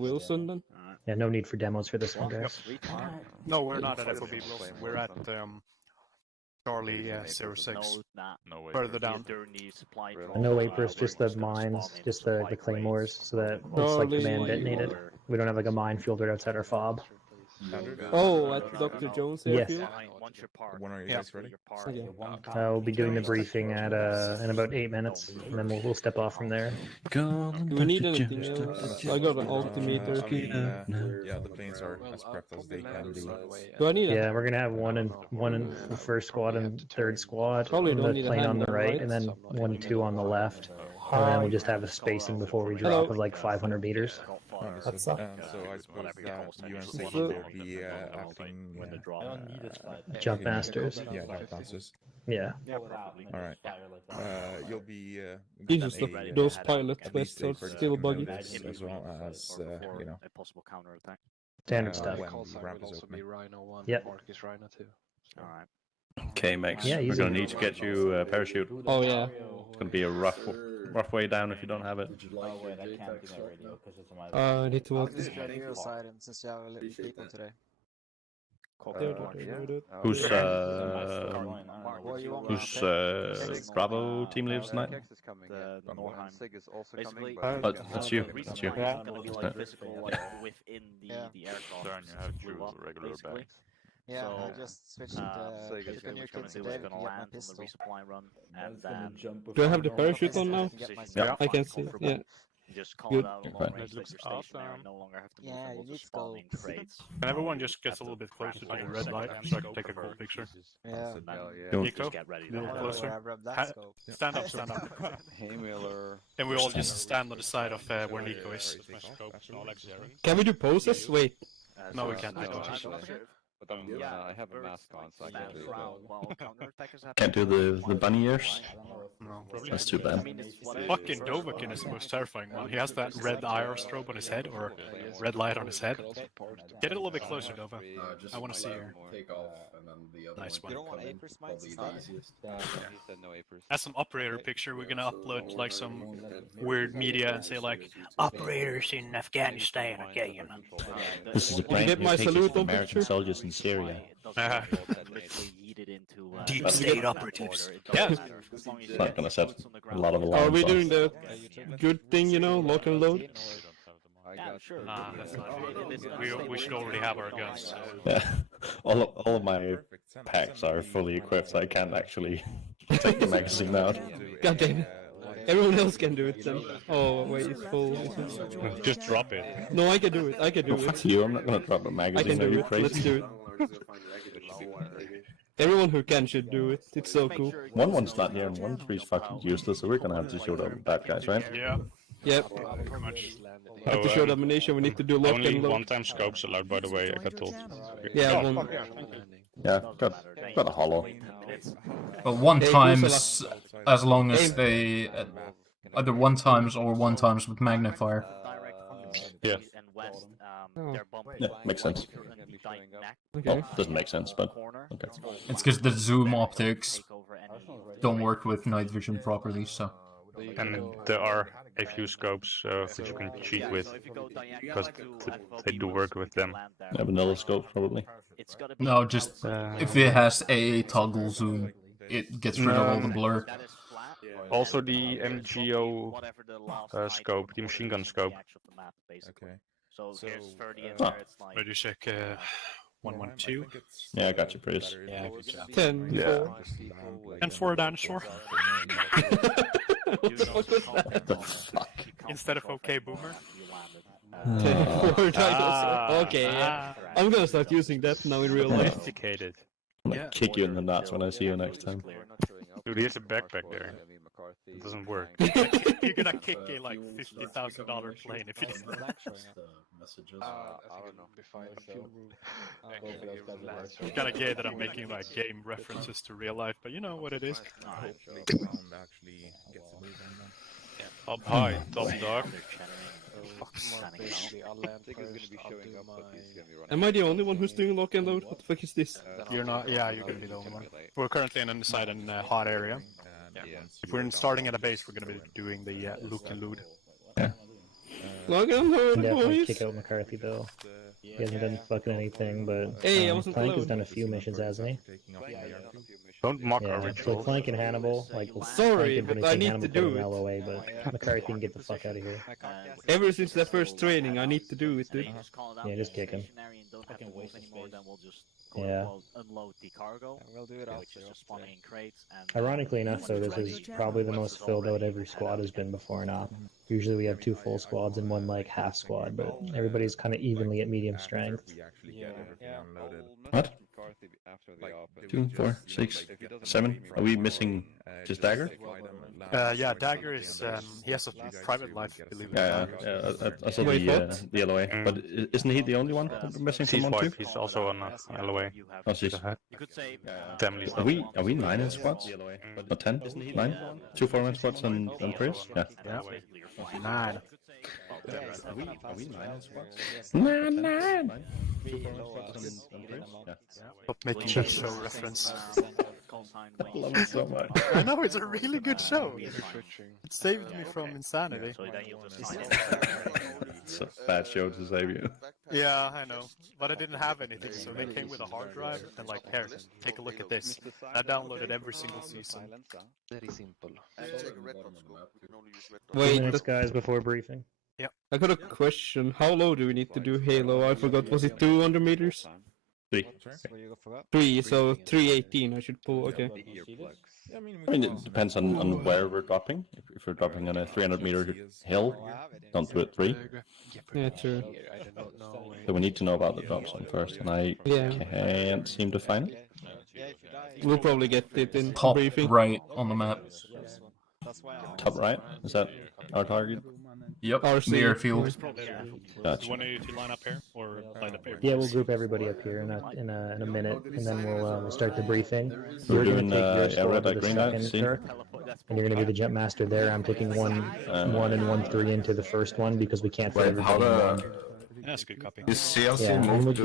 Wilson then? Yeah, no need for demos for this one, guys. No, we're not at FOB Wilson. We're at Charlie 06. No way. Further down. No wapers, just the mines, just the claymores, so that it's like Charlie. command detonated. We don't have like a minefield right outside our fob. Oh, at Dr. Jones Yes. airfield? When are you guys ready? Okay. We'll be doing the briefing at in about 8 minutes, and then we'll step off from there. Do we need anything else? I got an altimeter. Yeah, the planes are as prepped as they can be. Do I need it? Yeah, we're gonna have one in the first squad and third squad. Probably don't the need a plane on the handgun, right, right? and then 1, 2 on the left. And then we'll just have a spacing before we drop of like 500 meters. That's so I suppose that UNC will be acting Jump masters. Yeah, jump masters. Yeah. All right. You'll be. Jesus, those pilot quests are still buggy. As well as you know. Standard stuff. When the ramp is opening. Yep. Okay, Max. Yeah, we're easy. gonna need to get you a parachute. Oh yeah. It's gonna be a rough way down if you don't have it. I need to walk. Who's Bravo team leaves tonight? Oh, that's you. That's you. Yeah, I just switched to new kids today to get my pistol. Do I have the parachute on now? Yeah. I can see. Yeah. Good. Yeah, you need to go. Can everyone just get a little bit closer to the red light so I can take a cool picture? Yeah. Nico, a little closer. Stand up, stand up. Hey, Miller. And we all just stand on the side of where Nico is. Can we do poses? Wait. No, we can't. But I have a mask on, so I can't do it. Can't do the bunny ears. No. That's too bad. Fucking Dovahkiin is the most terrifying one. He has that red IR strobe on his head, or red light on his head. Get it a little bit closer, Dova. I want to see her. Take off, and then the other Nice one. You don't want Apers mines? Probably the easiest. As an operator picture, we're gonna upload like some weird media and say like, operators in Afghanistan, okay, you know. This is a Can you get my salute on American picture? soldiers in Syria. Deep state operatives. Yeah. It's not gonna set a lot of Are alarms we off. doing the good thing, you know, lock and load? Nah, that's not. We should already have our guns. Yeah. All of my packs are fully equipped. I can't actually take the magazine out. God damn it. Everyone else can do it then. Oh, wait, it's full. Just drop it. No, I can do it. I can do Fuck it. you, I'm not gonna drop a I magazine. can Are do you it. crazy? Let's do it. Everyone who can should do it. It's so cool. 1-1's not here and 1-3's fucking useless, so we're gonna have to show them bad guys, right? Yeah. Yep. Pretty much. I have to show the ammunition. We need to do lock Only and load. one-time scopes allowed, by the way, I got told. Yeah, Oh, one. fuck yeah, thank you. Yeah, got a hollow. But one Hey, times, as long as they either one times or one times with magnifier. Yeah. Oh. Yeah, makes sense. Okay. Well, doesn't make sense, but okay. It's because the zoom optics don't work with night vision properly, so. And there are a few scopes which you can cheat with, because they do work with them. Yeah, vanilla scope probably. No, just if it has a toggle zoom, it gets rid of all the blur. Also the MGO scope, the machine gun scope. Okay. Ready to check 112. Yeah, I got you, Prius. 10, Yeah. 4. And 4 dinosaur. What the fuck was that? What the fuck? Instead of OK Boomer. 10, 4 dinosaur. Okay, yeah. I'm gonna start using that now in real life. Sophisticated. I'm gonna kick you in the nuts when I see you next time. Dude, he has a backpack there. It doesn't work. You're gonna kick a like $50,000 plane if you do that. It's kind of gay that I'm making like game references to real life, but you know what it is. Up high, top dog. Am I the only one who's doing lock and load? What the fuck is this? You're not. Yeah, you're gonna be the only one. We're currently inside a hot area. Yeah. If we're starting at a base, we're gonna be doing the look and loot. Yeah. Log on hard, Definitely boys. kick out McCarthy though. He hasn't done fucking anything, but Hey, I wasn't Plank has alone. done a few missions, hasn't he? Don't mock our Yeah, so rituals. Plank and Hannibal, like Sorry, Plank had been but I saying need Hannibal to put do an it. LOA, but McCarthy can get the fuck out of here. Ever since that first training, I need to do it, dude. Yeah, just kick him. Yeah. Unload the cargo. We'll do it which is just spawning in crates. And Ironically enough, though, this is probably the most filled out every squad has been before now. Usually we have 2 full squads and 1 like half squad, but everybody's kind of evenly at medium strength. What? 2, 4, 6, 7. Are we missing just Dagger? Yeah, Dagger is he has a private life. Believe it or Yeah, not. I saw the LOA. But isn't he the only one missing His someone too? wife, he's also on LOA. Oh, jeez. Family's Are we 9 in squads? Or 10? 9? 2 4-man squads and 3s? Yeah. 9. Are we 9 in squads? 9! Stop making that show reference. I love it so much. I know, it's a really good show. It saved me from insanity. It's a bad show to save you. Yeah, I know. But I didn't have anything, so they came with a hard drive and like, here, take a look at this. I downloaded every single season. Very simple. Wait, 2 minutes, guys, before briefing. I got a question. How low do we need to do Halo? I forgot. Was it 200 meters? 3. 3, so 318 I should pull. Okay. I mean, it depends on where we're dropping. If we're dropping on a 300-meter hill, don't do it 3. Yeah, true. So we need to know about the drop zone first, and I can't seem to find it. We'll probably get it in Top briefing. right on the map. Top right? Is that our target? Yep, RC. the airfield. Gotcha. Do you want to line up here or line up here? Yeah, we'll group everybody up here in a minute, and then we'll start the briefing. We're You're doing gonna take your red squad to light, the green light, second see? turret, and you're gonna be the jump master there. I'm taking 1 and 1-3 into the first one because we can't fit everybody in one. That's a good copy. Is CLC Yeah, and moved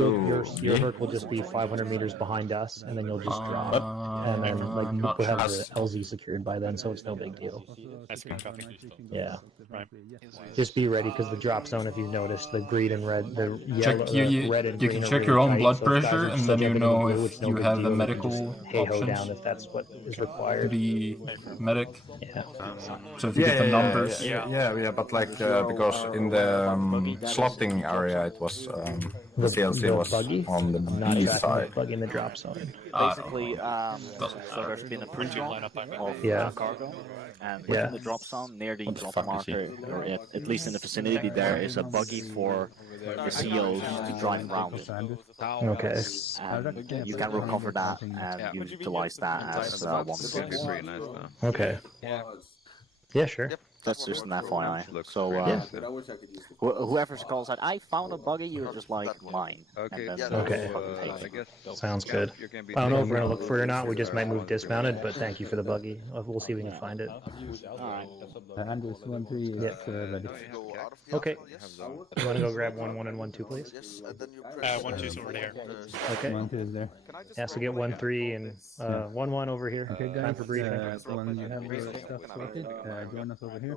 your Herc will just be 500 meters behind us, and then you'll just drop. And then, like, not we'll have sure. the LZ secured by then, so it's no big deal. That's a good copy. Yeah. Right. Just be ready, because the drop zone, if you've noticed, the green and red, the Check yellow, red and you green can are check really your own tight, blood so if guys pressure, are and still then you jumping know in blue, if it's no you big have deal. the You can medical just hey-ho down options. if that's what is required. The medic. Yeah. So if you get the numbers. Yeah, but like because in the slotting area it was the CLC was buggy? on the Not B tracking the side. bug in the drop zone. Basically, so there's been a print run of Yeah. cargo, and Yeah. within the drop zone, near the What the drop fuck is he? marker, or at least in the vicinity, there is a buggy for the COs to drive around. Okay. And you can recover that and utilize that as one source. Okay. Yeah, sure. That's just an FYI. So Yeah. whoever calls out, I found a buggy, you're just like mine. Okay, And then Okay. I guess Sounds good. I don't know if we're gonna look for it or not. We just might move dismounted, but thank you for the buggy. We'll see if we can find it. Yeah. Okay. You want to go grab 1-1 and 1-2, please? 1-2's over there. Okay. Yeah, so get 1-3 and 1-1 over here. Time for briefing. When you have your stuff sorted, join us over here.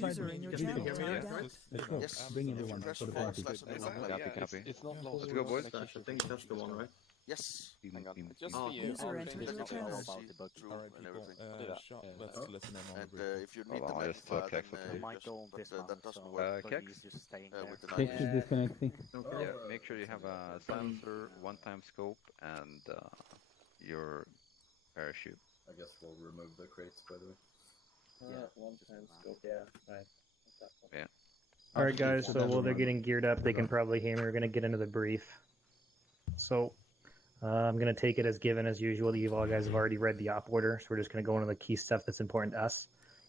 Let's go. Bring everyone for the party. Copy. Let's go, boys. I think that's the one, right? Yes. Hang on. Just Oh, the user yeah. entered your channel. And everything. Let's listen in on And the if you Hold need the on, I med just file, Kex then up here. might go on this that one, doesn't so work. but Kex? he's just staying With the there. Kex is disconnecting. Yeah, make sure you have a silencer, one-time scope, and your parachute. I guess we'll remove the crates, by the way. One time scope, yeah. Right. Yeah. All right, guys. So while they're getting geared up, they can probably hear me. We're gonna get into the brief. So I'm gonna take it as given as usual. You all guys have already read the op order, so we're just gonna go into the key stuff that's important to us.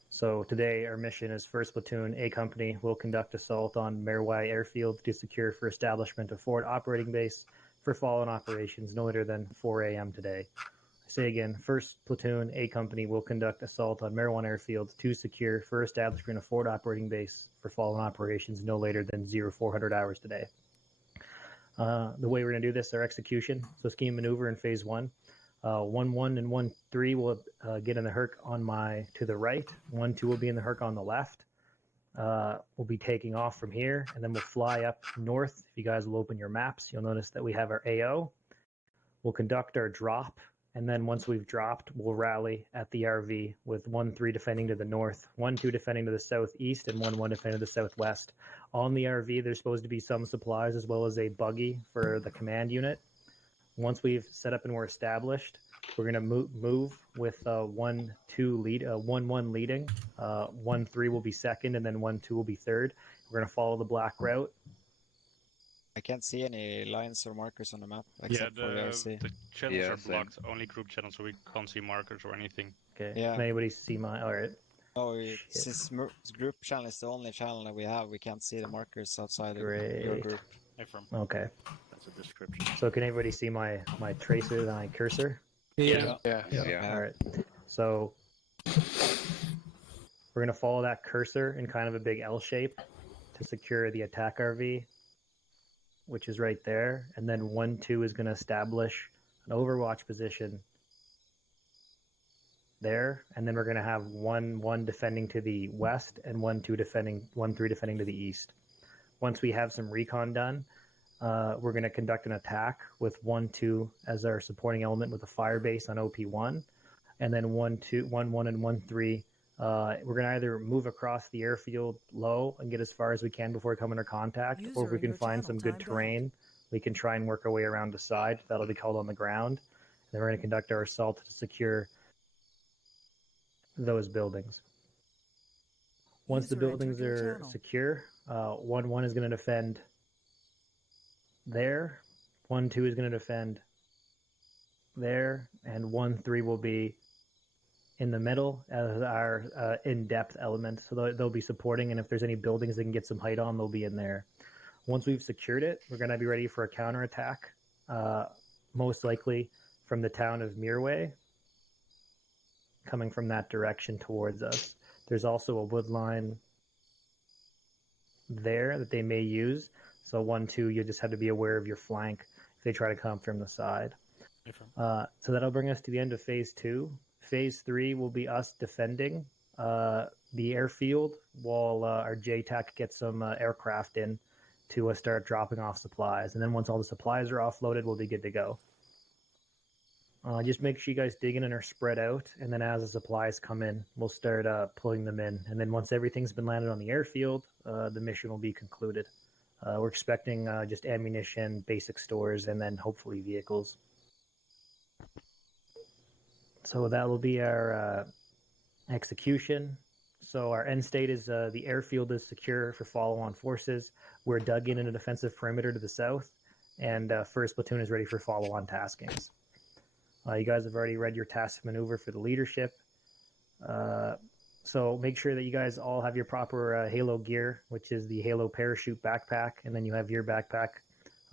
So today our mission is First Platoon A Company will conduct assault on Merwai Airfield to secure for establishment of forward operating base for follow-on operations no later than 4 a.m. today. Say again, First Platoon A Company will conduct assault on Merwan Airfield to secure for establishment of forward operating base for follow-on operations no later than 0400 hours today. The way we're going to do this, our execution, so scheme maneuver in phase 1. 1-1 and 1-3 will get in the Herc on my to the right. 1-2 will be in the Herc on the left. we'll be taking off from here, and then we'll fly up north. If you guys will open your maps, you'll notice that we have our AO. We'll conduct our drop, and then once we've dropped, we'll rally at the RV with 1-3 defending to the north, 1-2 defending to the southeast, and 1-1 defending to the southwest. On the RV, there's supposed to be some supplies as well as a buggy for the command unit. Once we've set up and we're established, we're going to move with 1-1 leading. 1-3 will be second, and then 1-2 will be third. We're going to follow the black route. I can't see any lines or markers on the map except for the RC. The channels are blocked. Only group channels, so we can't see markers or anything. Okay. Yeah. Can anybody see my? All right. No, since group channel is the only channel that we have, we can't see the markers outside of your Great. group. Okay. That's a description. So can everybody see my tracer, my cursor? Yeah. All right. So we're gonna follow that cursor in kind of a big L shape to secure the attack RV, which is right there, and then 1-2 is gonna establish an overwatch position there, and then we're gonna have 1-1 defending to the west and 1-2 defending, 1-3 defending to the east. Once we have some recon done, we're going to conduct an attack with 1-2 as our supporting element with a fire base on OP1, and then 1-1 and 1-3. We're going to either move across the airfield low and get as far as we can before we come under contact, or if we can find some good terrain, we can try and work our way around the side. That'll be called on the ground. And then we're going to conduct our assault to secure those buildings. Once the buildings are secure, 1-1 is going to defend there, 1-2 is going to defend there, and 1-3 will be in the middle as our in-depth element. So they'll be supporting, and if there's any buildings they can get some height on, they'll be in there. Once we've secured it, we're going to be ready for a counterattack, most likely from the town of Mirway, coming from that direction towards us. There's also a wood line there that they may use. So 1-2, you just have to be aware of your flank if they try to come from the side. So that'll bring us to the end of phase 2. Phase 3 will be us defending the airfield while our JTAC gets some aircraft in to start dropping off supplies. And then once all the supplies are offloaded, we'll be good to go. Just make sure you guys dig in and are spread out, and then as the supplies come in, we'll start pulling them in. And then once everything's been landed on the airfield, the mission will be concluded. We're expecting just ammunition, basic stores, and then hopefully vehicles. So that will be our execution. So our end state is the airfield is secure for follow-on forces. We're dug in a defensive perimeter to the south, and first platoon is ready for follow-on taskings. You guys have already read your task maneuver for the leadership. So make sure that you guys all have your proper Halo gear, which is the Halo parachute backpack, and then you have your backpack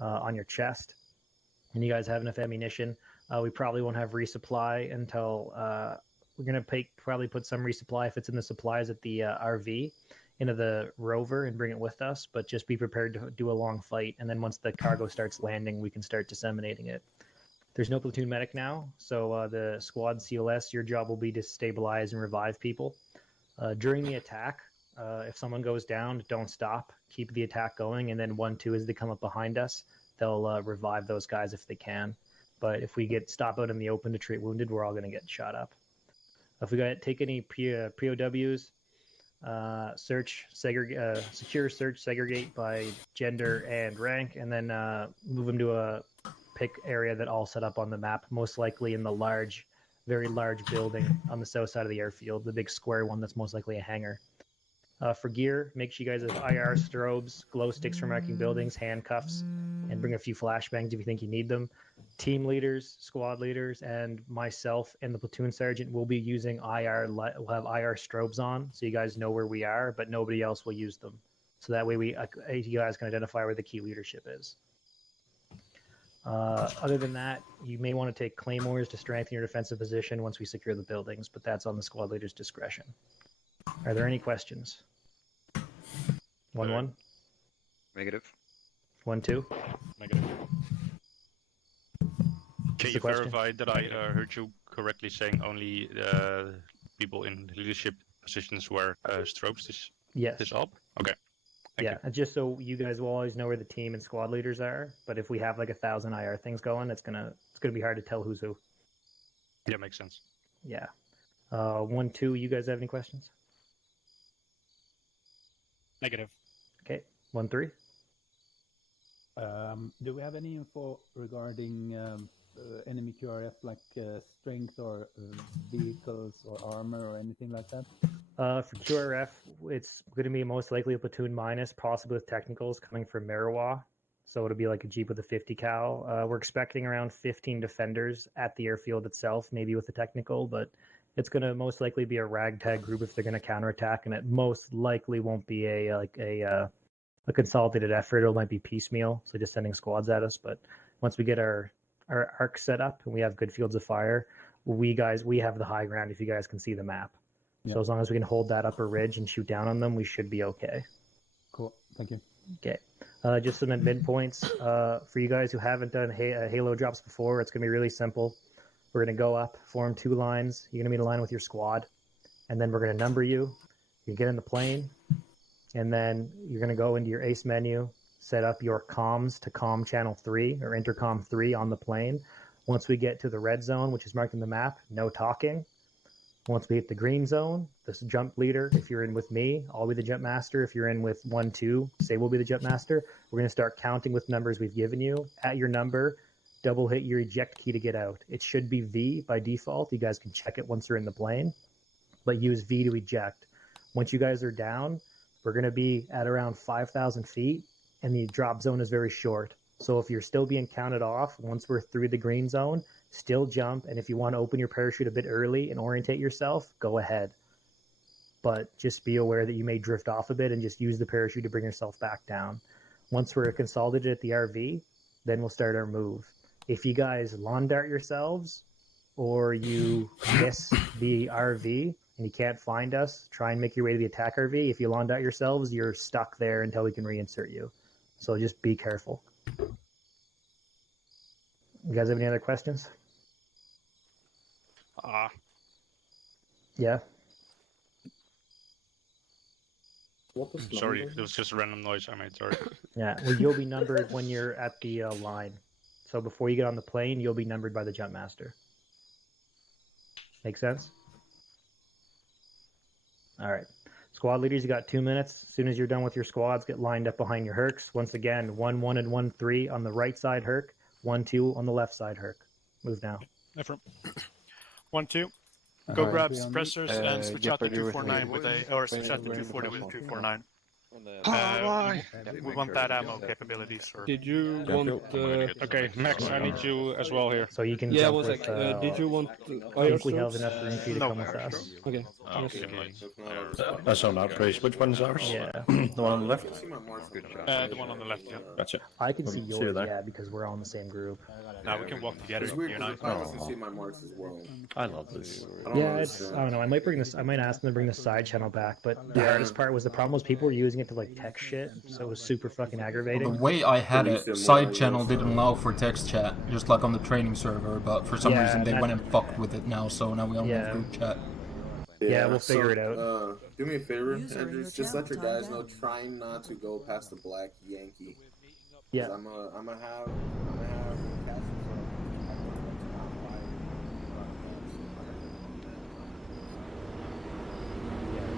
on your chest. And you guys have enough ammunition. We probably won't have resupply until we're going to probably put some resupply if it's in the supplies at the RV into the rover and bring it with us, but just be prepared to do a long fight. And then once the cargo starts landing, we can start disseminating it. There's no platoon medic now, so the squad CLS, your job will be to stabilize and revive people. During the attack, if someone goes down, don't stop. Keep the attack going, and then 1-2, as they come up behind us, they'll revive those guys if they can. But if we get stop out in the open to treat wounded, we're all going to get shot up. If we take any POWs, secure search, segregate by gender and rank, and then move them to a pick area that all set up on the map, most likely in the very large building on the south side of the airfield, the big square one that's most likely a hangar. For gear, make sure you guys have IR strobes, glow sticks for marking buildings, handcuffs, and bring a few flashbangs if you think you need them. Team leaders, squad leaders, and myself and the platoon sergeant will be using IR. We'll have IR strobes on, so you guys know where we are, but nobody else will use them. So that way you guys can identify where the key leadership is. Other than that, you may want to take claymores to strengthen your defensive position once we secure the buildings, but that's on the squad leader's discretion. Are there any questions? 1-1? Negative. 1-2? Negative. Can you verify that I heard you correctly saying only people in leadership positions wear strobes Yes. this up? Okay. Yeah, and just so you guys will always know where the team and squad leaders are. But if we have like 1,000 IR things going, it's gonna be hard to tell who's who. Yeah, makes sense. Yeah. 1, 2. You guys have any questions? Negative. Okay. 1, 3. Do we have any info regarding enemy QRF, like strength or vehicles or armor or anything like that? For QRF, it's going to be most likely a platoon minus, possibly with technicals coming from Marawa. So it'll be like a Jeep with a 50 cal. We're expecting around 15 defenders at the airfield itself, maybe with a technical, but it's going to most likely be a ragtag group if they're going to counterattack, and it most likely won't be a consolidated effort. It might be piecemeal, so just sending squads at us. But once we get our arc set up and we have good fields of fire, we have the high ground if you guys can see the map. Yeah. So as long as we can hold that upper ridge and shoot down on them, we should be okay. Cool, thank you. Okay. Just some admin points. For you guys who haven't done Halo drops before, it's going to be really simple. We're going to go up, form 2 lines. You're going to be in a line with your squad. And then we're going to number you. You get in the plane. And then you're going to go into your ACE menu, set up your comms to comm channel 3 or intercom 3 on the plane. Once we get to the red zone, which is marked in the map, no talking. Once we hit the green zone, this jump leader, if you're in with me, I'll be the jump master. If you're in with 1, 2, say we'll be the jump master. We're going to start counting with numbers we've given you. At your number, double hit your eject key to get out. It should be V by default. You guys can check it once you're in the plane, but use V to eject. Once you guys are down, we're going to be at around 5,000 feet, and the drop zone is very short. So if you're still being counted off, once we're through the green zone, still jump. And if you want to open your parachute a bit early and orientate yourself, go ahead. But just be aware that you may drift off a bit and just use the parachute to bring yourself back down. Once we're consolidated at the RV, then we'll start our move. If you guys lawn dart yourselves or you miss the RV and you can't find us, try and make your way to the attack RV. If you lawn dart yourselves, you're stuck there until we can reinsert you. So just be careful. You guys have any other questions? Yeah. Sorry, it was just a random noise I made. Sorry. Yeah, well, you'll be numbered when you're at the line. So before you get on the plane, you'll be numbered by the jump master. Make sense? All right. Squad leaders, you got 2 minutes. As soon as you're done with your squads, get lined up behind your Hercs. Once again, 1, 1, and 1, 3 on the right side Herc. 1, 2 on the left side Herc. Move now. 1, 2. Go grab suppressors and switch out the 249 with switch out the 240 with 249. We want that ammo capabilities. Did you want? Okay, Max, I need you as well here. So you can. Yeah, jump one with, sec. Did you want? I think we have enough room for you to come with us. Okay. That's on our place. Which one is ours? Yeah. The one on the left? The one on the left, yeah. Gotcha. I can see See yours, you there. yeah, because we're all in the same group. Now we can walk together. You and I. I love this. Yeah, it's, I don't know. I might ask them to bring the side channel back, but the hardest part was the problem was people were using it to like text shit, so it was super fucking aggravating. The way I had it, side channel didn't allow for text chat, just like on the training server, but for some reason they went and fucked with it now, so now we only have group chat. Yeah, we'll figure it out. Do me a favor, Andrews. Just let your guys know, trying not to go past the black Yankee. Yeah. I'm gonna have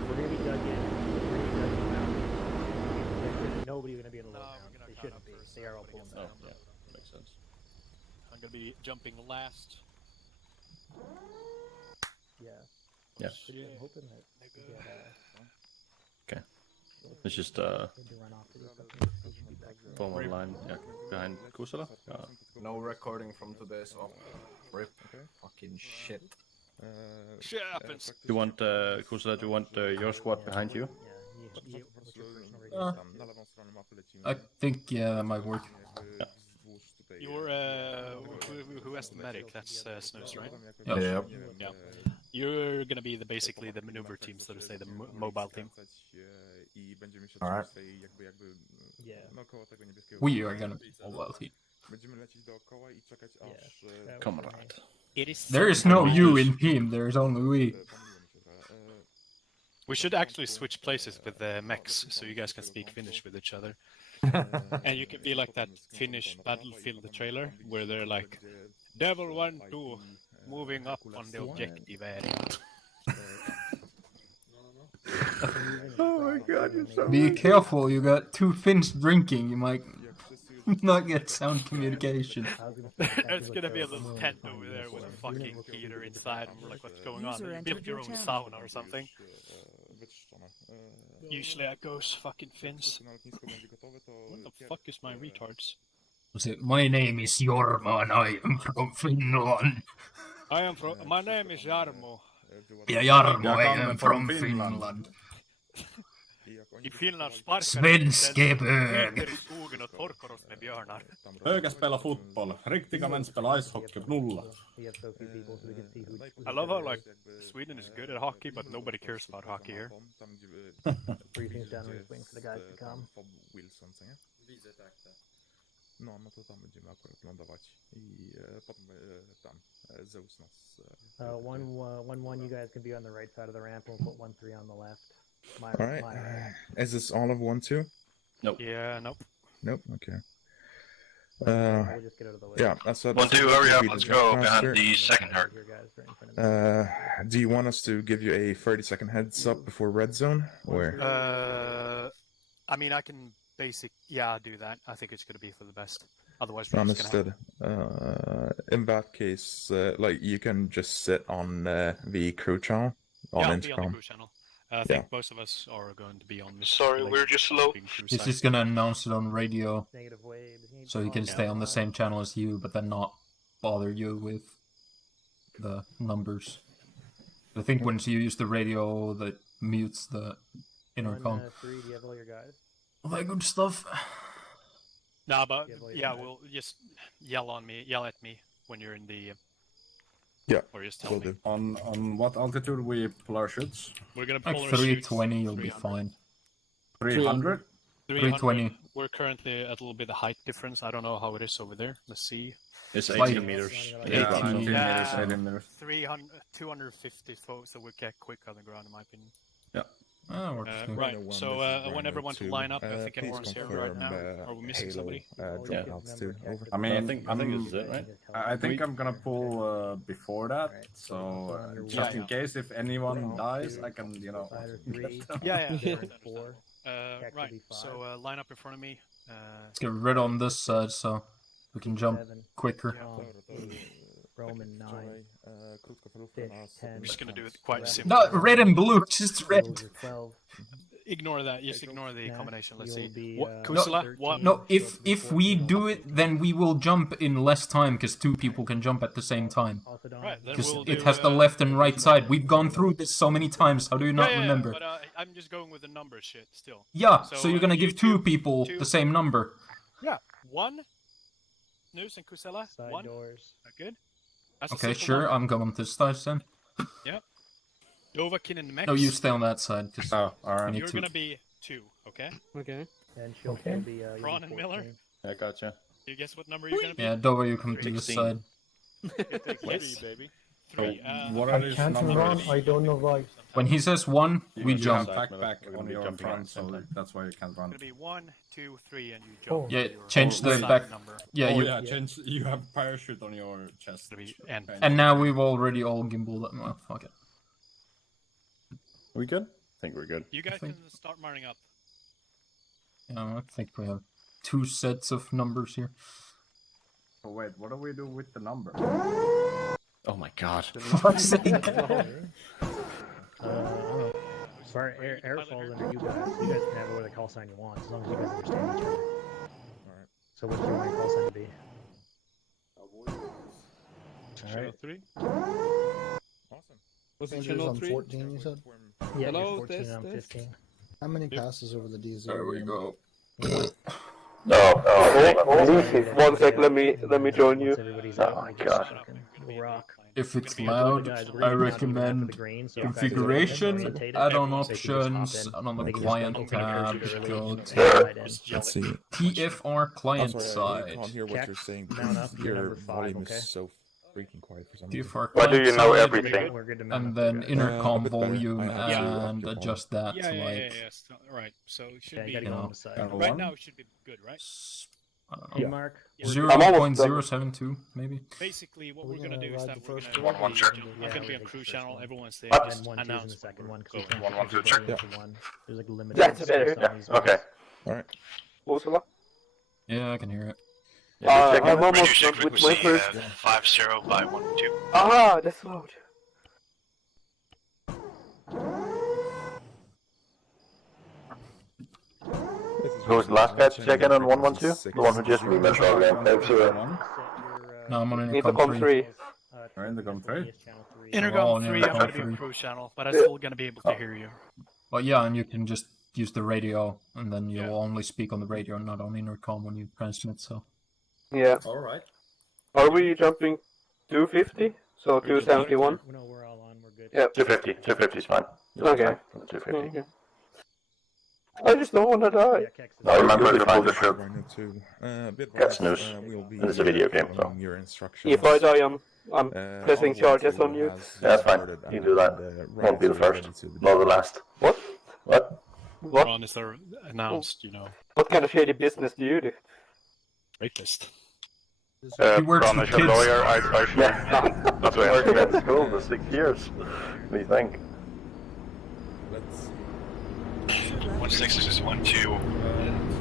We're gonna be dug in. Nobody's gonna be in the low ground. They shouldn't be. They are all pulling down. Oh, yeah, makes sense. I'm gonna be jumping last. Yeah. Yeah. I'm hoping that we get, Okay. Let's just form one line, yeah, behind Kusala. No recording from today's off. Rip. Fucking shit. Shit happens. You want Kusala? Do you want your squad behind you? I think, yeah, that might work. Yeah. You're who has the medic? That's Snooze, right? Yep. Yeah. You're gonna be basically the maneuver team, so to say, the mobile team. Alright. Yeah. We are gonna be mobile team. Comrade. There is no you in team, there is only we. We should actually switch places with the mechs, so you guys can speak Finnish with each other. And you can be like that Finnish Battlefield trailer, where they're like, Devil 1-2, moving up on the objective area. Oh my god, you're so Be careful, you got 2 Finns drinking, you might not get sound communication. There's gonna be a little tent over there with a fucking heater inside, and we're like, what's going on? You built your own sauna or something. Usually I goes fucking Finns. What the fuck is my retards? My name is Jorma and I am from Finland. My name is Jarmo. Ja Jarmo, I am from Finland. I Finland sparkar Svenske bög. i skogen och torkar oss med björnar. Höga spelar fotboll, riktiga män spelar ishockey, knulla. I love how like Sweden is good at hockey, but nobody cares about hockey here. Briefing's done. We're just waiting for the guys to come. No, no to tam będziemy akurat lądować i potem tam Zeus nas... 1-1, you guys can be on the right side of the ramp. We'll put 1-3 on the left. Alright. Is this all of 1-2? Nope. Yeah, nope. Nope, okay. We'll just get out of the way. Yeah, that's what... 1-2, hurry up, let's go behind the second herd. Do you want us to give you a 30-second heads up before red zone, or...? I mean, I can do that. I think it's going to be for the best. Otherwise, we're Understood. In that case, like, you can just sit on the crew channel on I'll intercom. be on the crew channel. I think most of us are going to be on this. Sorry, we're just low. He's just gonna announce it on radio, so he can stay on the same channel as you, but then not bother you with the numbers. I think once you use the radio, that mutes the intercom. 3, do you have all your guys? All that good stuff. Nah, but yeah, we'll just yell at me when you're in the. Yeah. Or just tell me. On what altitude we pull our shoots? We're gonna pull Like our 320, you'll be fine. 300? 320. We're currently at a little bit of height difference. I don't know how it is over there. Let's see. It's 80 like meters. 80 meters, 80 meters. 250 folks, so we get quick on the ground, in my opinion. Yeah. Right, so I want everyone to line up. I think everyone's here right now. Are we missing somebody? I mean, I think this is it, right? I think I'm gonna pull before that, so just in case if anyone dies, I can, you know. Yeah. Right, so line up in front of me. Let's get red on this side so we can jump quicker. Roman 9. I'm just gonna do it quite simple. Not red and blue, just red. Ignore that. Just ignore the combination. Let's see. No, if we do it, then we will jump in less time because 2 people can jump at the same time. Right, because it has the left and right side. We've gone through this so many times. How do you not remember? But I'm just going with the number shit still. Yeah, so you're gonna give 2 people the same number. Yeah, 1. News and Kusela. Side 1. doors. Good. Okay, sure. I'm going this side then. Yep. Dovakin and Mex. No, you stay on that side. Alright. You're gonna be 2, okay? Okay. And she'll be Ron and Miller. I gotcha. You guess what number you're gonna be? Yeah, Dova, you come to this side. Yes. 3. What are these numbers? I don't know why. When he says 1, we jump. Backpack on your front, so that's why you can't run. It's gonna be 1, 2, 3, and you jump. Yeah, change the back number. Yeah, change. You have parachute on your chest. And now we've already all gimbaled that. Well, fuck it. We good? I think we're good. You guys can start marking up. Yeah, I think we have 2 sets of numbers here. Oh wait, what do we do with the number? Oh my god. As far as air falls under you guys can have whatever the call sign you want, as long as you guys understand each other. Alright. So what do you want your call sign to be? Channel 3. Awesome. Was it channel 3? 14, you said? Yeah, Hello, 14 test, and I'm test. 15. How many passes over the DZ? There we go. One sec, let me join you. Oh my god. Rock. If it's loud, I recommend configuration, add-on options, and on the client tab, go to Let's see. TFR client I side. can't hear what you're saying. Down up, Your number 5, volume okay? is so freaking quiet for some Do you reason. for Why do you know client everything? We're good to and mount. then intercom a bit better. volume I actually like and your adjust that Yeah, to yeah, like yeah, yeah. So, right. So it should Yeah, be. you gotta you go know, on the side. Channel Right one. now it should be good, right? I don't Hey, know, Mark. 0.072 maybe. Basically, what We're we're gonna gonna do is ride that the we're first gonna. one. I'm One gonna be on crew channel. Everyone's there. And Just then 1-2's in announce the second when one, we're because we going. can't put everybody into one. There's like a limited That's space better. on these Okay. ones. Alright. Yeah, I can hear it. I'm almost done with my first. 5-0 by 1-2. Ah, that's loud. Who was the last guy to check in on 112? The one who just rematched our game. No, I'm on Intercom intercom 3. 3. Or Intercom 3? Intercom 3, I'm intercom gonna be on 3. crew channel, but I'm still gonna be able to hear you. Well, yeah, and you can just use the radio, and then you'll only speak on the radio, not on intercom when you transmit. So. Yeah. Alright. Are we jumping 250? So 271? No, we're all on. We're good. Yeah. 250. 250 is fine. Okay. 250. Okay. I just don't want to die. No, remember to find the ship. Right now too. Bit That's wise, news. we'll be It's a video game, so. following your instructions. If I die, I'm pressing Onwards charges on you. has That's fine. started You and, do that. ready Won't be the to- first, ready to nor the last. What? What? What? Ron is there announced, you know. What kind of shady business do you do? Rapist. He works Ron with is your kids. lawyer, I That's why I worked at school for 6 years. What do you think? Let's 1-6 is just 1-2.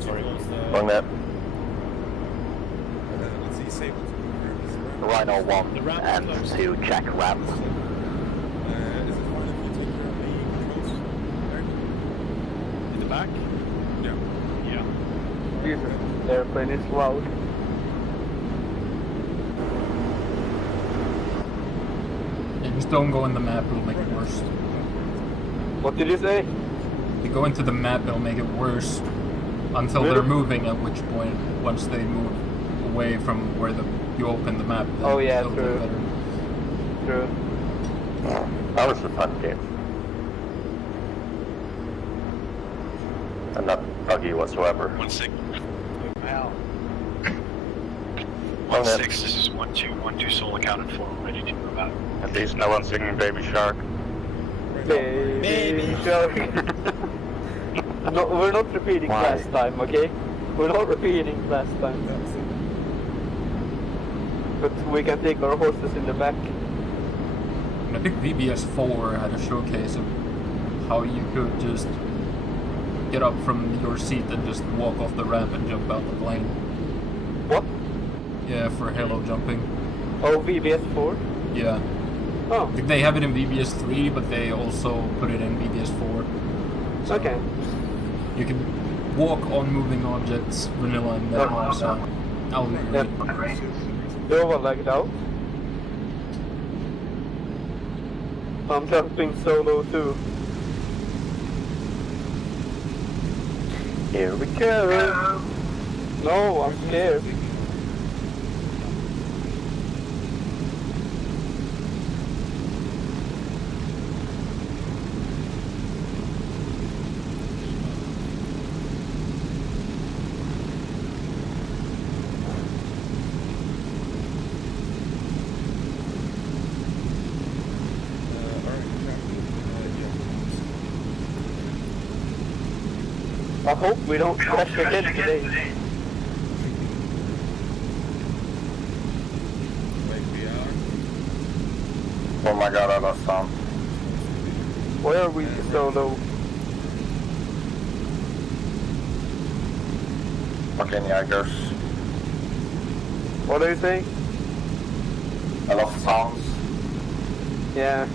Sorry. Wrong net. let's see, Sable Rhino 1 and 2 check ramp. is it fine if you take care of the controls? In the back? Yeah. Yeah. Jesus, the airplane is loud. Yeah, just don't go in the map; it'll make it worse. What did you say? If you go into the map, it'll make it worse until Really? they're moving. At which point, once they move away from where you open the map, then Oh, yeah, it'll true. get better. True. That was a fun game. And not buggy whatsoever. 1-6. Wow. Wrong net. 1-6, this is 1-2. 1-2 soul accounted for. Ready to move out. At least no one's singing Baby Shark. Baby shark. No, we're not repeating Why? last time, okay? We're not repeating last time. But we can take our horses in the back. And I think VBS 4 had a showcase of how you could just get up from your seat and just walk off the ramp and jump out the plane. What? Yeah, for Halo jumping. Oh, VBS 4? Yeah. Oh, I think they have it in VBS 3, but they also put it in VBS 4. So okay. you can walk on moving objects, vanilla and metal, so I'll agree. Yep. You will like it out. I'm jumping solo too. Here we go. No, I'm scared. I hope we don't crash again today. Oh my god, I lost sound. Why are we so low? Fucking Jaggers. What are you saying? I lost sounds. Yeah.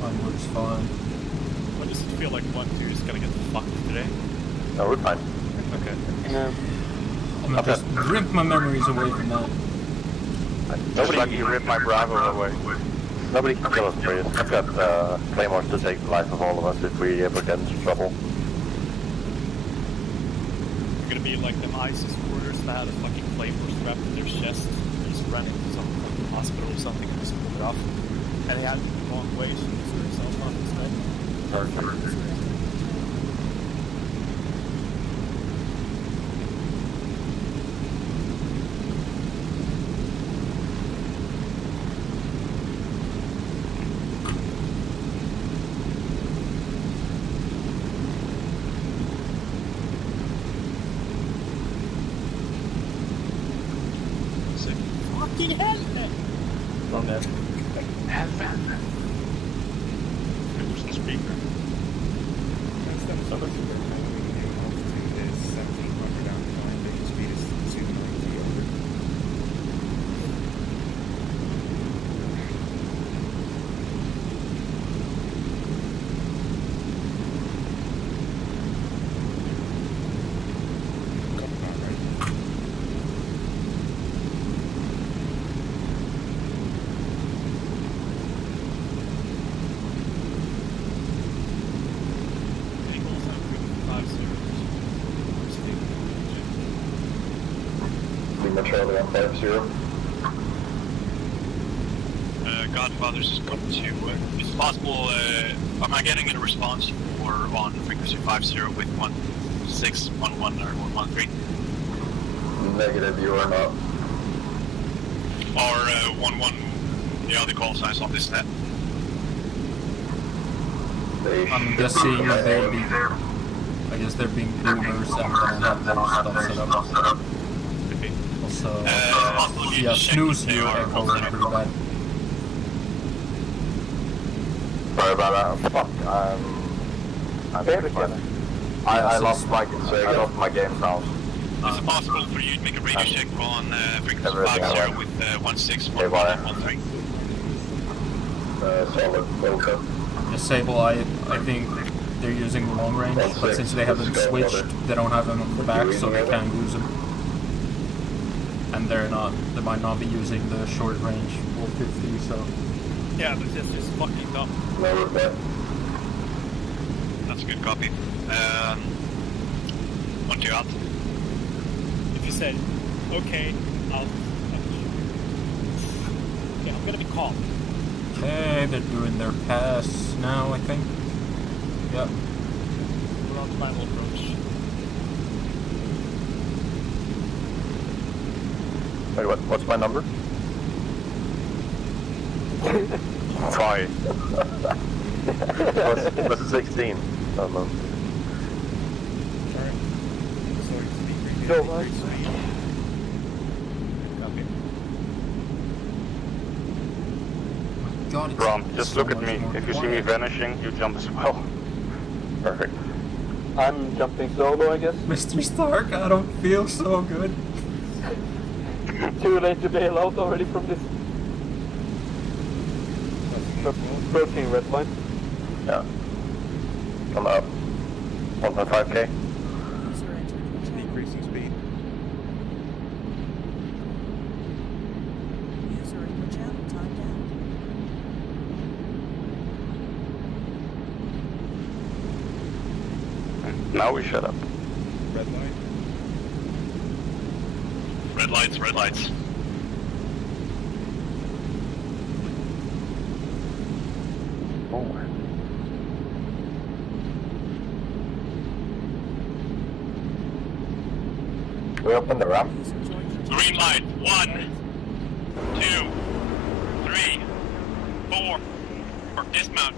Mine works fine. What does it feel like 1-2 is gonna get fucked today? No, we're fine. Okay. Yeah. I'm gonna just rip my memories away from that. Just like you ripped my Bravo away. Nobody can kill us, please. I've got claymores to take the life of all of us if we ever get into trouble. You're gonna be like them ISIS quarters that had a fucking claymore strapped to their chest. They just ran into some fucking hospital or something and just pulled it off. And they had it the wrong way, so they threw themselves off instead. Perfect. fucking hell! Long enough. Heaven. Who's the speaker? That's the altitude is 1700 out, climb rate speed is 290 over. Charlie on 50. Godfather's just come to. Is it possible? Am I getting a response for on frequency 50 with 1611 or 113? Negative, you are not. Or 11? The other call signs on this net. I'm guessing they'll be. I guess they're being boomers and don't have their stuff set up. Also, yeah, snooze here echoing pretty bad. Sorry about that. Fuck. I'm I lost my game now. Is it possible for you to make a radio check on frequency 50 with 161113? Solid. Okay. Disable, I think they're using long range, but since they haven't switched, they don't have them on the back, so they can't use them. And they might not be using the short range 450, so. Yeah, but that's just fucking dumb. That's a good copy. 1-2 out. If you said, okay, I'm gonna be calm. Okay, they're doing their pass now, I think. Yep. We're on final approach. Wait, what's my number? 5. What's 16? Oh, no. Go, man. Copy. God, it's Ron, just so look at much me. more If you see me quiet. vanishing, you jump as well. Perfect. I'm jumping solo, I guess. Mr. Stark, I don't feel so good. Too late to bail out already from this. Approaching red line. Yeah. Come up. 1.5k. Decreasing speed. User in your channel timed out. Now we shut up. Red line. Red lights, red lights. Oh. We open the ramp. Green light. 1, 2, 3, 4. Or dismount.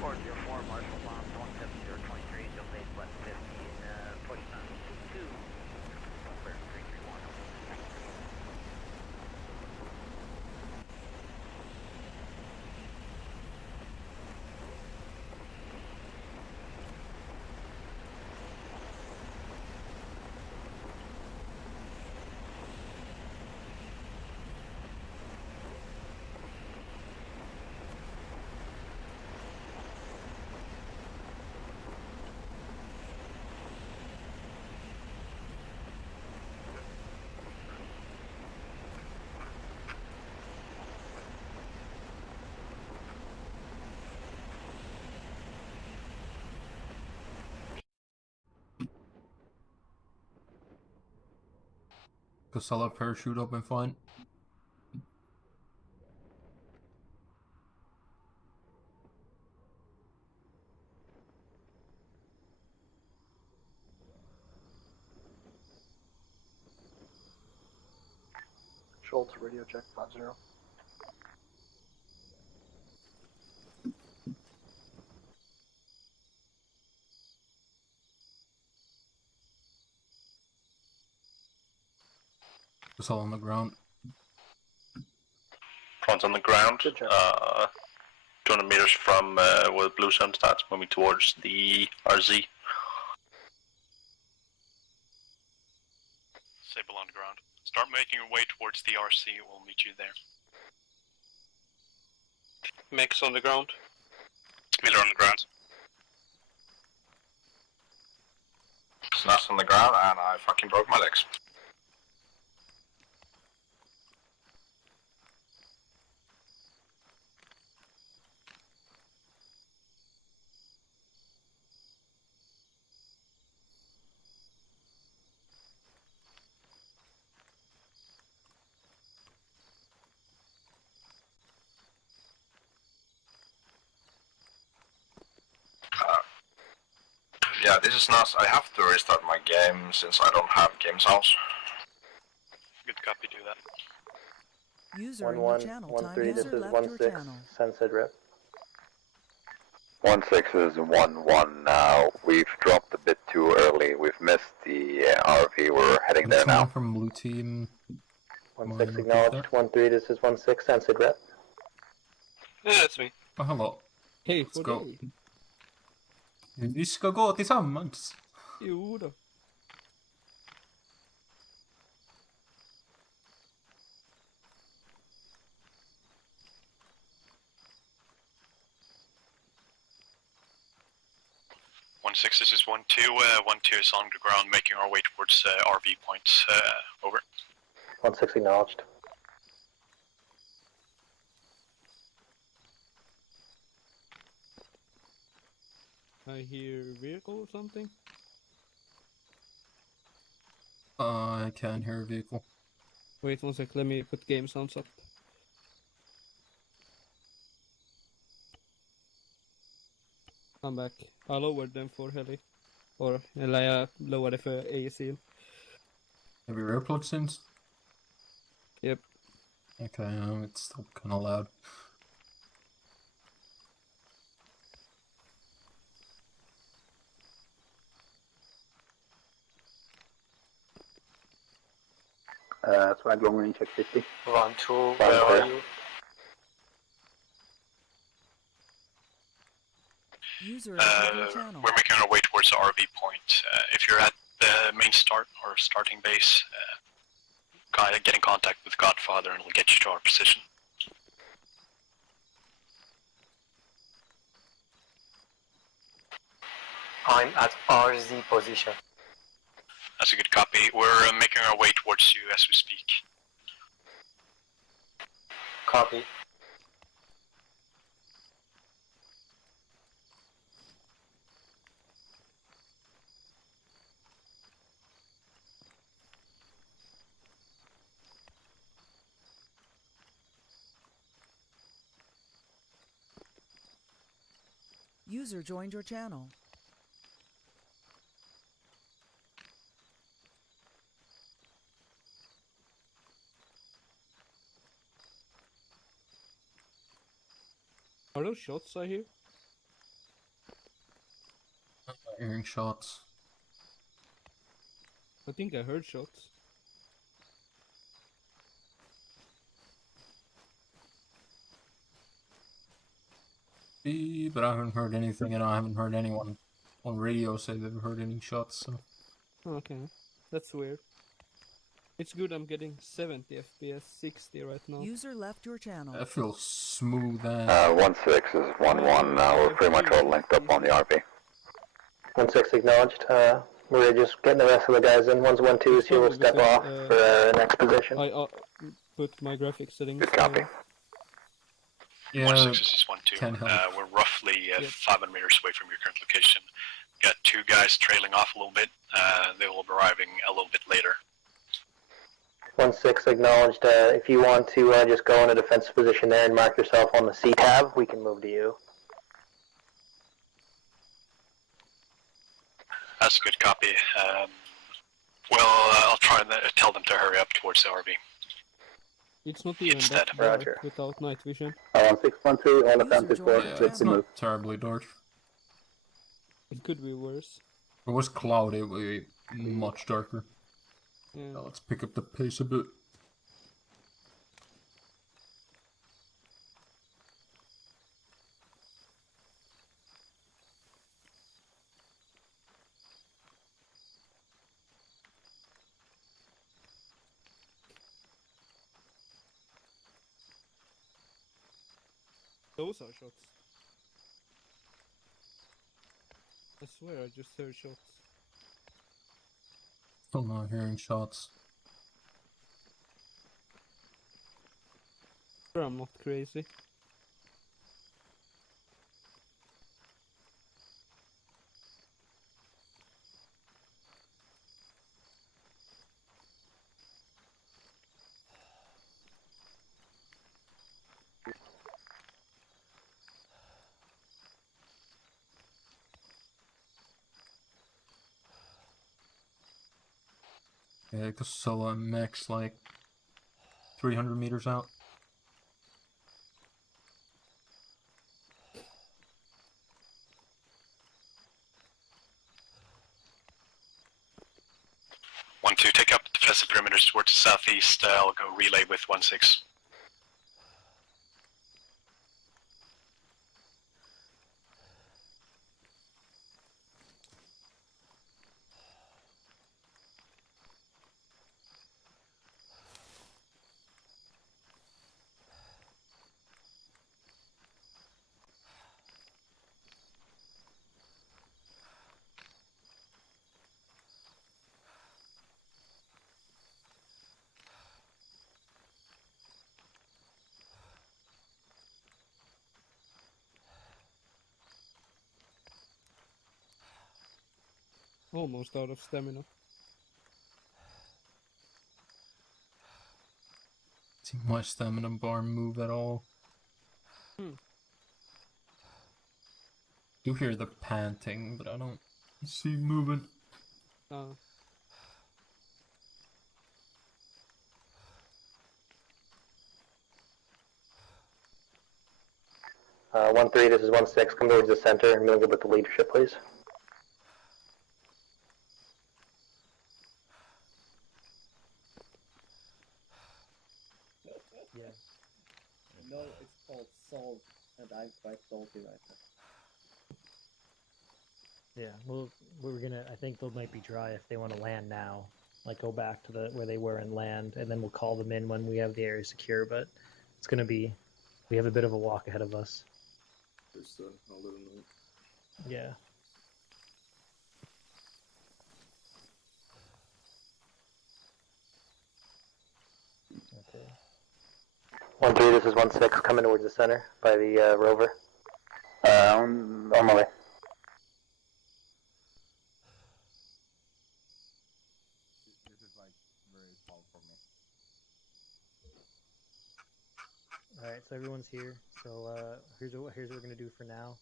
404 Marshall Bomb 17023, delayed left 15, push 922, clear 331. Casella parachute open fine. Schultz, radio check 50. It's all on the ground. One's on the ground. 200 meters from where the blue zone starts, moving towards the RZ. Sable on the ground. Start making your way towards the RC. We'll meet you there. Max on the ground. Miller on the ground. Snaps on the ground, and I fucking broke my legs. Yeah, this is nuts. I have to restart my game since I don't have game sounds. Good copy, do that. User in your channel. 1-1-3, this is 1-6, Sunset Rep. 1-6 is 1-1 now. We've dropped a bit too early. We've missed the RV. We're heading there now. From blue team. 1-6 acknowledged. 1-3, this is 1-6, Sunset Rep. Yeah, that's me. Oh, hello. Hej Let's på go. dig. Vi ska gå tillsammans. Jo då. This is 1-2. 1-2 is on the ground, making our way towards RV points. Over. 1-6 acknowledged. I hear vehicle or something. I can hear a vehicle. Wait 1 sec, let me put game sounds up. I'm back. I lowered them for heli. Or I lowered it for AEC. Have your earplugs in? Yep. Okay, it's still kind of loud. Swag long range at 50. 1-2, where are you? User we're making our way towards the RV point. If you're at the main start or starting base, get in contact with Godfather and we'll get you to our position. I'm at RZ position. That's a good copy. We're making our way towards you as we speak. Copy. User joined your channel. Are those shots I hear? I'm not hearing shots. I think I heard shots. But I haven't heard anything, and I haven't heard anyone on radio say they've heard any shots. So. Okay, that's weird. It's good I'm getting 70 FPS, 60 right now. User left your channel. That feels smooth and... 1-6 is 1-1 now. We're pretty much all linked up on the RV. 1-6 acknowledged. We're just getting the rest of the guys in. 1-1-2 here will step off for our next position. I put my graphics settings. Good copy. Yeah, 1-6, this is 1-2. We're roughly 500 meters away from your current location. Got two guys trailing off a little bit. They will be arriving a little bit later. 1-6 acknowledged. If you want to just go in a defensive position there and mark yourself on the C tab, we can move to you. That's a good copy. I'll try and tell them to hurry up towards the RV. It's not even Instead. that dark without night vision. 1-6-1-2, all offensive force, it's not terribly dark. It could be worse. If it was cloudy, it would be much darker. Yeah. Now let's pick up the pace a bit. Those are shots. I swear I just heard shots. Still not hearing shots. Sure, I'm not crazy. Yeah, because Solo and Max like 300 meters out. One, two, take up defensive perimeters towards the southeast. I'll go relay with 1-6. Almost out of stamina. See my stamina bar move at all. Do hear the panting, but I don't see movement. 1-3, this is 1-6. Come towards the center and move with the leadership, please. Yeah. No, it's called salt, and I'm quite salty right now. Yeah, well, I think they might be dry if they want to land now. Like, go back to where they were and land, and then we'll call them in when we have the area secure, but it's gonna be, we have a bit of a walk ahead of us. Understood. I'll let them know. Yeah. Okay. 1-3, this is 1-6. Coming towards the center by the rover. On my way. This is like very small for me. Alright, so everyone's here. So here's what we're gonna do for now.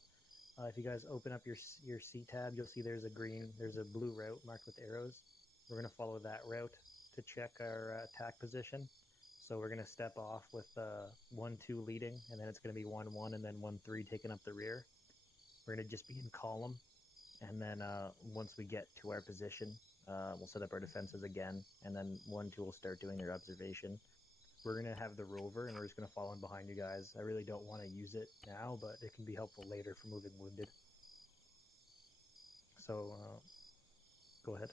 If you guys open up your C tab, you'll see there's a blue route marked with arrows. We're gonna follow that route to check our attack position. So we're gonna step off with 1-2 leading, and then it's gonna be 1-1, and then 1-3 taking up the rear. We're gonna just be in column, and then once we get to our position, we'll set up our defenses again, and then 1-2 will start doing their observation. We're going to have the rover, and we're just going to fall in behind you guys. I really don't want to use it now, but it can be helpful later for moving wounded. So, go ahead.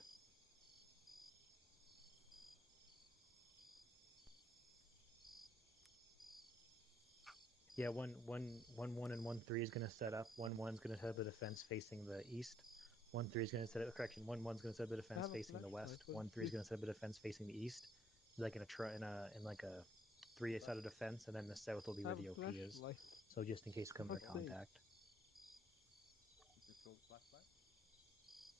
Yeah, 1-1 and 1-3 is going to set up. 1-1 is going to set up a defense facing the east. 1-3 is going to set up, correction, 1-1 is going to set up a defense facing the west. 1-3 is going to set up a defense facing the east. Like in like a 3-sided defense, and then the south will be where the OP is. So just in case come into contact. Is it called flashlight?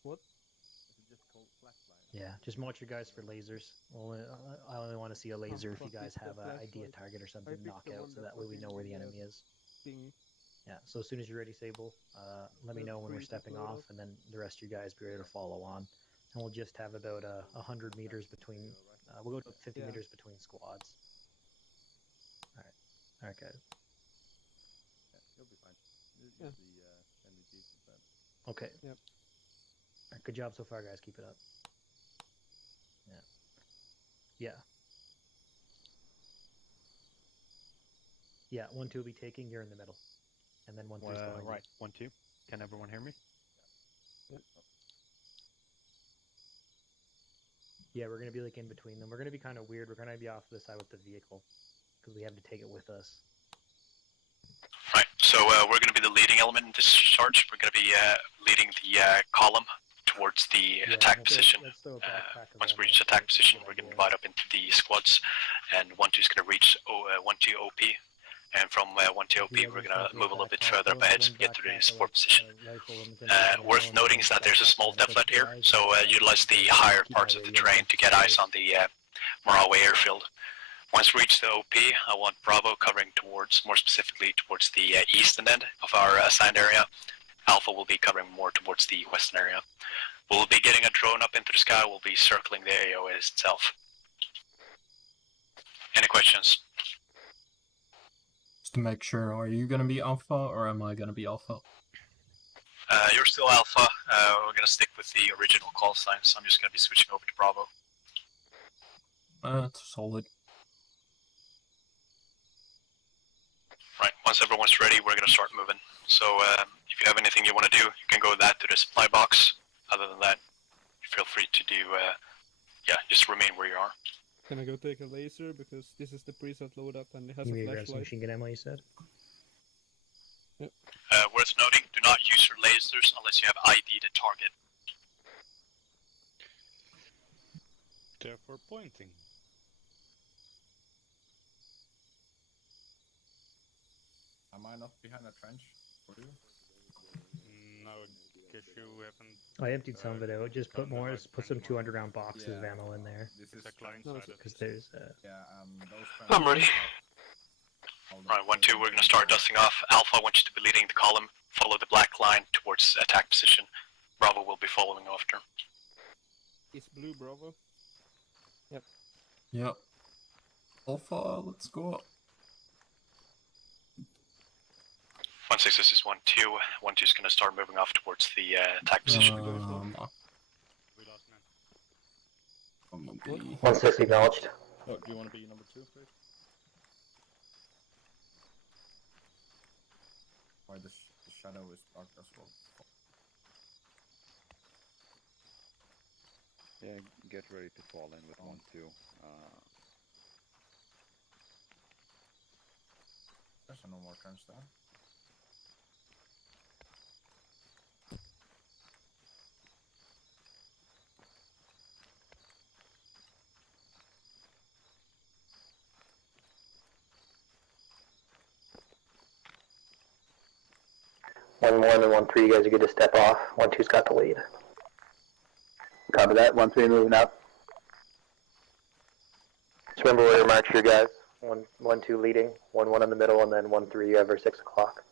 What? Is it just called flashlight? Yeah, just watch your guys for lasers. I only want to see a laser if you guys have an idea target or something to knock out, so that way we know where the enemy is. Yeah, so as soon as you're ready, Sable, let me know when we're stepping off, and then the rest of you guys be ready to follow on. And we'll just have about 100 meters between, we'll go to 50 meters between squads. Alright guys. Yeah, you'll be fine. Use the NVGs instead. Okay. Yep. Right, good job so far, guys. Keep it up. Yeah. Yeah, 1-2 will be taking, you're in the middle. And then 1-3 is behind you. Right, 1-2. Can everyone hear me? Yep. Yeah, we're going to be like in between them. We're going to be kind of weird. We're going to be off to the side with the vehicle because we have to take it with us. Right, So we're going to be the leading element in this charge. We're going to be leading the column towards the attack position. Once we reach attack position, we're going to divide up into the squads, and 1-2 is going to reach 1-2 OP. And from 1-2 OP, we're going to move a little bit further up ahead so we get to the support position. Worth noting is that there's a small depthlet here, so utilize the higher parts of the terrain to get eyes on the Morave airfield. Once we reach the OP, I want Bravo covering towards, more specifically towards the eastern end of our assigned area. Alpha will be covering more towards the western area. We'll be getting a drone up into the sky. We'll be circling the AOS itself. Any questions? Just to make sure, are you gonna be Alpha or am I gonna be Alpha? You're still Alpha. We're gonna stick with the original call signs. I'm just gonna be switching over to Bravo. That's solid. Right, once everyone's ready, we're gonna start moving. So if you have anything you want to do, you can go with that to the supply box. Other than that, feel free to do, just remain where you are. Can I go take a laser, because this is the preset load up and it has You a grab some flashlight. machine gun ammo, you said? Yep. Worth noting, do not use your lasers unless you have ID to target. Therefore pointing. Am I not behind a trench for you? No, I guess you haven't. I emptied some of it out. Just put more. Put some 200 round boxes of ammo in there. This is Because there's. those I'm ready. Right, 1-2, we're going to start dusting off. Alpha, I want you to be leading the column. Follow the black line towards attack position. Bravo will be following after. It's blue, Bravo. Yep. Yep. Alpha, let's go. 1-6, this is 1-2. 1-2 is going to start moving off towards the attack position. 1-6 acknowledged. Oh, do you want to be number 2, please? Why the shadow is marked as well. Yeah, get ready to fall in with 1-2. There's no more turns there. One and 1-3, you guys are good to step off. 1-2's got the lead. Copy that. 1-3 moving up. Just remember where to mark your guys. 1-2 leading, 1-1 in the middle, and then 1-3 over 6 o'clock.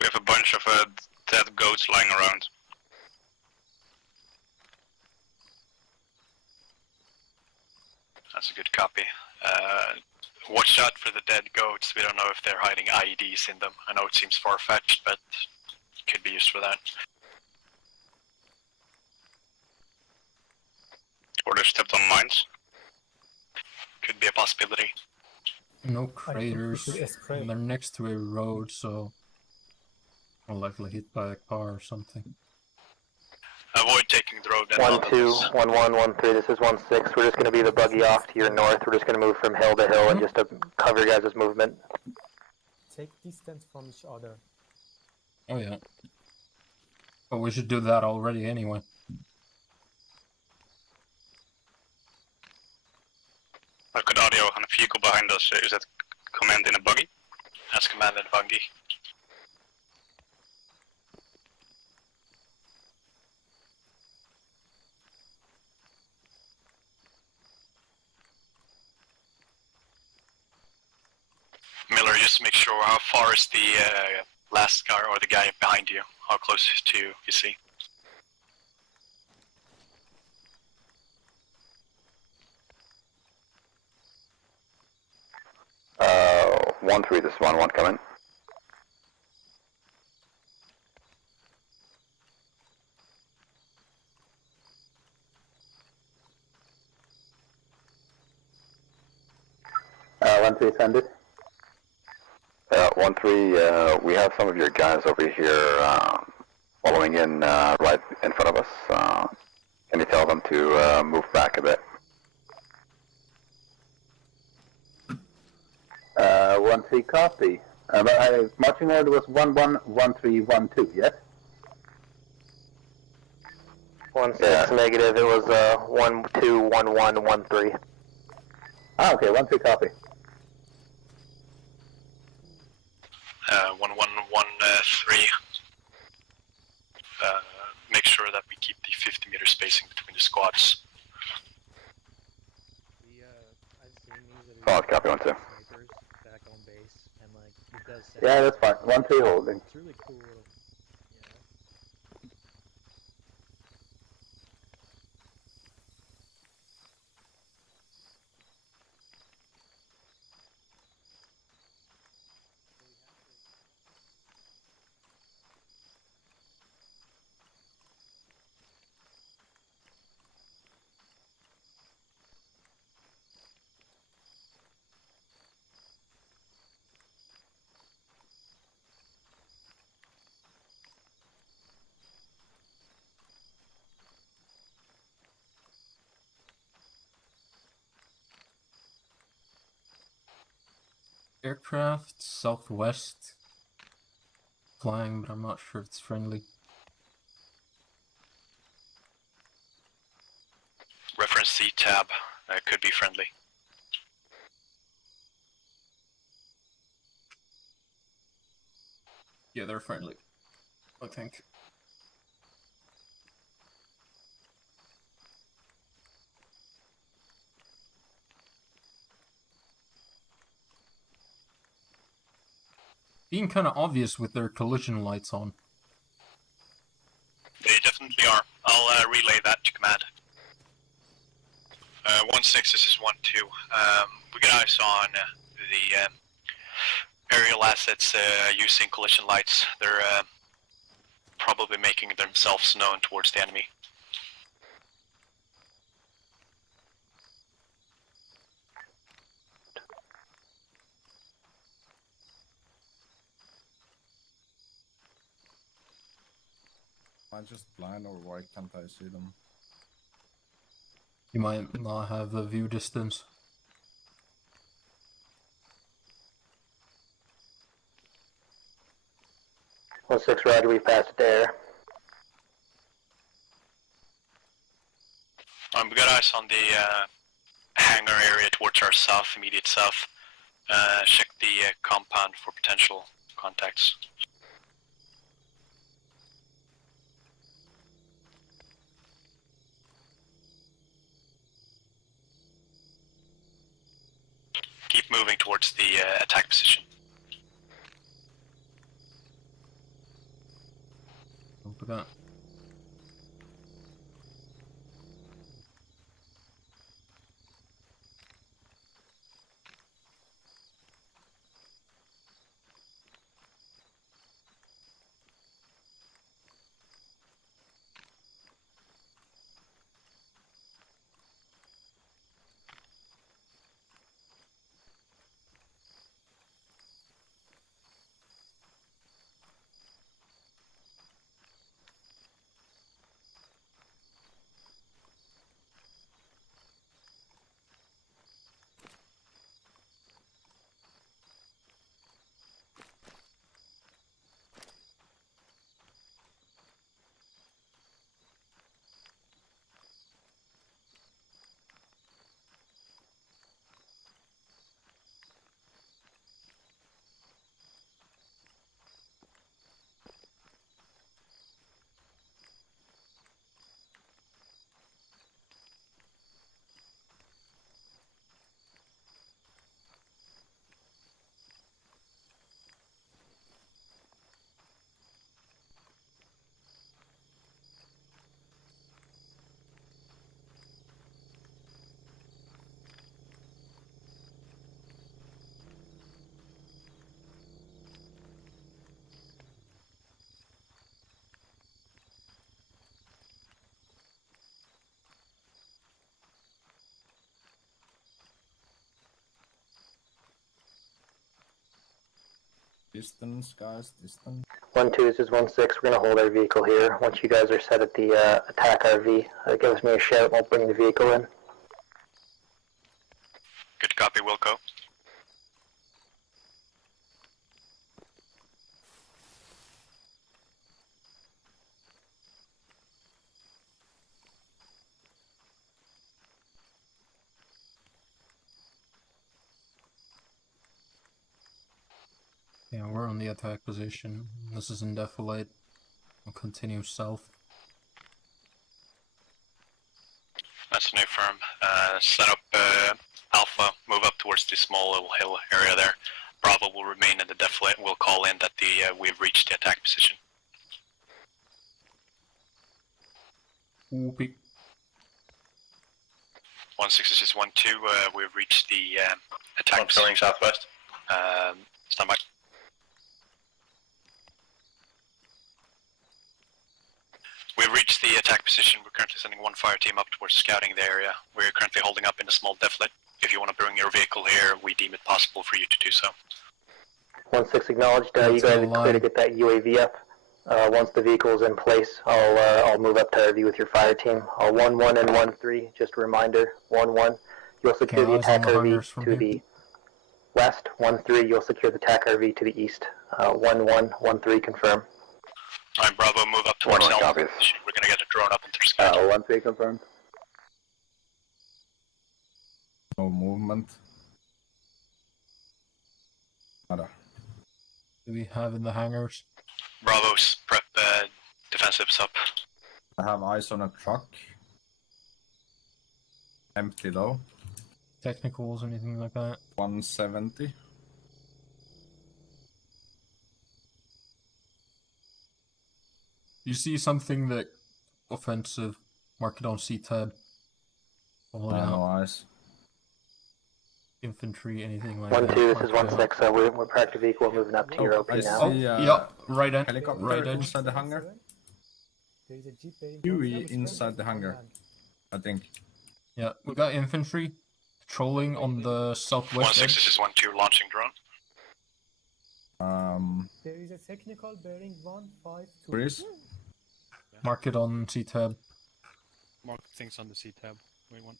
We have a bunch of dead goats lying around. That's a good copy. Watch out for the dead goats. We don't know if they're hiding IEDs in them. I know it seems far-fetched, but it could be used for that. Or they've stepped on mines. Could be a possibility. No craters. And they're next to a road, so more likely hit by a car or something. Avoid taking the road. 1-2, 1-1, 1-3. This is 1-6. We're just going to be the buggy off to your north. We're just going to move from hill to hill and just to cover your guys' movement. take distance from each other. Oh yeah. But we should do that already anyway. Good audio on a vehicle behind us. Is that command in a buggy? That's command in a buggy. Miller, just to make sure, how far is the last car or the guy behind you? How close to you is he? Uh, 1-3, this is 1-1 coming. One three send it. 1-3, we have some of your guys over here following in right in front of us. Can you tell them to move back a bit? 1-3 copy. But marching order was 1-1-1-3-1-2, yes? 1-6 negative. It was 1-2-1-1-1-3. Ah, okay. 1-3 copy. 1-1-1-3. Make sure that we keep the 50-meter spacing between the squads. Solid copy, 1-2. Back on base, and like it does. Yeah, that's fine. 1-3 holding. It's really cool. Aircraft southwest. Flying, but I'm not sure if it's friendly. Reference C tab. Could be friendly. Yeah, they're friendly, I think. Being kind of obvious with their collision lights on. They definitely are. I'll relay that to command. 1-6, this is 1-2. We got eyes on the aerial assets using collision lights. They're probably making themselves known towards the enemy. Am I just blind or why can't I see them? You might not have the view distance. One 6 Roger, we passed there. We got eyes on the hangar area towards our south, immediate south. Check the compound for potential contacts. Keep moving towards the attack position. Don't forget. Distance, guys, distance. 1-2, this is 1-6. We're going to hold our vehicle here. Once you guys are set at the attack RV, give us me a shout. We'll bring the vehicle in. Good copy, Wilco. Yeah, we're on the attack position. This is in defilade. We'll continue south. That's a new firm. Set up Alpha, move up towards the small little hill area there. Bravo will remain in the defilade and we'll call in that we've reached the attack position. Whoopee. 166 1-2, we've reached the attack position. Southwest. Stand by. We've reached the attack position. We're currently sending one fire team up towards scouting the area. We're currently holding up in a small defilade. If you want to bring your vehicle here, we deem it possible for you to do so. 1-6 acknowledged. You guys are clear to get that UAV up. Once the vehicle is in place, I'll move up to RV with your fire team. 1-1 and 1-3, just a reminder. 1-1, you'll secure the attack RV to the west. 1-3, you'll secure the attack RV to the east. 1-1, 1-3, confirm. Alright, Bravo, move up towards Alpha. We're gonna get a drone up into the sky. 1-3, confirmed. No movement. Nada. Do we have in the hangars? Bravo's prep defensives up. I have eyes on a truck. Empty though. Technicals, anything like that? 170. You see something that offensive, mark it on C-tab. No eyes. Infantry, anything like 1-2, that. this is 1-6. We're practically equal, moving up to your OP now. Yep, right edge. Helicopter Right edge. inside the hangar. Huey inside the hangar, I think. Yeah, we got infantry patrolling on the southwest 1-6, edge. this is 1-2, launching drone. There is a technical bearing 152. Breeze. Mark it on C-tab. Mark things on the C-tab. Wait one.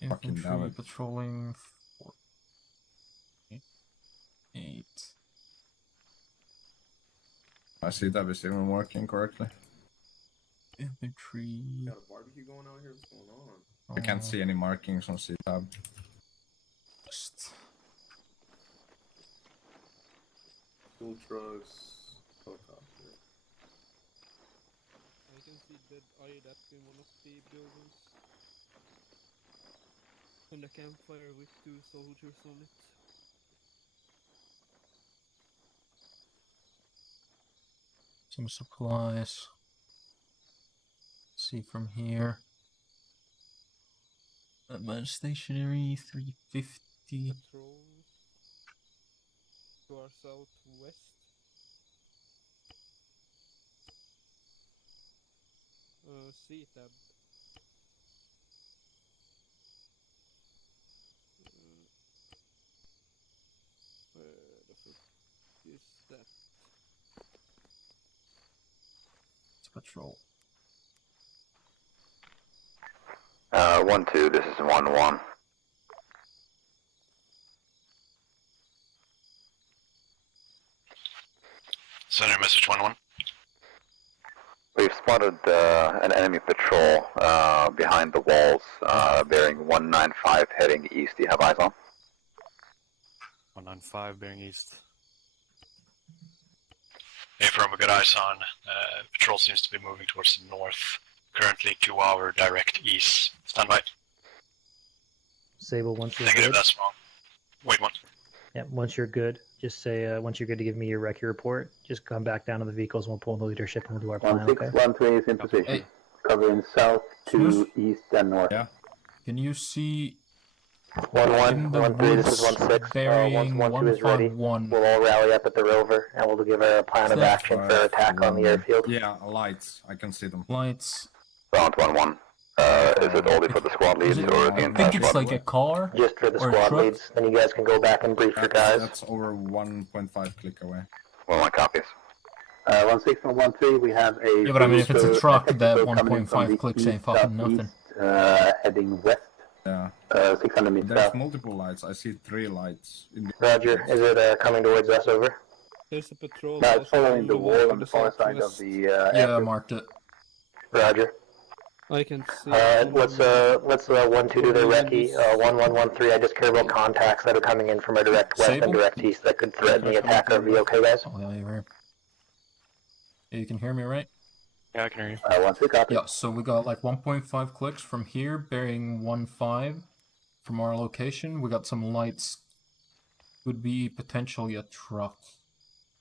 Infantry patrolling 8. I see that is even working correctly. Infantry. Got a barbecue going on here? What's going on? I can't see any markings on C-tab. Fuel trucks, helicopter. I can see dead IDAP in one of the buildings. And a campfire with 2 soldiers on it. Some supplies. See from here. Advanced stationary 350. Patrols to our southwest. C-tab. Where the fuck is that? It's patrol. 1-2, this is 1-1. Send your message 1-1. We've spotted an enemy patrol behind the walls, bearing 195 heading east. Do you have eyes on? 195 bearing east. Affirm, we got eyes on. Patrol seems to be moving towards the north. Currently 2 hour direct east. Stand by. Sable, once you're Negative, good. that's wrong. Wait one. Yeah, once you're good, just say once you're good to give me your recce report. Just come back down to the vehicles and we'll pull the leadership and we'll do our plan. 1-6, 1-3 is in position. Hey. Covering south to east and north. Yeah. Can you see 1-1, 1-3, this is 1-6. bearing 1-2 is ready. 151? We'll all rally up at the rover and we'll give our plan of action for our attack on the airfield. Yeah, lights. I can see them. Lights. Round 1-1. Is it only for the squad leads or the I entire think it's squad? like a car Just for the or a squad truck. leads. Then you guys can go back and brief your guys. That's over 1.5 click away. Well, my copies. 1613, we have a... Yeah, but I mean, if it's a truck, that coming in from 1.5 the clicks ain't east, fucking southeast, nothing. heading west. Yeah. 600 meters There's south. multiple lights. I see 3 lights. In the Roger. Is it coming towards us? Over. There's a patrol. No, it's also following the moving wall to on the far side of southwest. the Yeah, I airfield. marked it. Roger. I can see. Let's 1-2 do the recce. 1113. I just care about contacts that are coming in from a direct west Sable? and direct east that could threaten the attack RV. Okay, guys. Oh, yeah, you're here. Yeah, you can hear me, right? Yeah, I can hear you. 1-2, copy. Yeah, so we got like 1.5 clicks from here, bearing 1.5 from our location. We got some lights. Could be potentially a truck.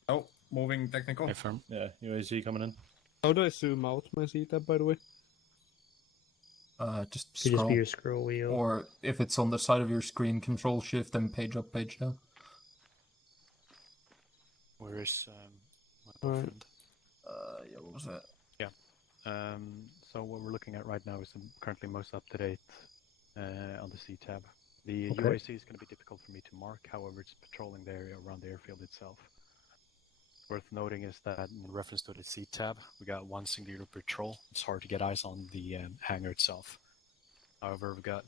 Oh, moving technical. Confirm. Yeah, UAZ coming in. How do I zoom out my Z-tab, by the way? Just Could just scroll. be your scroll wheel. Or if it's on the side of your screen, Control Shift and page up, page down. Where is my Alright. boyfriend? Yeah, what was that? Yeah. So what we're looking at right now is currently most up to date on the C tab. The Okay. UAC is going to be difficult for me to mark. However, it's patrolling the area around the airfield itself. Worth noting is that in reference to the C tab, we got one singular patrol. It's hard to get eyes on the hangar itself. However, we've got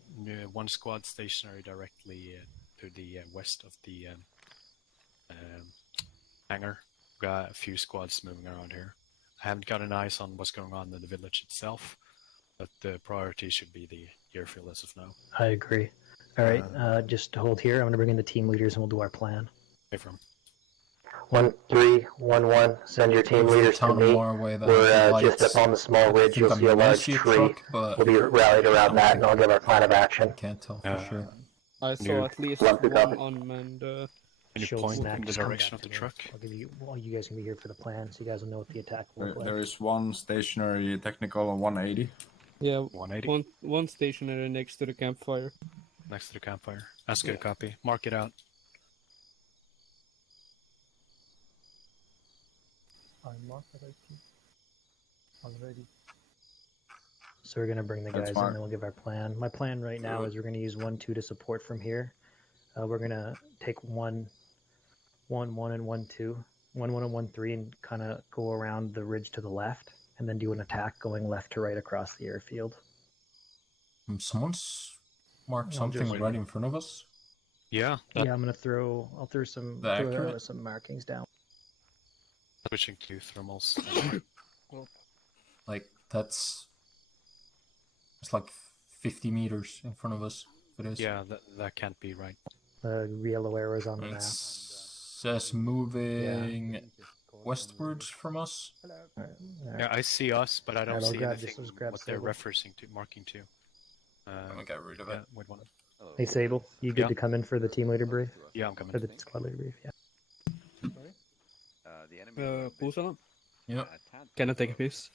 one squad stationary directly to the west of the hangar. We've got a few squads moving around here. I haven't got an eyes on what's going on in the village itself, but the priority should be the airfield as of now. I agree. All right, just hold here. I'm going to bring in the team leaders and we'll do our plan. Affirm. 1311. Send your team Towards the leaders to town me. more away than We're the just lights. up on the small ridge. I think You'll see a I may large see a tree. truck, but We'll be rallied around that, and I'll give our plan of action. Can't tell for sure. I saw at least One, two, one copy. unmanned. Can you Shield point snack in the just come direction back of the to me. truck? I'll give you. Well, you guys can be here for the plan, so you guys will know what the attack will look like. There is one stationary technical on 180. Yeah, 180. one stationary next to the campfire. Next to the campfire. That's good copy. Mark it out. I'm not already. So we're going to bring the That's guys in smart. and then we'll give our plan. My plan right now is we're going to use 1-2 to support from here. We're going to take 1-1 and 1-2, 1-1 and 1-3 and kind of go around the ridge to the left and then do an attack going left to right across the airfield. Someone's marked I'll something just- right in front of us. Yeah. Yeah, I'm going to I'll throw some, That accurate? some markings down. Switching to thermals. Like, it's like 50 meters in front of us. If it is. Yeah, that can't be right. Yellow arrows on the It map. says moving westwards from us. Yeah, I see us, but I don't Alright, I'll see grab anything this, grab what they're Sable. referencing to, marking to. I'm gonna get rid of it. Wait one. Hey Sable, you good Yeah. to come in for the team leader brief? Yeah, I'm coming. For the squad leader brief, yeah. Puusala? Yeah. Can I take a piece?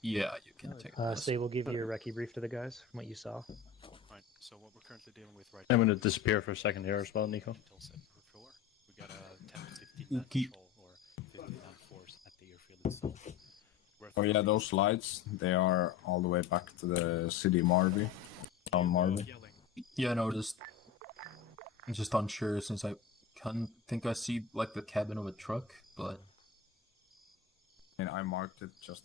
Yeah, you can take this. Sable, give your recce brief to the guys from what you saw. Right. So what we're currently dealing with right I'm now. gonna disappear for a second here as well, Nico. Until set per floor. We got a 10 to 15 man Okay. patrol or 15 man force at the airfield itself. Oh yeah, those lights, they are all the way back to the city Marby. Town Marby. Yeah, I noticed. I'm just unsure since I can't think I see like the cabin of a truck, but And I marked it just.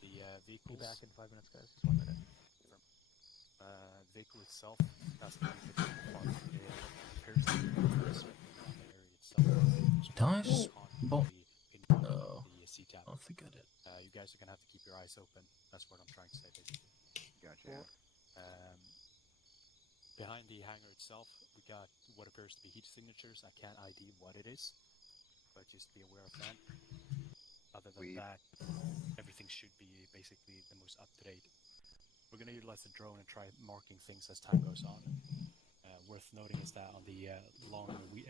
The vehicles. Be back in 5 minutes, guys. Just 1 minute. Vehicle itself has to be the appears to be the area itself. Nice. Oh. No, The C-tab. I don't think I did. You guys are gonna have to keep your eyes open. That's what I'm trying to say, basically. Gotcha. Behind the hangar itself, we got what appears to be heat signatures. I can't ID what it is, but just be aware of that. Other than that, everything should be basically the most up-to-date. We're going to utilize the drone and try marking things as time goes on. Worth noting is that on the long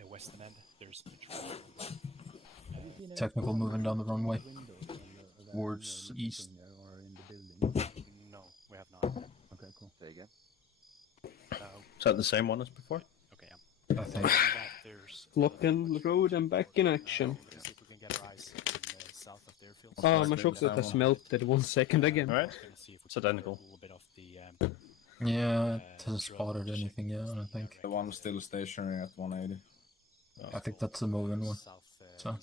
western end, there's a patrol. Technical moving down the runway towards east. No, we have not. Okay, cool. Say again. Is that the same one as before? Okay, yeah. I think. Other than that, there's Locken Road and back in action. See if we can get our eyes south of the airfield. Oh, my chocolate has melted 1 second again. Alright, it's identical. A little bit of the Yeah, it hasn't spotted anything yet, I don't think. The one still stationary at 180. I think that's the moving one. So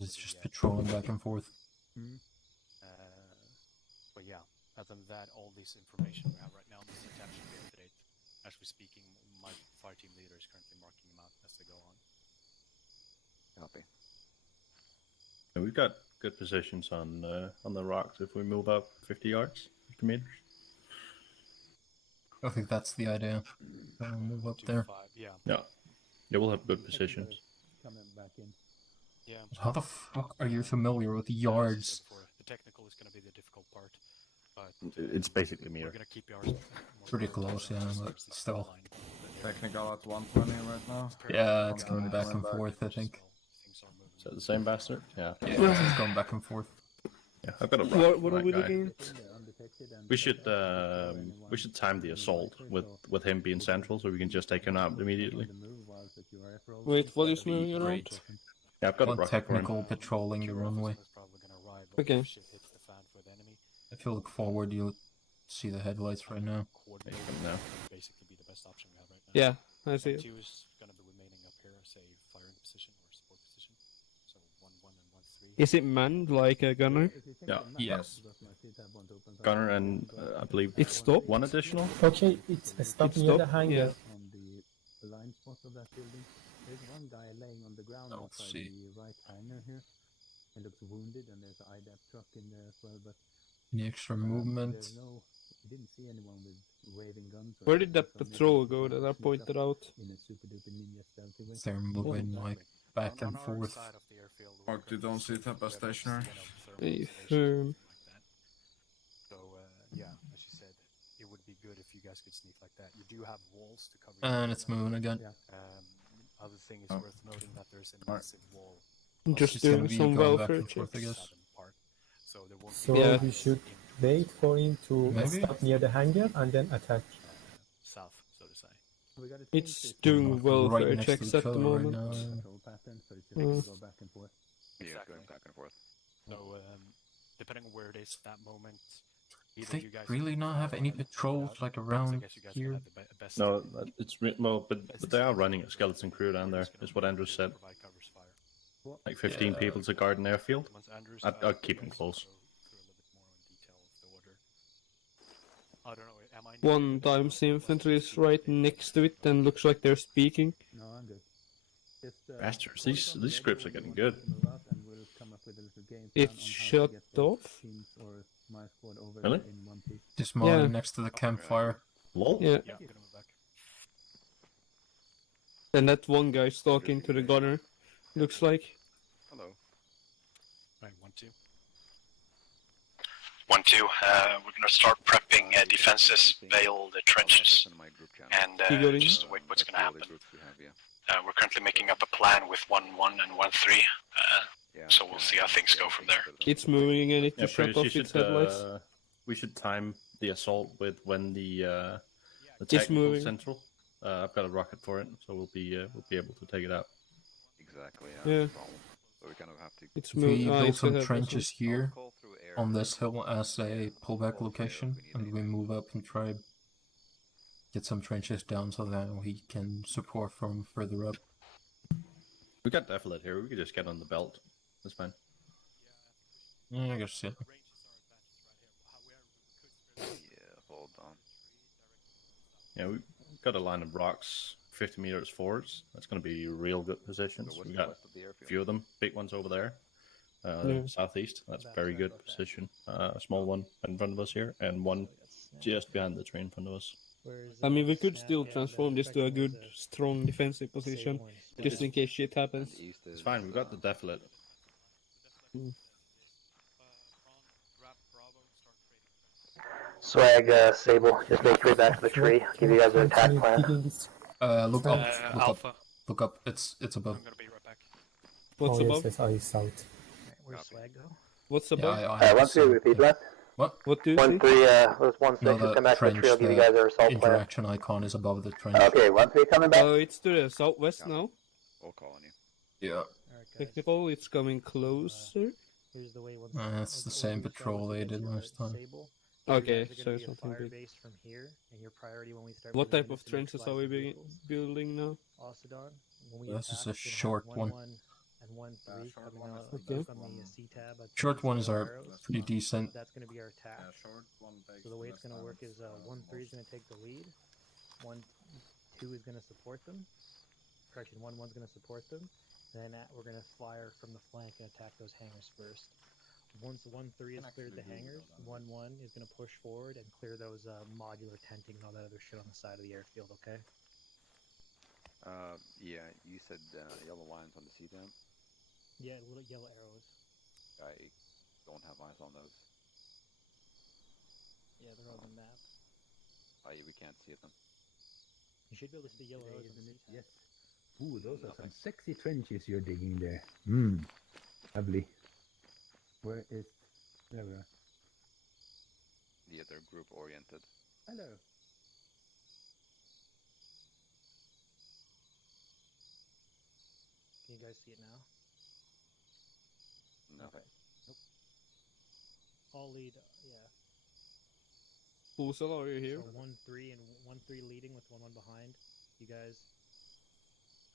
it's just patrolling back and forth. But yeah, other than that, all this information we have right now, this attack should be up to date. As we're speaking, my fire team leader is currently marking them out as they go on. Copy. Yeah, we've got good positions on the rocks if we move up 50 yards, 50 meters. I think that's the idea. Move up there. Yeah. Yeah, we'll have good positions. Yeah. How the fuck are you familiar with yards? The technical is going to be the difficult part, but it's basically we're mirror. going to keep ours Pretty close, yeah, but still. Technical at 120 right now. Yeah, it's going back and forth, I think. Is that the same bastard? Yeah. Yeah, it's going back and forth. Yeah, I've got a What are we looking at? We should time the assault with him being central, so we can just take him out immediately. Wait, what is moving around? Yeah, I've got a One rocket for him. technical patrolling the runway. Okay. If you look forward, you'll see the headlights right now. No. basically be the best option we have right now. Yeah, I see it. 2 is going to be remaining up here as a firing position or support position. So 1-1 and 1-3. Is it manned like a gunner? Yeah. Yes. Gunner and I believe It's stopped. one additional. Okay, it's stopped near the hangar. Yeah. On the line spot of that building, there's one guy laying on the ground outside the right hangar here. He looks wounded, and there's an IDAP truck in there as well. But Any extra movement? there's no, we didn't see anyone with waving guns. Where did that patrol go that I pointed out? In a super duper ninja stealthy way. They're moving like back and forth. Mark, you don't see Tampa stationary. Hey, So yeah, as you said, it would be good if you guys could sneak like that. You do have walls to cover. And it's moving again. Other thing is worth noting that there's a massive wall. Just It's gonna doing be some going back welfare and forth, I checks. guess. So there won't So Yeah. we should wait for him to Maybe. stop near the hangar and then attack. south, so to say. It's doing welfare Right next to checks each at the other right moment. now. Go back and forth. Yeah, going back and forth. So depending on where it is at that moment, either They you guys really not have any patrols like around guess you guys here. have the best. No, it's but they are running a skeleton crew down there. Is what Andrew said. Provide covers fire. Like 15 people to guard an airfield. Once Andrews, I'd keep him close. go through a little bit more in detail of the order. I don't know. Am I? One Dimes infantry is right next to it and looks like they're speaking. No, I'm good. Bastards, these scripts are getting good. It's shut off? Really? This morning Yeah. next to the campfire. Lol. Yeah. Yeah, I'm gonna move back. And that one guy talking to the gunner looks like. Hello. Right, 1-2. 1-2, we're gonna start prepping defenses, veil the trenches, and You got it? just wait what's gonna All the happen. groups we have, yeah. We're currently making up a plan with 1-1 and 1-3, so we'll see how things go from there. It's moving and it Yeah, to shut Prentice, off its headlights. we should time the assault with when the It's technical moving. central. I've got a rocket for it, so we'll be able to take it out. Exactly, Yeah. no problem. So we kind of have to It's We moving. build some trenches here on this hill as a pullback Call through location, if we need and we move up and try get some trenches down so that he can support from further up. We got definite here. We could just get on the belt. That's fine. Yeah, I guess yeah. Yeah, hold on. Yeah, we got a line of rocks 50 meters forwards. That's going to be real good positions. So what's We the got west of the a airfield? few of them, big ones over there. Yeah. Southeast. That's very good position. A small one in front of us here, and one just behind the tree in front of us. I mean, we could still transform this to a good, strong defensive position, just in case shit happens. It's fine. We've got the defilet. Swag, Sable, just make your way back to the tree. I'll give you guys an attack plan. Look up, look Alpha. up, look up. It's above. I'm gonna be right back. What's Oh, above? yes, I south. Where's Swag go? What's Yeah, above? I have 1-3, repeat that. What? What do you 1-3, see? was 1-6, No, just the come back to the trench, tree. I'll give you the guys our assault plan. interaction icon is above the trench. Okay, 1-3 coming back. Oh, it's to the southwest now. I'll call on you. Yeah. Technical, it's coming closer. Here's the way once It's the same patrol they did last time. Okay, so it's nothing big. From here, and your priority when we start What type of trenches are we building now? Ocedon, when we This is attack, a it's gonna short have one. 1-1 and 1-3 coming out Okay. from the C-tab. Short ones are pretty decent. That's going to be our attack. So the way it's going to work is 1-3 is going to take the lead. 1-2 is going to support them. Correction, 1-1 is going to support them. Then we're going to fire from the flank and attack those hangars first. Once 1-3 has cleared the hangars, 1-1 is going to push forward and clear those modular tenting and all that other shit on the side of the airfield, okay? Yeah, you said yellow lines on the C-tab? Yeah, little yellow arrows. I don't have eyes on those. Yeah, they're on the map. We can't see them. You should be able to see yellow arrows on the C-tab. Yes. Ooh, those are some sexy trenches you're digging there. Lovely. Where is... There we are. Yeah, they're group oriented. Hello. Can you guys see it now? No. Okay. Nope. I'll lead, yeah. Pusal, are you here? So 1-3 and 1-3 leading with 1-1 behind. You guys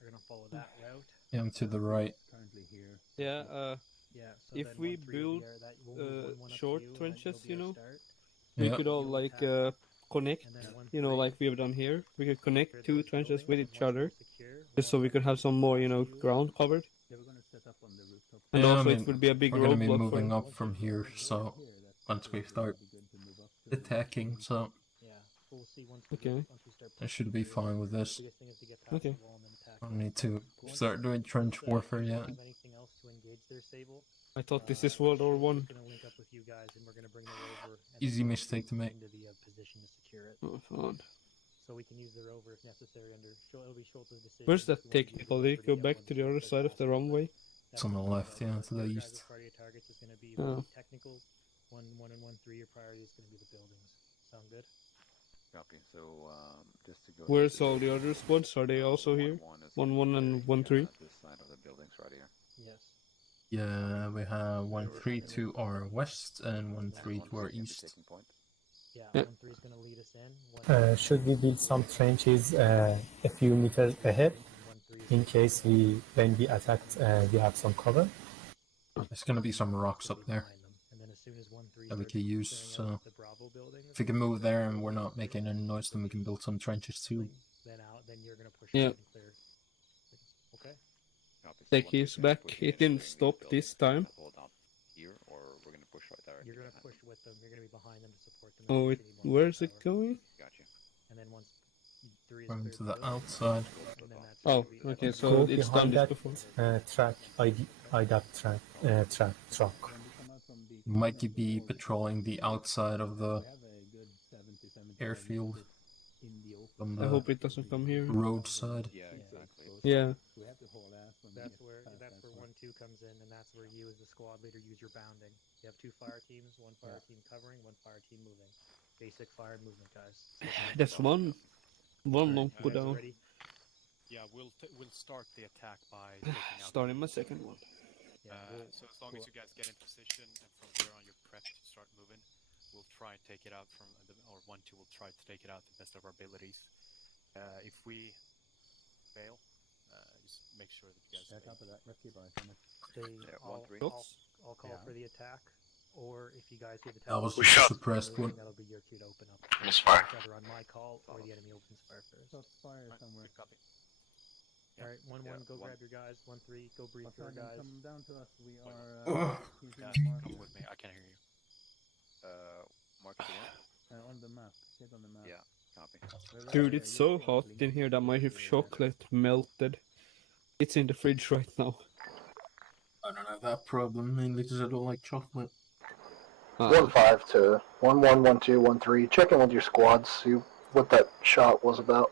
are gonna follow that route. Yeah, I'm to the right. Currently here. Yeah, Yeah, so if then we 1-3 will build be that we'll move 1-1 up to short you, and then trenches, it'll be you our know, start. we Yeah. could all like connect, And then 1-3 you know, like we have done here. We could connect clear two those trenches buildings, with and each once other, they're secure, just so we could have some more, you know, ground covered. They were gonna set up on the rooftop. And Yeah, also I it mean, would be a big we're gonna be roadblock for moving them. up from here, so once we start attacking, so Yeah, we'll see once Okay. once we start I should be fine with this. biggest thing is to get past Okay. the wall and then attack. I don't need to Once start doing trench warfare you yet. don't have anything else to engage their Sable, I thought this is World War Schultz One. is gonna link up with you guys and we're gonna bring the rover and Easy then mistake to make. into the position to secure it. Oh, fun. So we can use the rover if necessary under it'll be Schultz's decision. Where's if that we wanna use the technical? rover Did it to go get back one to the other that's side of the possible. runway? It's on the left, yeah, to the Your east. guys' priority targets is gonna be Oh. technicals. 1-1 and 1-3. Your priority is gonna be the buildings. Sound good? Copy. So, just to go. Where's to all the other squads? Are they also here? 1-1 and 1-3? This side of the buildings right here. Yes. Yeah, we have 1-3 to our west and 1-3 to our east. Taking point. Yeah, Yeah. 1-3 is gonna lead us in. Should we build some trenches a few meters ahead in case when we attacked, we have some cover? There's gonna be some rocks up there And then as soon as 1-3 that we starts can use, clearing out so the Bravo buildings, if we can move there and we're not making any noise, then we can build some trenches too. then you're gonna push Yeah. forward and clear things. Okay? Copy. So Tech 1-3 is is gonna back. push It against didn't the stop buildings. this time. Hold out here, or we're gonna push right there. You're gonna push with them. You're gonna be behind them to support them. Oh, in it, case they need more where's it manpower. going? Gotcha. And then once 3 is Going cleared to the building, outside. and then that's Oh, gonna be- okay, Go so it's done behind this that before. track, IDAP truck. We might be patrolling the outside of the airfield from I the hope it doesn't come here. roadside. Yeah, exactly. Yeah. We have to hold ass when we That's get where past that point. 1-2 comes in, and that's where you as the squad leader use your bounding. You have 2 fire teams, 1 fire team covering, 1 fire team moving. Basic fire and movement, guys. That's one long You put guys down. ready? Yeah, we'll start the attack by taking out. Starting my second one. Yeah, So as long as you guys get in position and from there on you're prepped to start moving, we'll try and take it out from the, or 1-2 will try to take it out to the best of our abilities. If we fail, just make sure that you guys. Back up of that recce by from it. I'll call for the attack, or if you guys give the That was tactical just a shot, suppressed one. that'll be your cue to open up. Misfire. Either on my call or the enemy opens fire first. Shots fired somewhere. Alright, 1-1, go grab your guys. 1-3, go brief your Poseidon, guys. come down to us. We are using Yeah, the mark come with me. I can't hear you. Mark the one. on the map. Check on the map. Yeah, copy. Dude, it's so hot in here that my chocolate melted. It's in the fridge right now. I don't have that problem, mainly because I don't like chocolate. 1-5 to 1-1, 1-2, 1-3. Check in with your squads. See what that shot was about.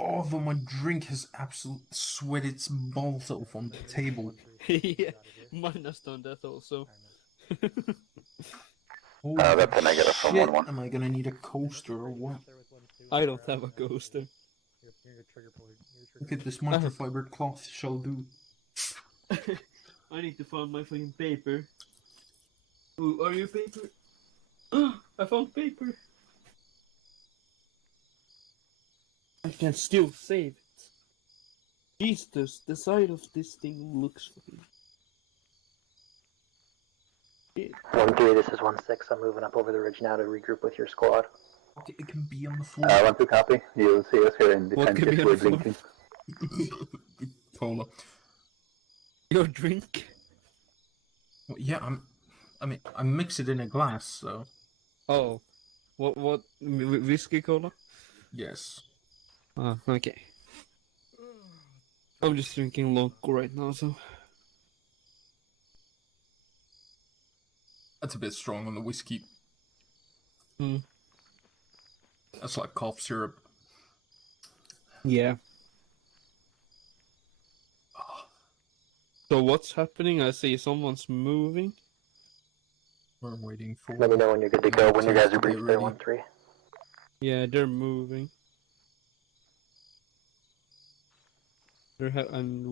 Although my drink has absolutely sweated its balls off on the table. Yeah, mine has done that also. That's a negative from Shit, 1-1. am I gonna need a coaster or what? I don't have a coaster. Look at this microfiber cloth shall do. I need to find my fucking paper. Ooh, are you paper? I found paper. I can still save it. Jesus, the side of this thing looks fucking... 1-3, this is 1-6. I'm moving up over the ridge now to regroup with your squad. It can be on the floor. 1-2 copy. You'll see us here in the What tent can be just on the way floor? blinking. Cola. Your drink? Well, yeah, I mix it in a glass, so. Oh. What? Whiskey cola? Yes. Ah, okay. I'm just drinking local right now, so... That's a bit strong on the whiskey. Hmm. That's like cough syrup. Yeah. So what's happening? I see someone's moving. We're waiting for... Let me know when you're good to go. When you guys are briefed there, 1-3. Yeah, they're moving. And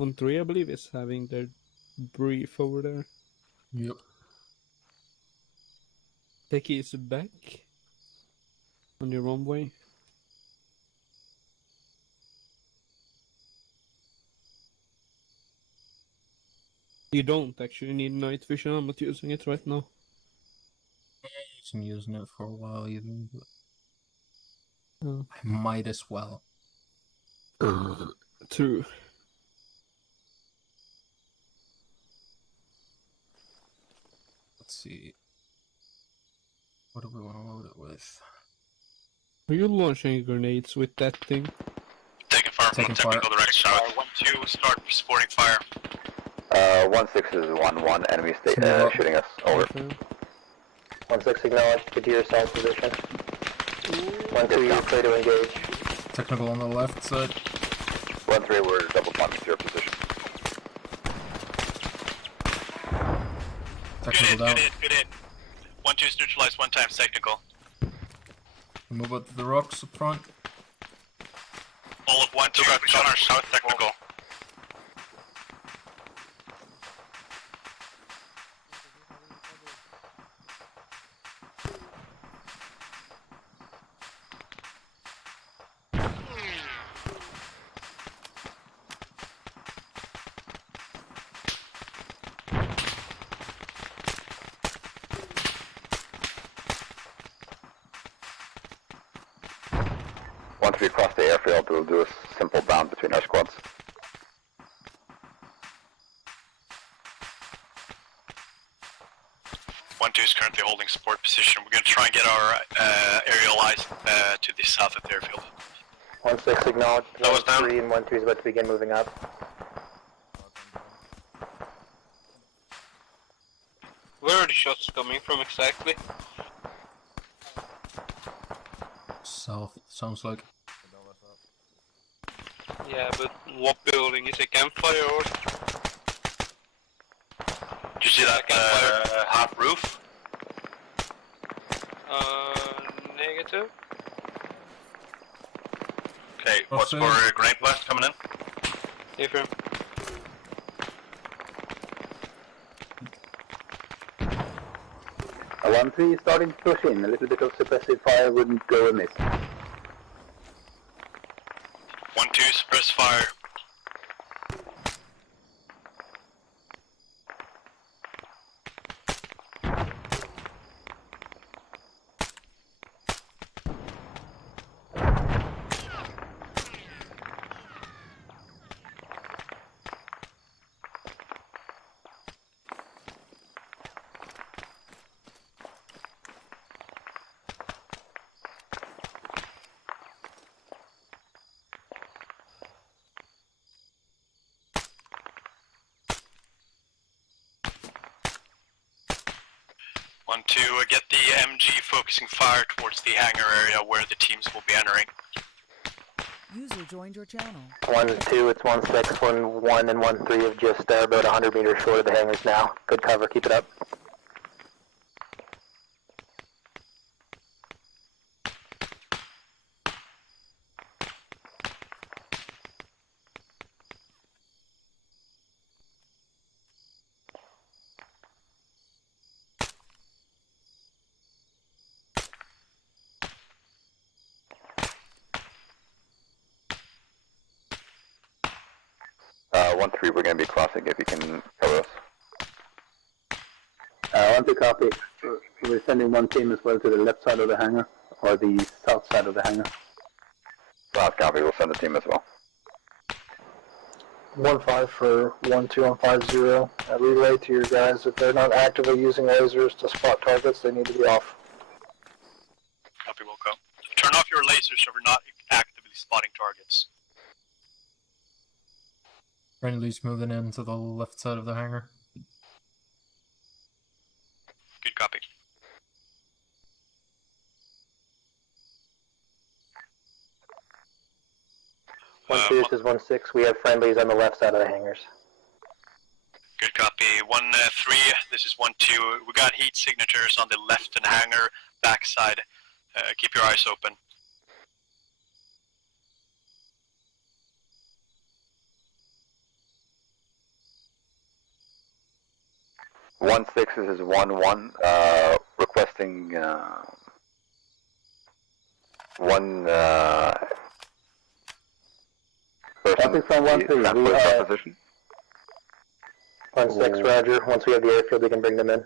1-3, I believe, is having their brief over there. Yep. Techie is back on your runway. You don't actually need night vision. I'm not using it right now. I wasn't using it for a while either, but Oh. I might as well. True. Let's see. What do we want to load it with? Are you launching grenades with that thing? Taking fire from Taking technical fire. direction. 1-2, start supporting fire. 1-6 is 1-1. Enemy shooting us. Over. 1-6 acknowledged. Get to your assault position. 1-2, you're clear to engage. Technical on the left side. 1-3, we're double bumping to your position. Technical down. Good in. 1-2 is neutralized 1 times technical. Move up to the rocks up front. All of 1-2 on our south technical. Once we cross the airfield, we'll do a simple bound between our squads. One-two is currently holding support position. We're going to try and get our aerial eyes to the south of the airfield. 1-6 acknowledged. That was down. 1-3 and 1-2 is about to begin moving up. Where are the shots coming from exactly? South, sounds like. Yeah, but what building? Is it campfire or? Did you see that half roof? Negative. Okay, what's for grenade blast coming in? Affirm. A 1-3 starting to push in. A little bit of suppressive fire wouldn't go amiss. 1-2, suppress fire. To get the MG focusing fire towards the hangar area where the teams will be entering. User joined your channel. 1-2, it's 1-6, 1-1 and 1-3 have just about 100 meters short of the hangars now. Good cover, keep it up. 1-3, we're going to be crossing if you can cover us. 1-2 copy. We're sending one team as well to the left side of the hangar, or the south side of the hangar. South copy, we'll send a team as well. 1-5 for 1-2 on 5-0. Relay to your guys, if they're not actively using lasers to spot targets, they need to be off. Copy, Wilco. Turn off your lasers so we're not actively spotting targets. Friendly's moving in to the left side of the hangar. Good copy. This is 1-6. We have friendlies on the left side of the hangars. Good copy. 1-3. This is 1-2. We got heat signatures on the left and hangar backside. Keep your eyes open. One six, this is 1-1. Requesting one person from 1-3. We are position. 1-6, Roger. Once we have the airfield, we can bring them in.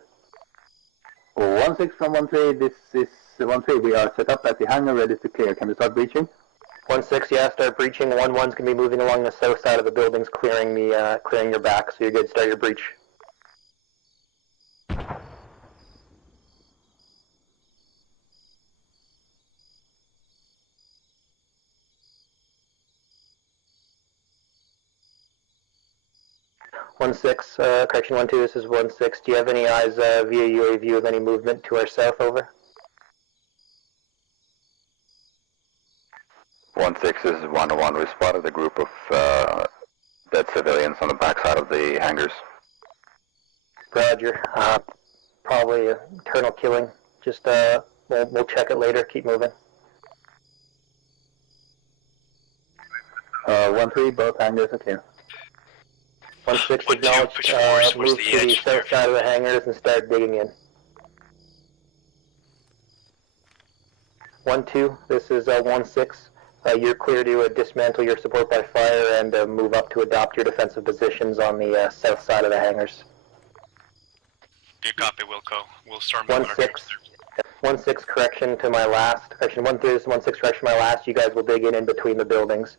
1-6 from 1-3. This is 1-3. We are set up at the hangar, ready to clear. Can we start breaching? 1-6, yeah, start breaching. 1-1's gonna be moving along the south side of the buildings, clearing your back. So you're good. Start your breach. Correction 1-2, this is 1-6. Do you have any eyes via UAV of any movement to our south, over? 1-6, this is 1-1. We spotted a group of dead civilians on the backside of the hangars. Roger. Probably internal killing. Just, we'll check it later. Keep moving. 1-3, both hangars are clear. 1-6 acknowledged, move to the south side of the hangars and start digging in. 1-2, this is 1-6. You're clear to dismantle your support by fire and move up to adopt your defensive positions on the south side of the hangars. Good copy, Wilco. We'll start moving. 1-6, correction to my last. Correction 1-3, this is 1-6, correction to my last. You guys will dig in between the buildings.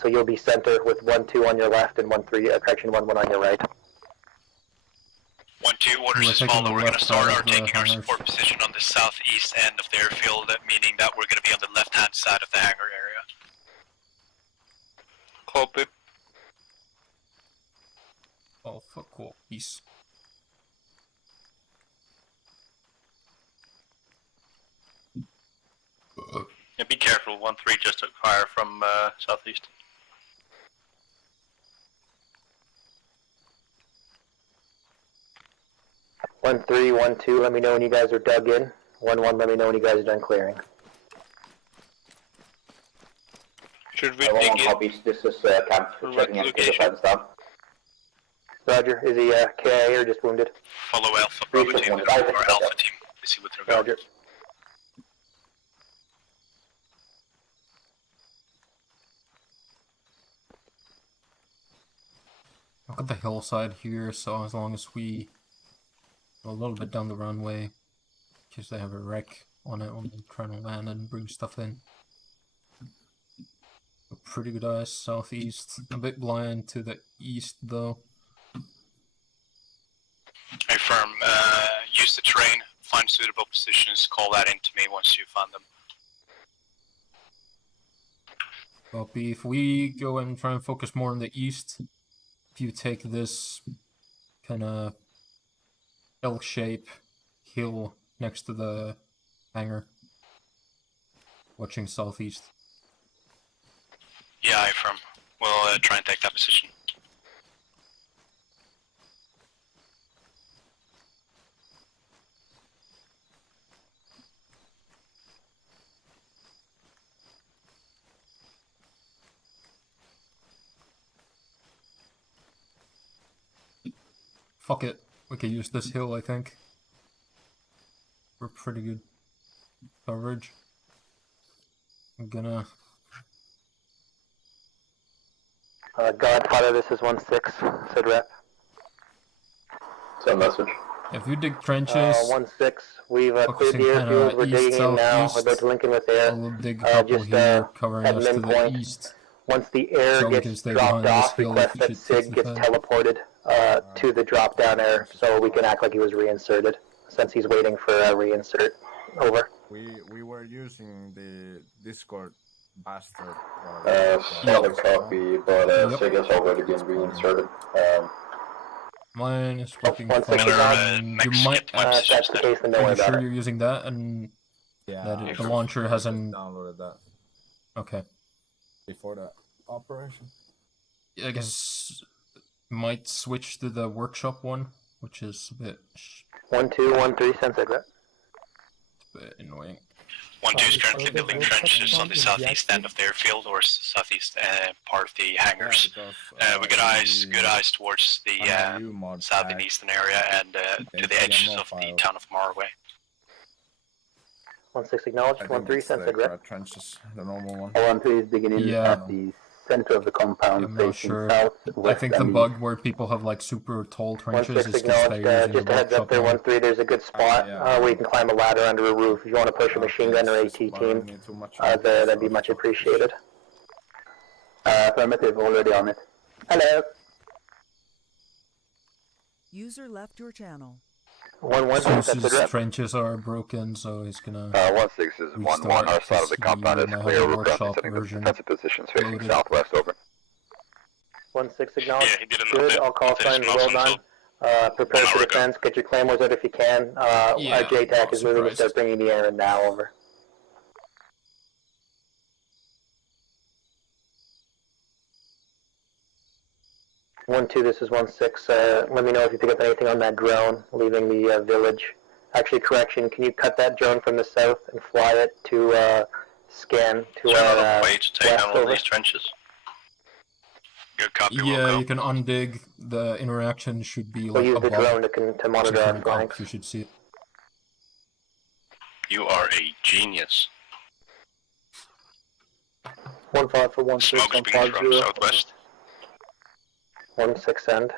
So you'll be center with 1-2 on your left and 1-3, correction 1-1 on your right. 1-2, orders as follow. We're going to start taking our support position on the southeast end of the airfield, meaning that we're going to be on the left-hand side of the hangar area. Copy. Oh, fuck, cool. Peace. Yeah, be careful, 1-3 just took fire from southeast. One 3, 1-2, let me know when you guys are dug in. 1-1, let me know when you guys are done clearing. Should we dig in? Copies. This is Camp checking in for defense down. Roger, is he KIA or just wounded? Follow Alpha Bravo team, or Alpha team, to see what they're going. Roger. I've got the hillside here, so as long as we go a little bit down the runway, in case they have a wreck on it when they're trying to land and bring stuff in. Pretty good eyes southeast, a bit blind to the east though. Affirm, use the terrain, find suitable positions, call that in to me once you find them. Copy. If we go and try and focus more on the east, if you take this kind of L-shape hill next to the hangar, watching southeast. Yeah, affirm. We'll try and take that position. Fuck it. We can use this hill, I think. We're pretty good coverage. I'm gonna... Godfather, this is 1-6, Sid Rep. Send message. If you dig trenches, 1-6, we've cleared focusing the kind airfield, of we're digging in now, we're about to link in with air. I'll dig a couple Just here, covering at us to the midpoint. east. Once the air So we can gets stay dropped behind this off, hill request if that shit Sid hits the gets fan. teleported to the drop down air so we can act like he was reinserted, since he's waiting for a reinsert. Over. We were using the Discord bastard. Solid copy, but Sig has already been reinserted. Mine is working One fine. second, You might if that's the case, then don't Are worry you about sure it. you're using that and that the launcher hasn't downloaded that Okay. before the operation. I guess might switch to the workshop one, which is a bit 1-2-1-3, send Sid Rep. annoying. 1-2 is currently building trenches on the southeast end of the airfield or southeast part of the hangars. We got good eyes towards the south and eastern area and to the edges of the town of Marway. 1-6 acknowledged, 1-3 send Sid Rep. Trenches, the normal one. 1-3 is digging in at the center of the compound, I'm not facing sure. south, I west, think the and bug where people have like super tall trenches 1-6 is because acknowledged, they're using just the a heads up workshop there, one. 1-3, there's a good spot where you can climb a ladder under a roof. If you want to push a machine gun or AT team, that'd be much appreciated. Affirmative, already on it. Hello. User left your channel. 1-1, Zeus's trenches are broken, so he's gonna 1-6 is 1-1. Our side of the compound is clear. We're currently setting the defensive positions facing southwest. Over. 1-6 acknowledged. Good, all call signs well done. Prepare for defense. Get your claymores out if you can. Our JTAC is moving to start bringing the air in now. Over. One two, this is 1-6. Let me know if you pick up anything on that drone leaving the village. Actually, correction. Can you cut that drone from the south and fly it to scan to our way to take west down all over? these trenches. Good copy. Yeah, you can undig. The interaction should be We'll like use the above. drone to monitor So our from flanks. up, you should see it. You are a genius. 1-5 for 1-6 Smoke is on beginning from 5-0. southwest. 1-6 end.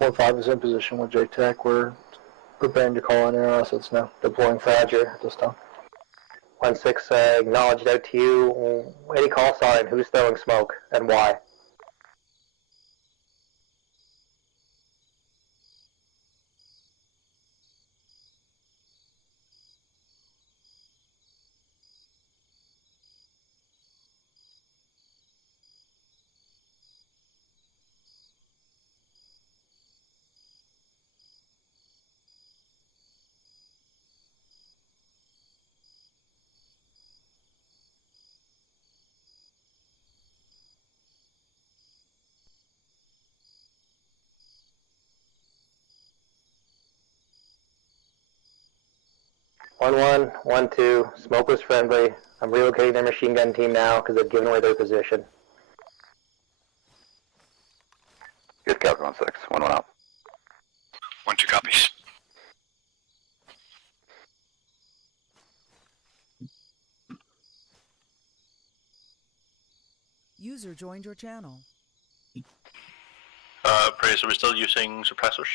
1-5 is in position with JTAC. We're preparing to call in air assets now. Deploying Roger at this time. 1-6 acknowledged out to you. Any call sign? Who's throwing smoke and why? One, 1-2. Smoke was friendly. I'm relocating their machine gun team now because they've given away their position. Good copy, 1-6. 1-1 out. 1-2 copies. User joined your channel. Praise, are we still using suppressors?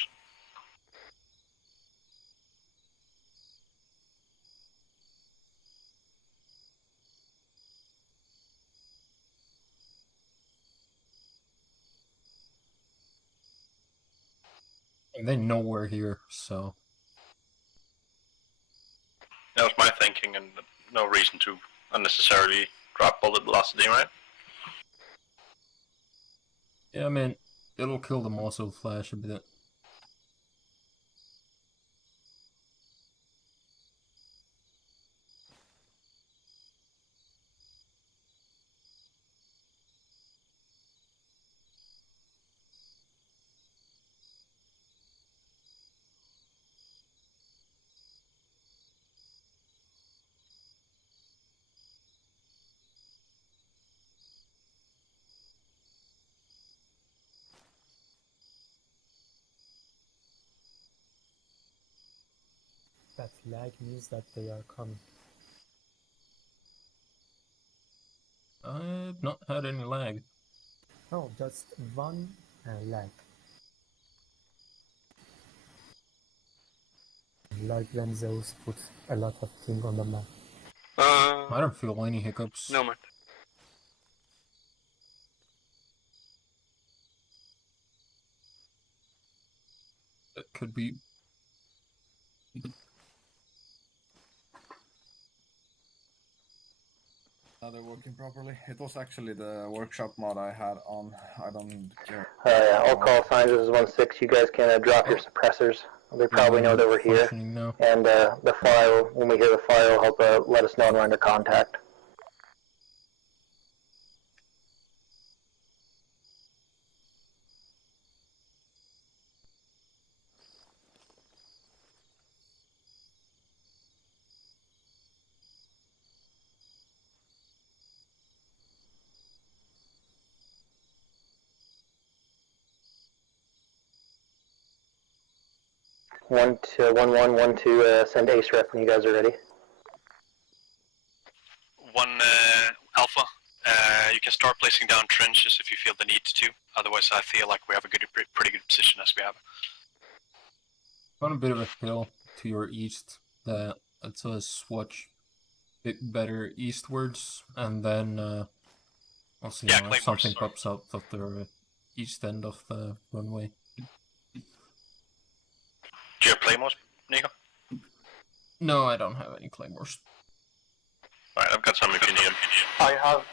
And they know we're here, so That was my thinking, and no reason to unnecessarily drop bullet velocity, right? yeah, I mean, it'll kill the muzzle flash a bit. That lag means that they are coming. I've not had any lag. No, just one leg. Like when Zeus puts a lot of things on the map. I don't feel any hiccups. No, man. That could be. Now they're working properly. It was actually the workshop mod I had on. I don't care. Yeah, all call signs. This is 1-6. You guys can drop your suppressors. They probably know that we're here. Now. And the fire, when we hear the fire, will help let us know when we're under contact. One to 1-1, 1-2. Send ace rep when you guys are ready. 1 Alpha. You can start placing down trenches if you feel the need to. Otherwise, I feel like we have a pretty good position as we have. On a bit of a hill to your east that it's a swatch bit better eastwards, and then I'll see if something pops up at the east end of the runway. Do you have claymores, Nico? No, I don't have any claymores. Alright, I've got some if you need them. I have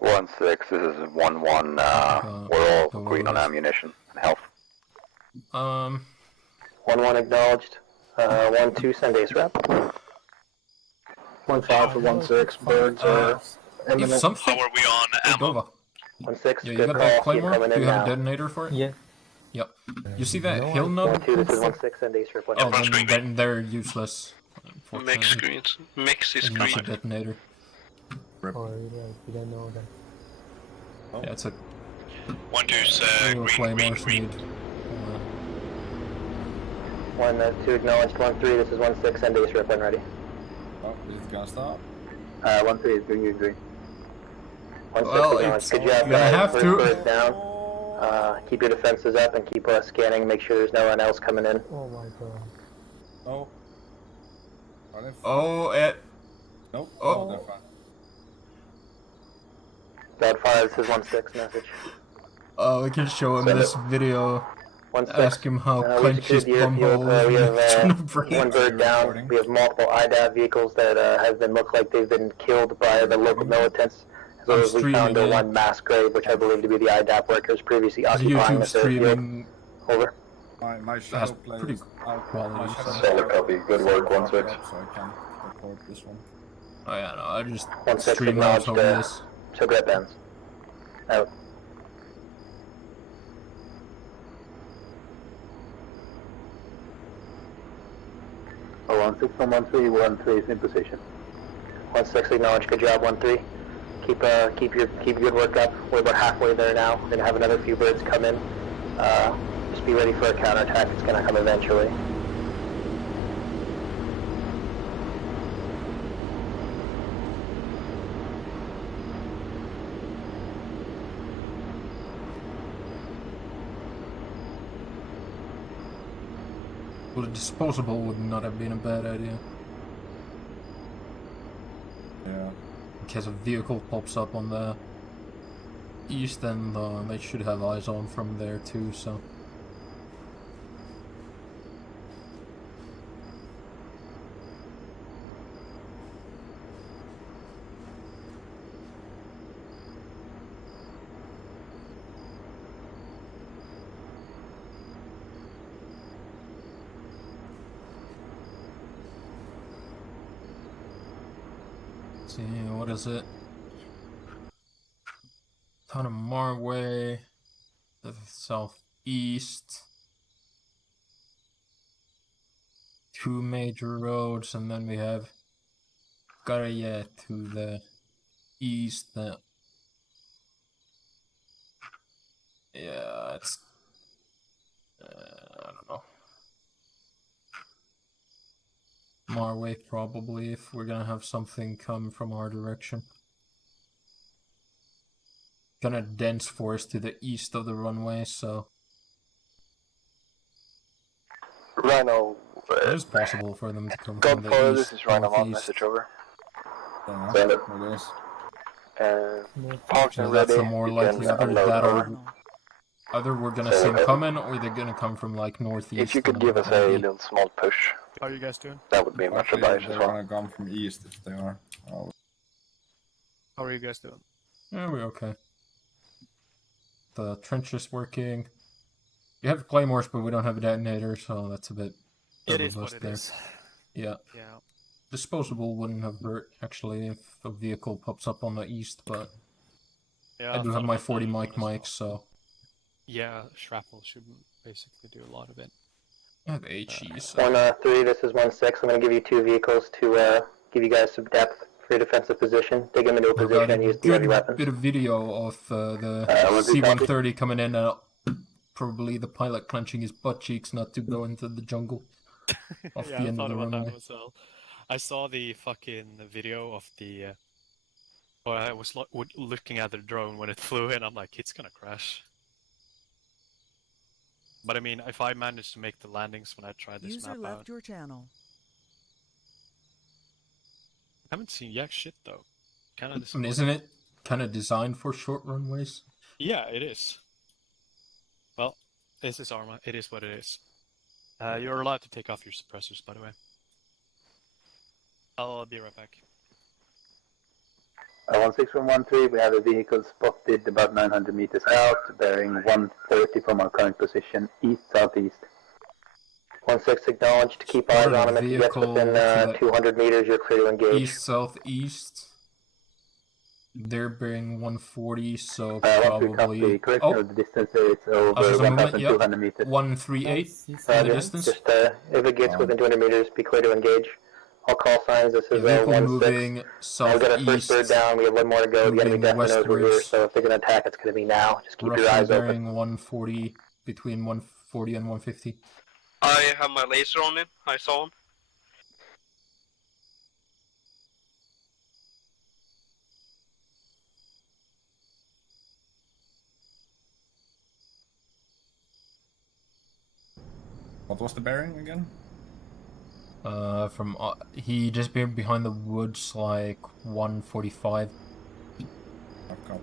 1-6. This is 1-1. We're all green on ammunition and health. 1-1 acknowledged. 1-2, send ace rep. 1-5 for 1-6. Birds are imminent. If something... How are we on ammo? 1-6, Yeah, you good got call. that Keep claymore? coming Do in you have now. a detonator for it? Yeah. Yep. You see that hill node? 1-2, this is 1-6, send ace rep. Oh, then they're useless. Mix screens. Mix is Not a green. detonator. Or we don't know that. Yeah, it's a... 1-2's green. 1-2 acknowledged. 1-3, this is 1-6, send ace rep when ready. Oh, is it gonna stop? 1-3 is green, green. 1-6 Well, acknowledged. it's Good job, gonna guys. have First to. bird down. Keep your defenses up and keep scanning. Make sure there's no one else coming in. Oh my god. Oh. Oh, Nope. Oh. They're fine. Godfire, this is 1-6 message. We can show him Send this it. video. 1-6. Ask him how We clenches secured the bumhole airfield. We is gonna have break. one bird down. We have multiple IDAV vehicles that have been look like they've been killed by the local militants. As well as we found one mass grave, which I believe to be the IDAP workers previously occupying this airfield. Streaming Over. My shadow plays pretty out. quality. Solid copy. Good work, 1-6. So I can record this one. Oh yeah, no, I just 1-6 stream out acknowledged. over this. Cigarette bends. Out. Oh, 1-6 from 1-3, 1-3 is in position. 1-6 acknowledged. Good job, 1-3. Keep your good work up. We're about halfway there now. We're gonna have another few birds come in. Just be ready for a counterattack. It's gonna come eventually. Well, a disposable would not have been a bad idea. Yeah. In case a vehicle pops up on the east end, they should have eyes on from there too, so... See, what is it? Ton of Marway, to the southeast. 2 major roads, and then we have Garaya to the east. Yeah, it's... I don't know. Marway probably, if we're gonna have something come from our direction. kind of dense forest to the east of the runway, so Rhino. it is possible for them to come God from the follow, east. this is Rhino on northeast. message over. Send it. Parked So and that's ready. the more You likely. can Either unload that over. or either we're gonna see them coming, or they're gonna come from like northeast. If you could give us a little small push, How are you guys doing? that would be much Actually, obliged they're as well. gonna come from east if they are. Oh. How are you guys doing? Yeah, we're okay. The trench is working. We have claymores, but we don't have a detonator, so that's a bit. It is robust what it there. is. Yeah. Yeah. Disposable wouldn't have hurt actually if a vehicle pops up on the east, but Yeah, I do thought have my about 40 that mic as well. mic, so Yeah, shrapnel should basically do a lot of it. I have HE. So 1-3, this is 1-6. I'm going to give you 2 vehicles to give you guys some depth for your defensive position. Dig them into a I've got position a and use the heavy good weapons. bit of video of the was it C-130 coming in. Probably the pilot clenching his butt cheeks not to go into the jungle off Yeah, the I end of thought the about runway. that myself. I saw the fucking video of the. Well, I was looking at the drone when it flew in. I'm like, it's gonna crash. But I mean, if I manage to make the landings when I try this User map left out, your channel. I haven't seen jack shit though. Kind of And disappointing. isn't it kind of designed for short runways? Yeah, it is. Well, this is Arma. It is what it is. You're allowed to take off your suppressors, by the way. I'll be right back. 16113, we have a vehicle spotted about 900 meters out, bearing 130 from our current position, east-southeast. 1-6 acknowledged. Keep eyes Spotted on a him. If he gets vehicle within to the 200 meters, you're clear to engage. East-southeast. They're bearing 140, so 1-3 probably. copy. Correction Oh, of the distance there, it's over there's a movement, yep. 1,200 meters. 138 in the distance. Just if it gets within 200 meters, be clear to engage. I'll call signs. This is Vehicle 1-6. moving I'll get a first bird southeast. down. We have one more to go. The enemy Moving definitely knows we're here, westwards. so if they're going to attack, it's going to be now. Just keep your Roughly eyes open. bearing 140, between 140 and 150. I have my laser on him. I saw him. What was the bearing again? From he just been behind the woods like 145. I've got it.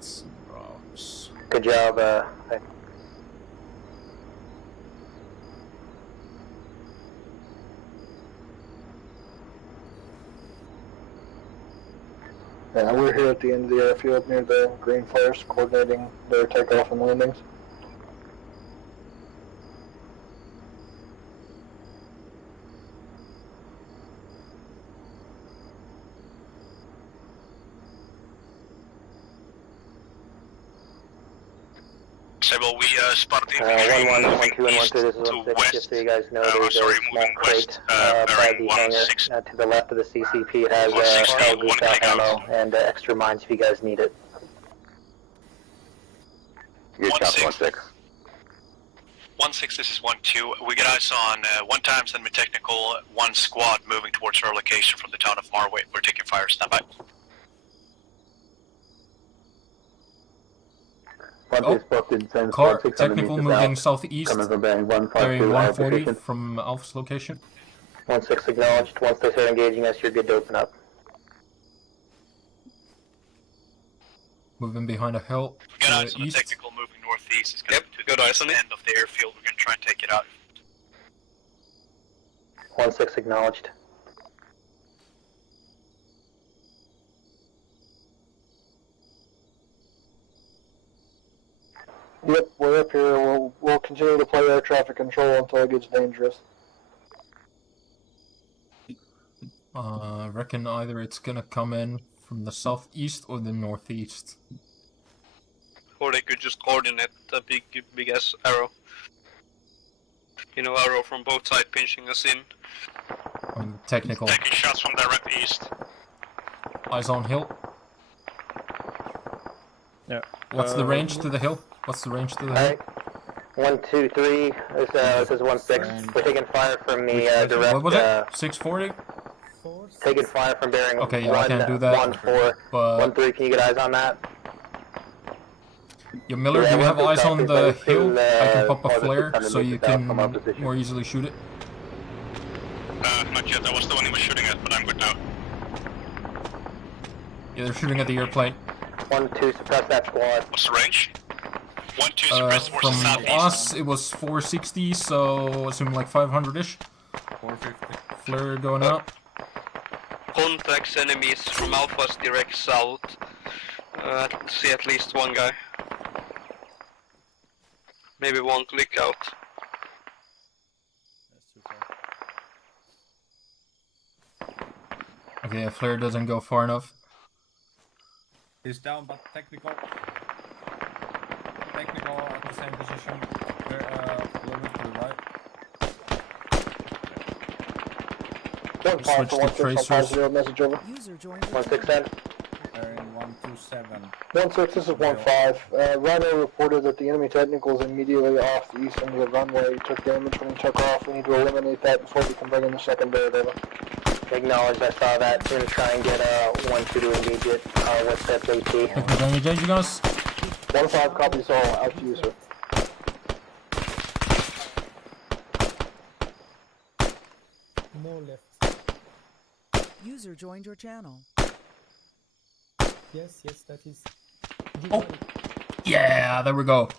Some rocks. Good job. Yeah, we're here at the end of the airfield near the green flares, coordinating their takeoff and landings. Well, we spotted the 1-1, 1-2, and 1-3. This is to 1-6. west. Just so you guys know, there's sorry, a small moving crate west, by bearing the hangar 1-6. to the left of the CCP. It has 1-6, Hell one Goose out takeout. ammo and extra mines if you guys need it. Good job, 1-6. 1-6, this is 1-2. We get eyes on 1 time semi-technical, 1 squad moving towards our location from the town of Marway. We're taking fire, stand by. Spotted, same Car squad, 600 technical meters moving out, southeast. coming from bearing 152, Bearing high 140 position. from Alpha's location. 1-6 acknowledged. Once they start engaging us, you're good to open up. Moving behind a hill. We got eyes on the East. technical moving northeast. It's going to good eyes on the end of the airfield. We're going to try and take it out. 1-6 acknowledged. Yep, we're up here. We'll continue to play air traffic control until it gets dangerous. I reckon either it's gonna come in from the southeast or the northeast. Or they could just coordinate a big ass arrow. You know, arrow from both sides pinching us in. Technical. Taking shots from direct east. Eyes on hill. Yeah. What's the range to the hill? What's the range to the Alright. 1, 2, 3. This is 1-6. We're taking fire from the direct. What was it? 640? Taking fire from bearing Okay, yeah, 1, I can't do that. 1, 4. But 1, 3, can you get eyes on that? Yo, Miller, Yeah, do you have 1, 3 eyes on copies. the That is hill? still, I can pop a more than flare 600 so you meters out can from our position. more easily shoot it. Not yet, that was the one he was shooting at, but I'm good now. Yeah, they're shooting at the airplane. 1, 2, suppress that squad. What's the range? 1, 2, suppress towards the From southeast. us, it was 460, so assuming like 500-ish. 450. Flare going out. Contacts enemies from Alpha's direct south. See at least one guy. Maybe one click out. Okay, a flare doesn't go far enough. He's down, but technical. Technical at the same position. They're a little bit to the right. Switch to tracers. Message over. 1-6-10. They're in 127. 1-6, this is 1-5. Rhino reported that the enemy technical is immediately off the east end of the runway. He took damage when he took off. We need to eliminate that before we can bring in the second bird. Over. Acknowledged, I saw that. Gonna try and get 1, 2 to engage it with that AT. Engage you guys. 1-5 copies all out to you, sir. More left. User joined your channel. Yes, that is. Oh! Yeah, there we go.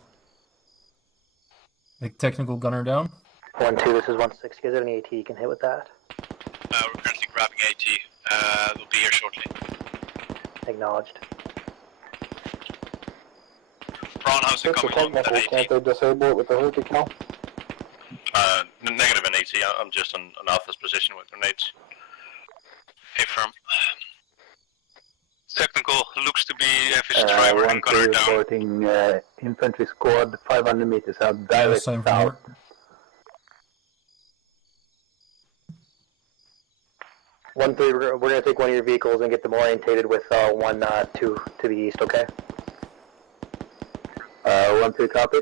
The technical gunner down. 1, 2, this is 1-6. You guys have any AT you can hit with that? We're currently grabbing AT. We'll be here shortly. Acknowledged. Ron, how's it coming along with that AT? Can't they disable it with the hood decal? Negative in AT. I'm just on Alpha's position with grenades. Hey, firm. Technical looks to be FS driver and gunner down. Reporting infantry squad 500 meters out, direct same south. One, 3, we're gonna take one of your vehicles and get them orientated with 1, 2 to the east, okay? 1, 3, copy.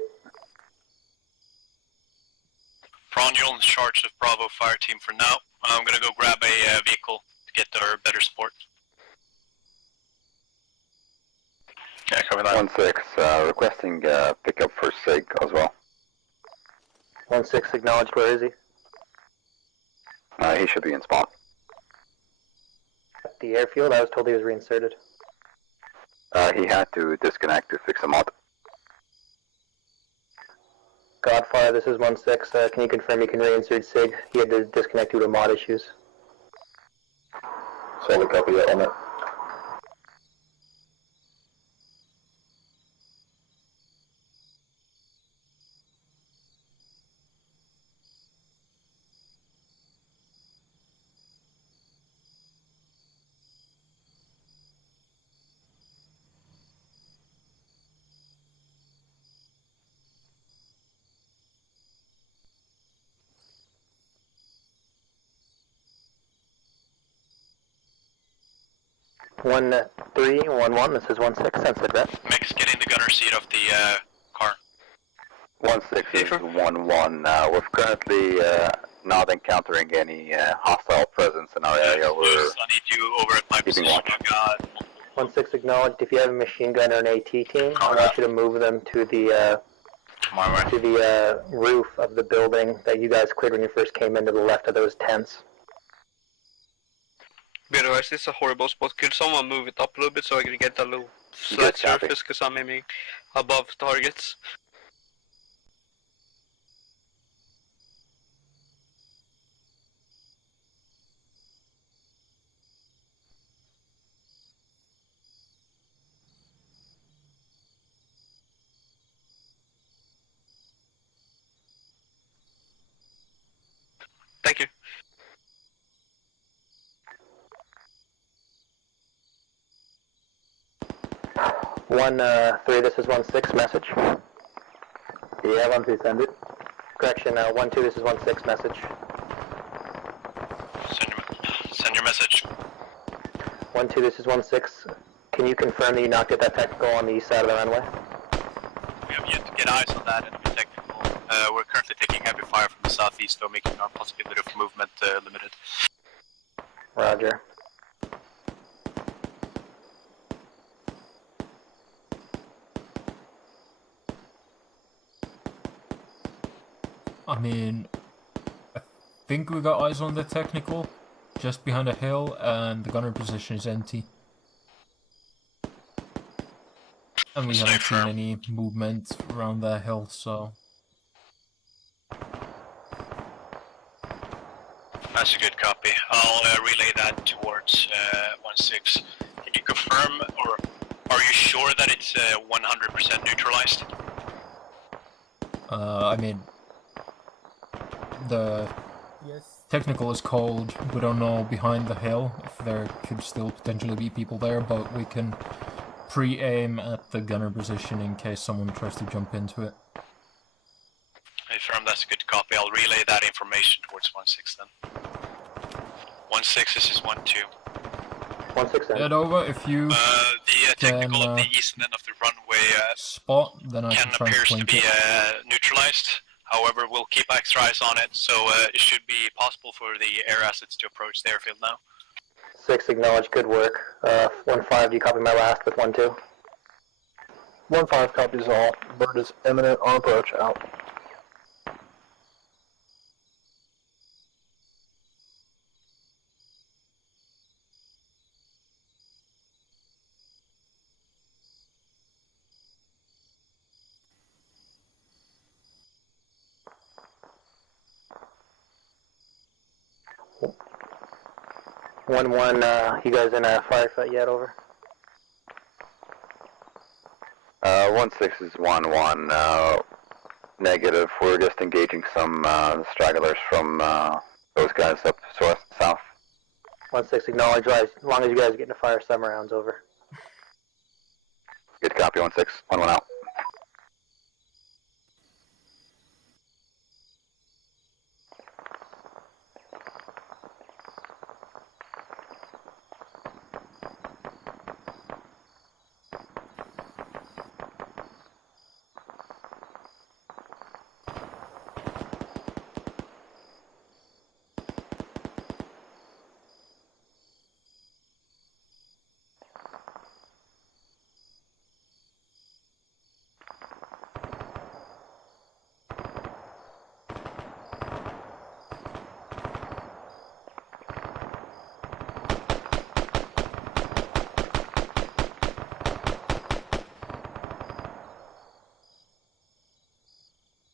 Prawn, you're in charge of Bravo fire team for now. I'm gonna go grab a vehicle to get our better support. Yeah, copy that. 1-6, requesting pickup for SIG as well. 1-6, acknowledged. Where is he? He should be in spawn. At the airfield. I was told he was reinserted. He had to disconnect to fix a mod. Godfire, this is 1-6. Can you confirm you can reinsert SIG? He had to disconnect due to mod issues. Solid copy that on it. One 3 1 1. This is 1-6. Sensitive rep. Mix, get in the gunner seat of the car. 1-6 is 1-1. We're currently not encountering any hostile presence in our area. We're I need you over at my keeping position. watch. Oh god. 1-6 acknowledged. If you have a machine gun or an AT team, I want you to move them to the roof of the building that you guys cleared when you first came in, to the left of those tents. Otherwise, this is a horrible spot. Could someone move it up a little bit so I can get a little flat surface, because I'm aiming above targets. Thank you. One 3, this is 1-6, message. Yeah, 1-3, send it. Correction, 1-2, this is 1-6, message. Send your message. 1-2, this is 1-6. Can you confirm that you knocked at that technical on the east side of the runway? We have yet to get eyes on that enemy technical. We're currently taking heavy fire from the southeast, though making our possibility of movement limited. Roger. I mean, I think we got eyes on the technical, just behind a hill, and the gunner position is empty. And we haven't seen any movement around that hill, so... That's a good copy. I'll relay that towards 1-6. Can you confirm, or are you sure that it's 100% neutralized? I mean... The technical is cold. We don't know behind the hill if there could still potentially be people there, but we can pre-aim at the gunner position in case someone tries to jump into it. Confirm, that's a good copy. I'll relay that information towards 1-6 then. 1-6, this is 1-2. 1-6 Head over if you the technical of the eastern end of the runway spot, then I can try and appears to blink be it. neutralized. However, we'll keep extra eyes on it, so it should be possible for the air assets to approach the airfield now. 6, acknowledge, good work. 1-5, do you copy my last with 1-2? 1-5 copies all. Bird is imminent on approach, out. One, you guys in a firefight yet? Over. 1-6 is 1-1. Negative. We're just engaging some stragglers from those guys up south. 1-6, acknowledge. Right, as long as you guys are getting to fire some rounds. Over. Good copy. 1-6. 1-1 out.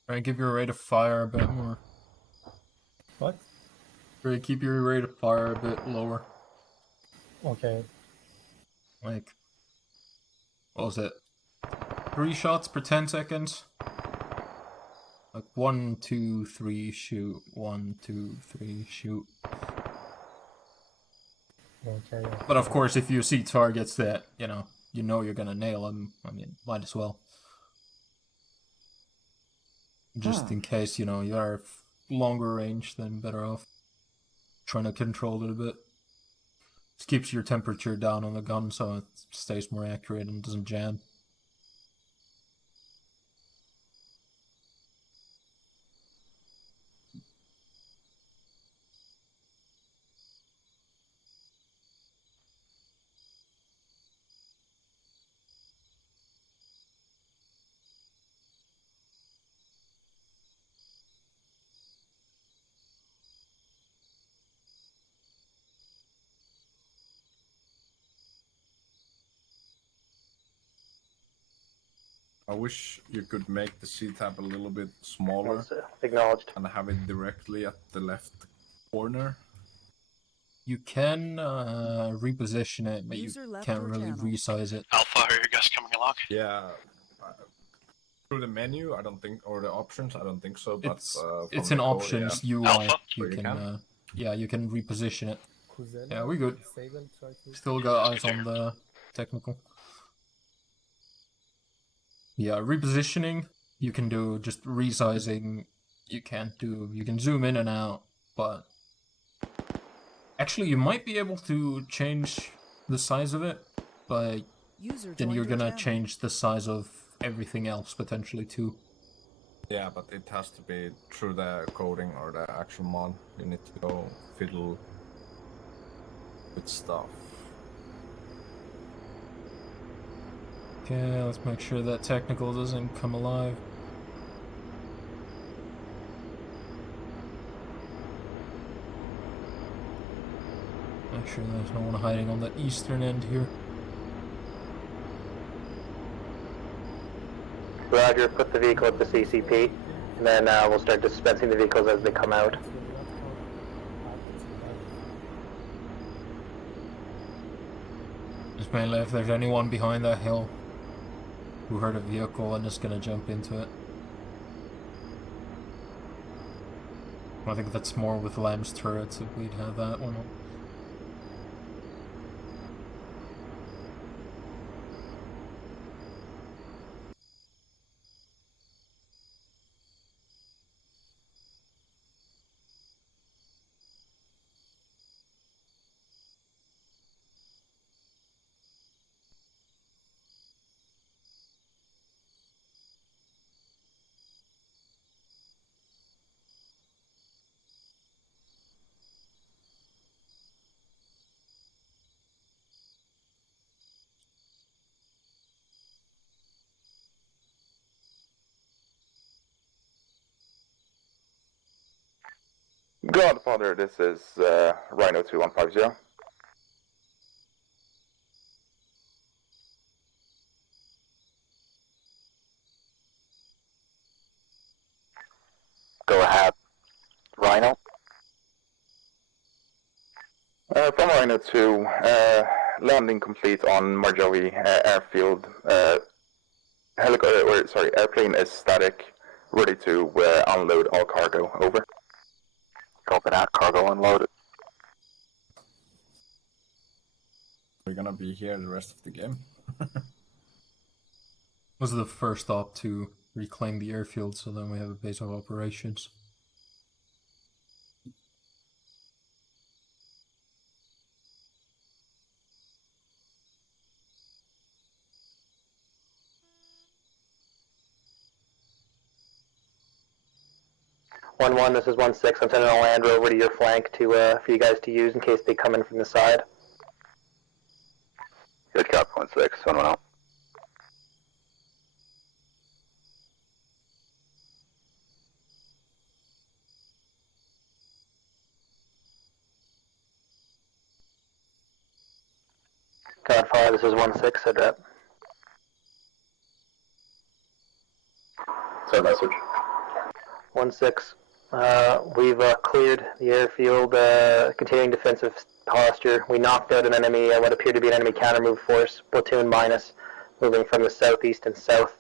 Try and keep your rate of fire a bit more. What? Try to keep your rate of fire a bit lower. Okay. Like, what was it? 3 shots per 10 seconds? Like 1, 2, 3, shoot. 1, 2, 3, shoot. Okay. But of course, if you see targets that, you know you're gonna nail them, I mean, might as well. Just in case, you are longer range, then better off trying to control it a bit. Just keeps your temperature down on the gun so it stays more accurate and doesn't jam. I wish you could make the C-tab a little bit smaller. Acknowledged. And have it directly at the left corner. You can reposition it, but you can't really resize it. Alpha, are you guys coming along? Yeah. Through the menu, I don't think, or the options, I don't think so. But It's in options UI. Alpha? You can you can reposition it. Yeah, we good. Still got eyes on the technical. Yeah, repositioning, you can do just resizing. You can zoom in and out, but actually you might be able to change the size of it, but then you're gonna change the size of everything else potentially too. Yeah, but it has to be through the coding or the actual mod. You need to go fiddle with stuff. Okay, let's make sure that technical doesn't come alive. Make sure there's no one hiding on the eastern end here. Roger, put the vehicle at the CCP, and then we'll start dispensing the vehicles as they come out. Just mainly if there's anyone behind that hill who heard a vehicle and is gonna jump into it. I think that's more with Lamb's turrets if we'd have that one. Godfather, this is Rhino 2150. Go ahead. Rhino? From Rhino 2, landing complete on Marjorie airfield. Airplane is static, ready to unload all cargo. Over. Copy that, cargo unloaded. We're gonna be here the rest of the game. Was the first op to reclaim the airfield, so then we have a base of operations. One, this is 1-6. I'm sending a Land Rover to your flank to for you guys to use in case they come in from the side. Good cop, 1-6, 1-1-0. Godfather, this is 1-6, set up. Send message. 1-6. We've cleared the airfield, continuing defensive posture. We knocked out an enemy, what appeared to be an enemy counter-move force, platoon minus, moving from the southeast and south.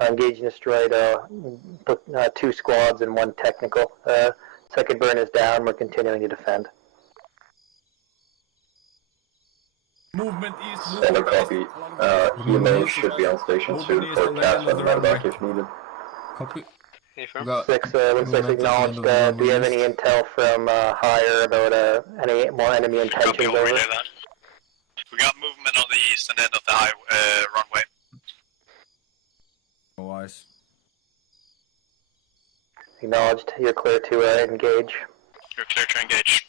Engaged and destroyed 2 squads and 1 technical. Second burn is down, we're continuing to defend. Movement east, Send a copy. Email should be on station soon for cash and medevac if needed. Copy. Got 6, 1-6 acknowledged. Do you have any intel from higher about any more enemy intentions over? We got movement on the eastern end of the high runway. No eyes. Acknowledged. You're clear to engage. You're clear to engage.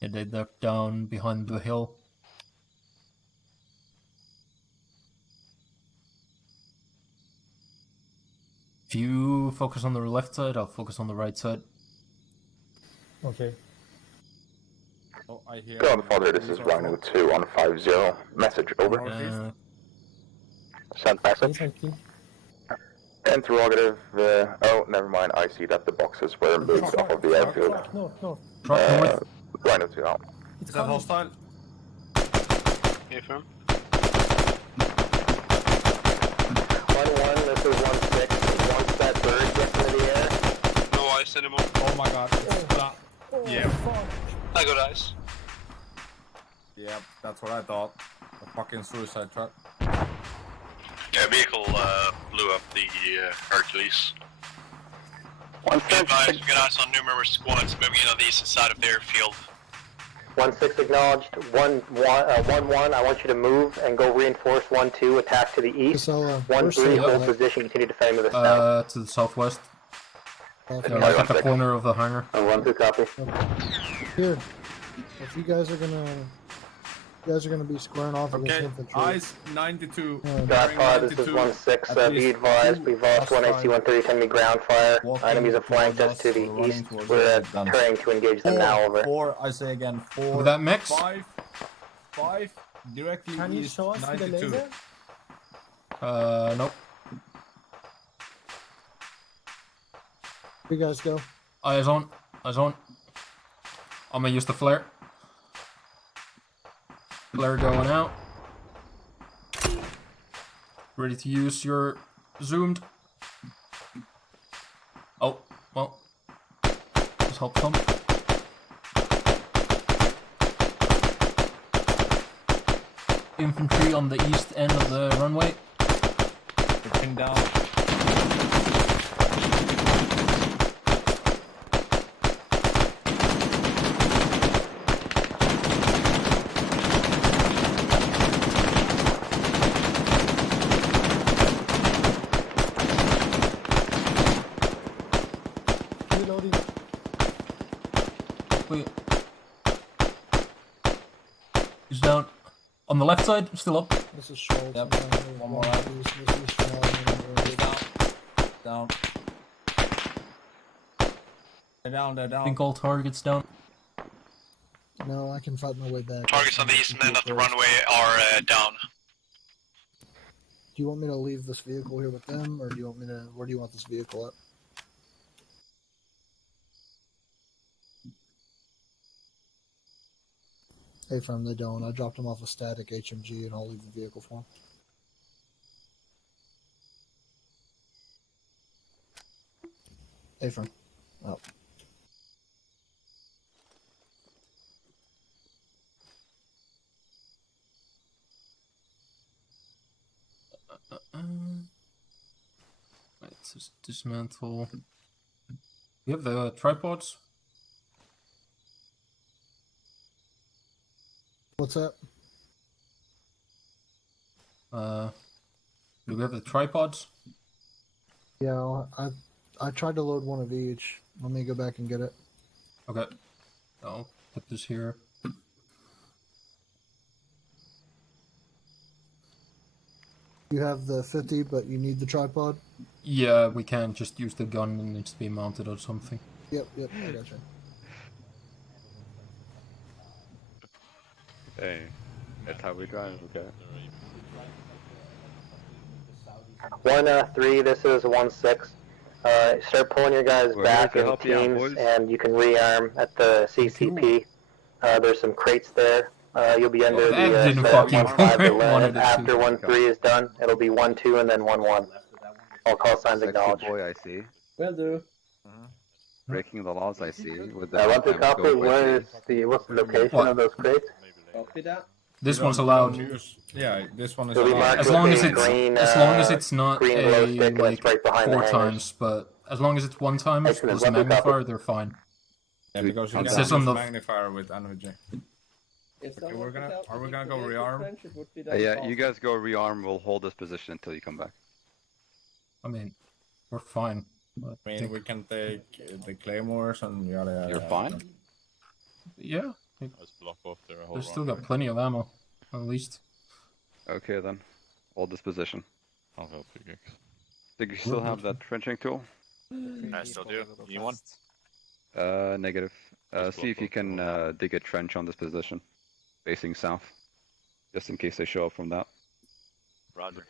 Yeah, they ducked down behind the hill. If you focus on the left side, I'll focus on the right side. Okay. Oh, I hear. Godfather, this is Rhino 2150. Message over. Send message. Interrogative. Oh, never mind. I see that the boxes were moved off of the airfield. No. Rhino 2 out. Is that hostile? Affirm. 1-1, this is 1-6. Once that bird gets into the air. No ice anymore. Oh my god. Yeah. I got ice. Yeah, that's what I thought. A fucking suicide truck. Yeah, vehicle blew up the Hercules. One Be advised, we got eyes on numerous squads moving in on the eastern side of the airfield. 1-6 acknowledged. 1-1, I want you to move and go reinforce 1-2, attack to the east. 1-3, hold position, continue defending with us south. To the southwest. Okay. Like at the corner of the hangar. 1-2, copy. Here, if you guys are gonna be squaring off against Okay, infantry. eyes 92. Godpod, this is 1-6, be advised, we've lost 1AC, 130, enemy ground fire. Enemies have flanked us to the east. We're preparing to engage them now, over. 4, I say again, 4. With that mix? 5, directly Can you east, show us the 92. laser? Nope. You guys go. Eyes on. Eyes on. I'm gonna use the flare. Flare going out. Ready to use your zoomed. Oh, well. Just help some. Infantry on the east end of the runway. They're pinned down. Reloading. Wait. He's down. On the left side, still up. This is Schultz. Yep. One more out. Down. They're down, they're I down. think all targets down. No, I can fight my way back. Targets on the eastern end of the runway are down. Do you want me to leave this vehicle here with them, or do you want me to? Where do you want this vehicle at? Hey, from they don't. I dropped them off a static HMG, and I'll leave the vehicle for them. Hey, from. Oh. Let's just dismantle. We have the tripods. What's that? Do we have the tripods? Yeah, I tried to load one of each. Let me go back and get it. Okay. I'll put this here. You have the 50, but you need the tripod? Yeah, we can't just use the gun, it needs to be mounted or something. Yep, I gotcha. Hey, that's how we drive, okay? 1-3, this is 1-6. Start pulling your guys We're back here to in help you out, teams, boys. and you can rearm at the CCP. There's some crates there. You'll be under That the didn't fucking 1-5 work. limit. After 1-3 is done, it'll be 1-2 and then 1-1. All call signs Sexy acknowledged. boy, I see. Will do. Breaking the laws, I see. With the 1-2 time copy, scope, I where's see. what's the location What? of those crates? Copy that. This You one's don't allowed. use- Yeah, this one is It'll be allowed. marked As with long a as it's green, as long as it's not green a glow stick and like it's right behind the 4 hangers. times, but as long as it's 1 time Excellent, plus one to magnifier, copy. they're fine. Yeah, because you It can says use on the magnifier with NVG. If Okay, someone could help are we me gonna with go the rearm? French, it would be done Yeah, fast. you guys go rearm, we'll hold this position until you come back. I mean, we're fine. But I mean, we can take the claymores and yada yada. You're yada. fine? yeah, Let's block off their whole they've still got plenty of ammo, at least. Okay then. Hold this position. I'll help you guys. Think you still have that trenching tool? I still do. You want? Negative. See if you can dig a trench on this position, facing south, just in case they show up from that. Roger.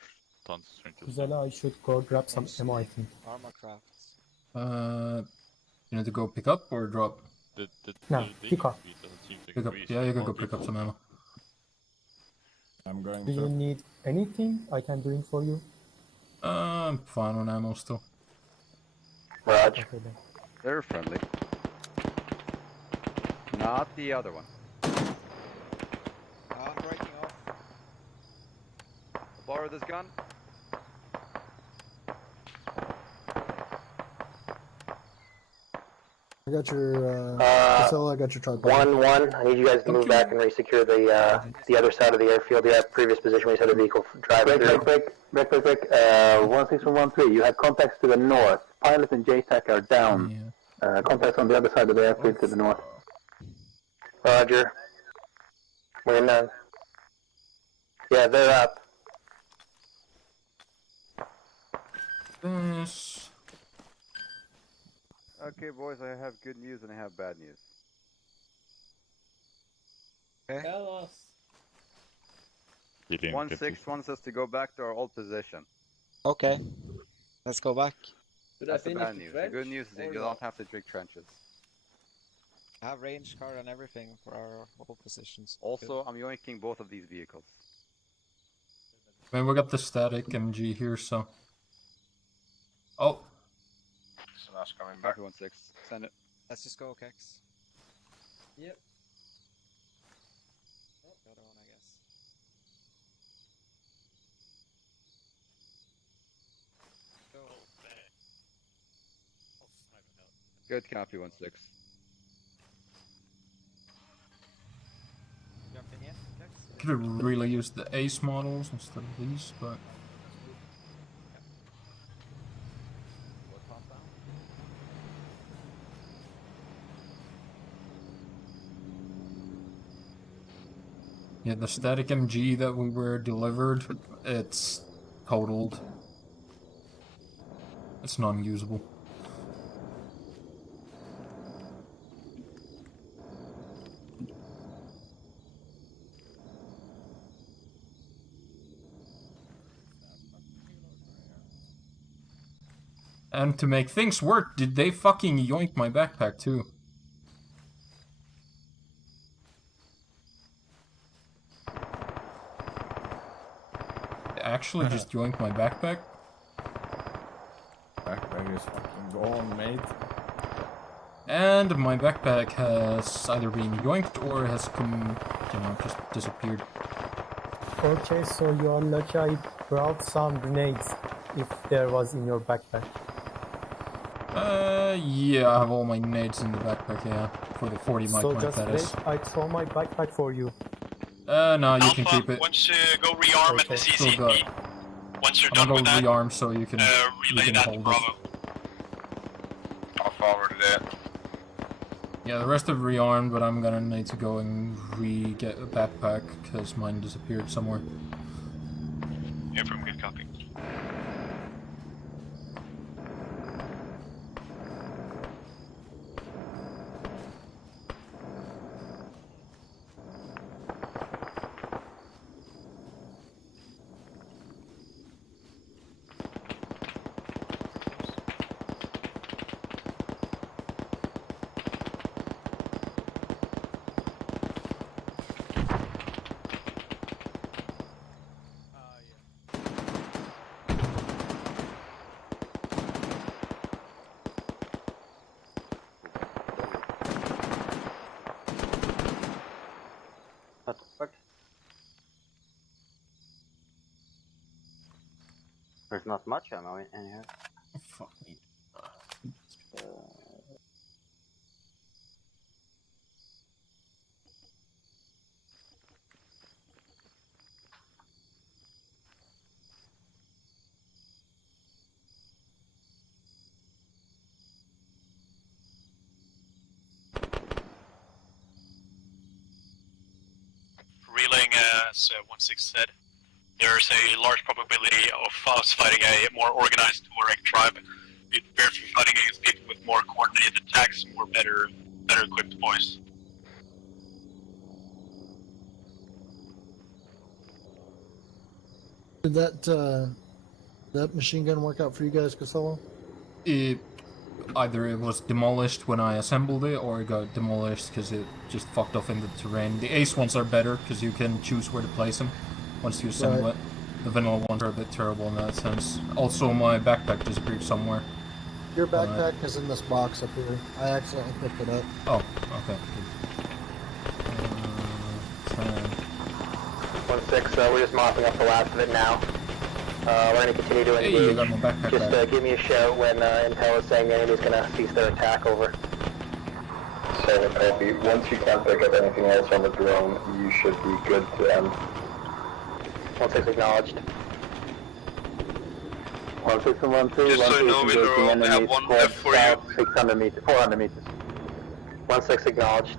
Tons of strength. Zella, I should go grab some ammo, I think. Arma crafts. You need to go pick up or drop? No, pick up. Pick up. Yeah, you can go pick up some ammo. I'm going Do you to. need anything I can bring for you? I'm fine on ammo still. Raj. Okay then. They're friendly. Not the other one. I'm breaking off. Borrow this gun. I got your, Casella, I got your tripod. 1-1, I need you guys to move back and resecure the other side of the airfield. You have previous position where you had a vehicle driving through. Break. 1613, you have contacts to the north. Pilot and JTAC are down. Contacts on the other side of the airfield to the north. Roger. We're none. Yeah, they're up. Okay, boys, I have good news and I have bad news. Tell us. 1-6 wants us to go back to our old position. Okay, let's go back. That's the bad news. The good news is that you don't have to dig trenches. I have range car and everything for our old positions. Also, I'm yoinking both of these vehicles. I mean, we got the static MG here, so... Oh! So that's coming back. 1-6, send it. Let's just go, Kex. Yep. The other one, I guess. Go. Good copy, 1-6. Jumping in, Kex? Could have really used the ace models instead of these, but... Yeah, the static MG that we were delivered, it's totaled. It's non-usable. And to make things work, did they fucking yoink my backpack too? Actually just yoinked my backpack? Backpack is fucking gone, mate. And my backpack has either been yoinked or has just disappeared. Okay, so you are lucky I brought some grenades, if there was in your backpack. Yeah, I have all my nades in the backpack, yeah. For the 40 mic So just that is. wait, I throw my backpack for you. No, you can keep it. Once you go rearm at the CCP, once you're done with that, rearm so you can, relay that to Bravo. I'll forward that. Yeah, the rest of rearmed, but I'm gonna need to go and re-get a backpack because mine disappeared somewhere. Yeah, from good copy. What the fuck? There's not much ammo in here. Fuck me. Relaying as 1-6 said, there's a large probability of us fighting a more organized Tuareg tribe. Be prepared for fighting against people with more coordinated attacks, more better equipped boys. Did that machine gun work out for you guys, Casella? Either it was demolished when I assembled it, or it got demolished because it just fucked off in the terrain. The ace ones are better because you can choose where to place them once you assemble it. The vanilla ones are a bit terrible in that sense. Also, my backpack disappeared somewhere. Your backpack is in this box up here. I accidentally picked it up. Oh, okay. 1-6, we're just mopping up the last of it now. We're going to continue to engage. You got my backpack Just back. give me a shout when intel is saying the enemy's going to cease their attack, over. 7 copy. Once you can't pick up anything else on the drone, you should be good to end. 1-6 acknowledged. 1-6 and 1-2. Just so you know, we'll only have one F for you. 600 meters, 400 meters. 1-6 acknowledged.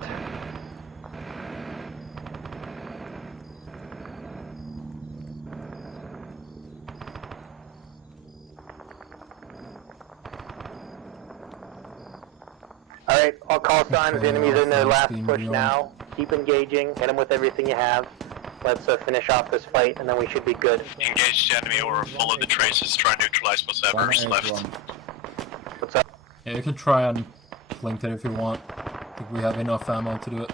Alright, all call signs, the enemy's in their last push now. Keep engaging, hit them with everything you have. Let's finish off this fight, and then we should be good. Engage the enemy or follow the traces, try and neutralize whatever's left. What's up? Yeah, you can try and blink it if you want. I think we have enough ammo to do it.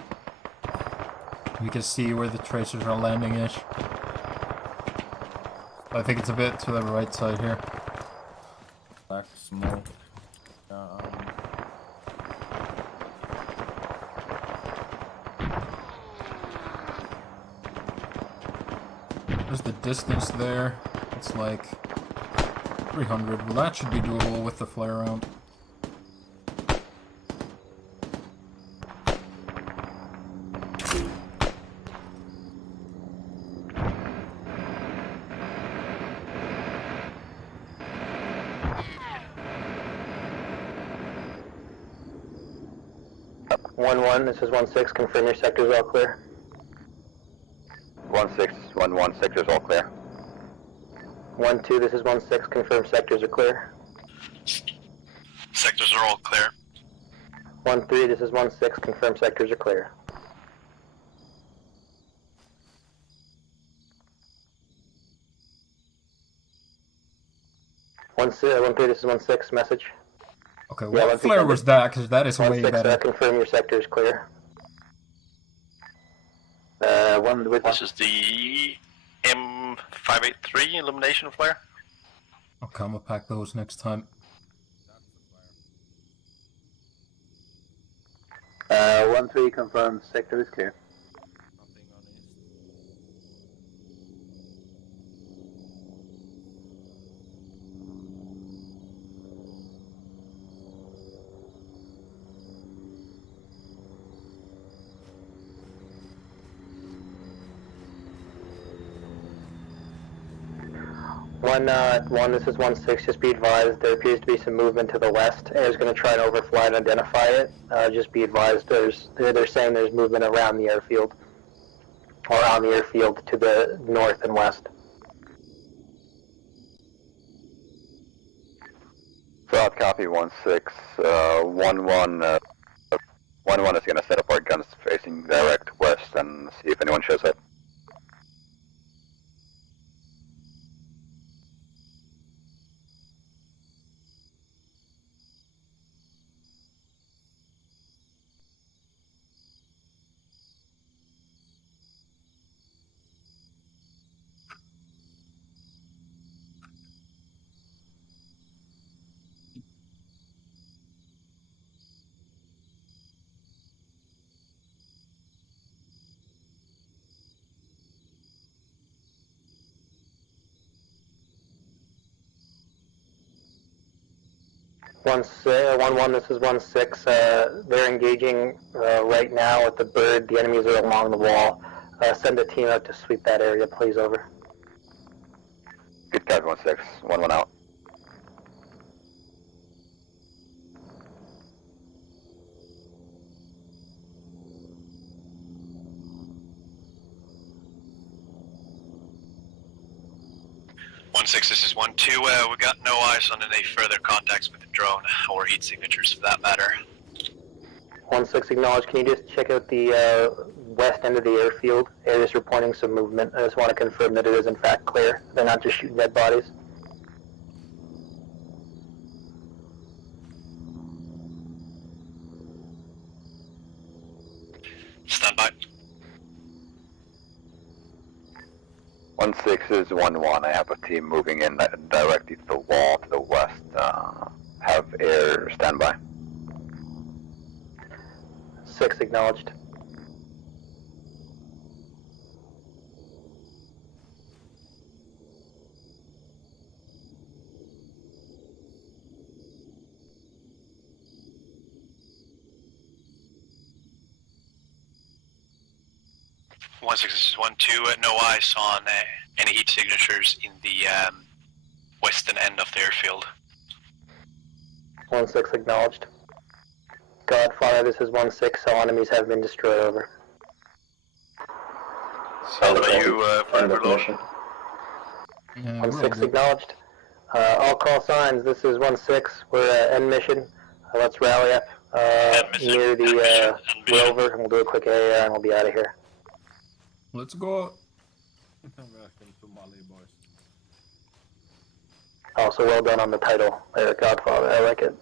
We can see where the tracers are landing-ish. I think it's a bit to the right side here. Black smoke. There's the distance there. It's like 300. Well, that should be doable with the flare round. This is 1-6, confirm your sector's all clear. 1-6, 1-1, sector's all clear. 1-2, this is 1-6, confirm sectors are clear. Sectors are all clear. 1-3, this is 1-6, confirm sectors are clear. One three, this is 1-6, message. Okay, what flare was that? Because that is way 1-6, better. confirm your sector is clear. This is the M583 illumination flare. Okay, I'm gonna pack those next time. 1-3, confirm sector is clear. This is 1-6, just be advised, there appears to be some movement to the west. Air's going to try and overfly and identify it. Just be advised, they're saying there's movement around the airfield. Or on the airfield to the north and west. Solid copy, 1-6, 1-1, 1-1 is gonna set up our guns facing direct west and see if anyone shows up. One this is 1-6. They're engaging right now at the bird. The enemies are along the wall. Send a team out to sweep that area, please. Over. Good copy, 1-6, 1-1 out. This is 1-2. We got no eyes on any further contacts with the drone or heat signatures for that matter. 1-6 acknowledged. Can you just check out the west end of the airfield? Air is reporting some movement. I just want to confirm that it is in fact clear. They're not just shooting dead bodies. Stand by. 1-6 is 1-1. I have a team moving in directly to the wall to the west. Have air standby. 6 acknowledged. 1-6, this is 1-2. No eyes on any heat signatures in the western end of the airfield. 1-6 acknowledged. Godfather, this is 1-6. All enemies have been destroyed. Over. Solid, are you flying for low? 1-6 acknowledged. All call signs. This is 1-6. We're at end mission. Let's rally up near the rover, and we'll do a quick AAR, and we'll be out of here. Let's go. Also, well done on the title, Godfather. I like it.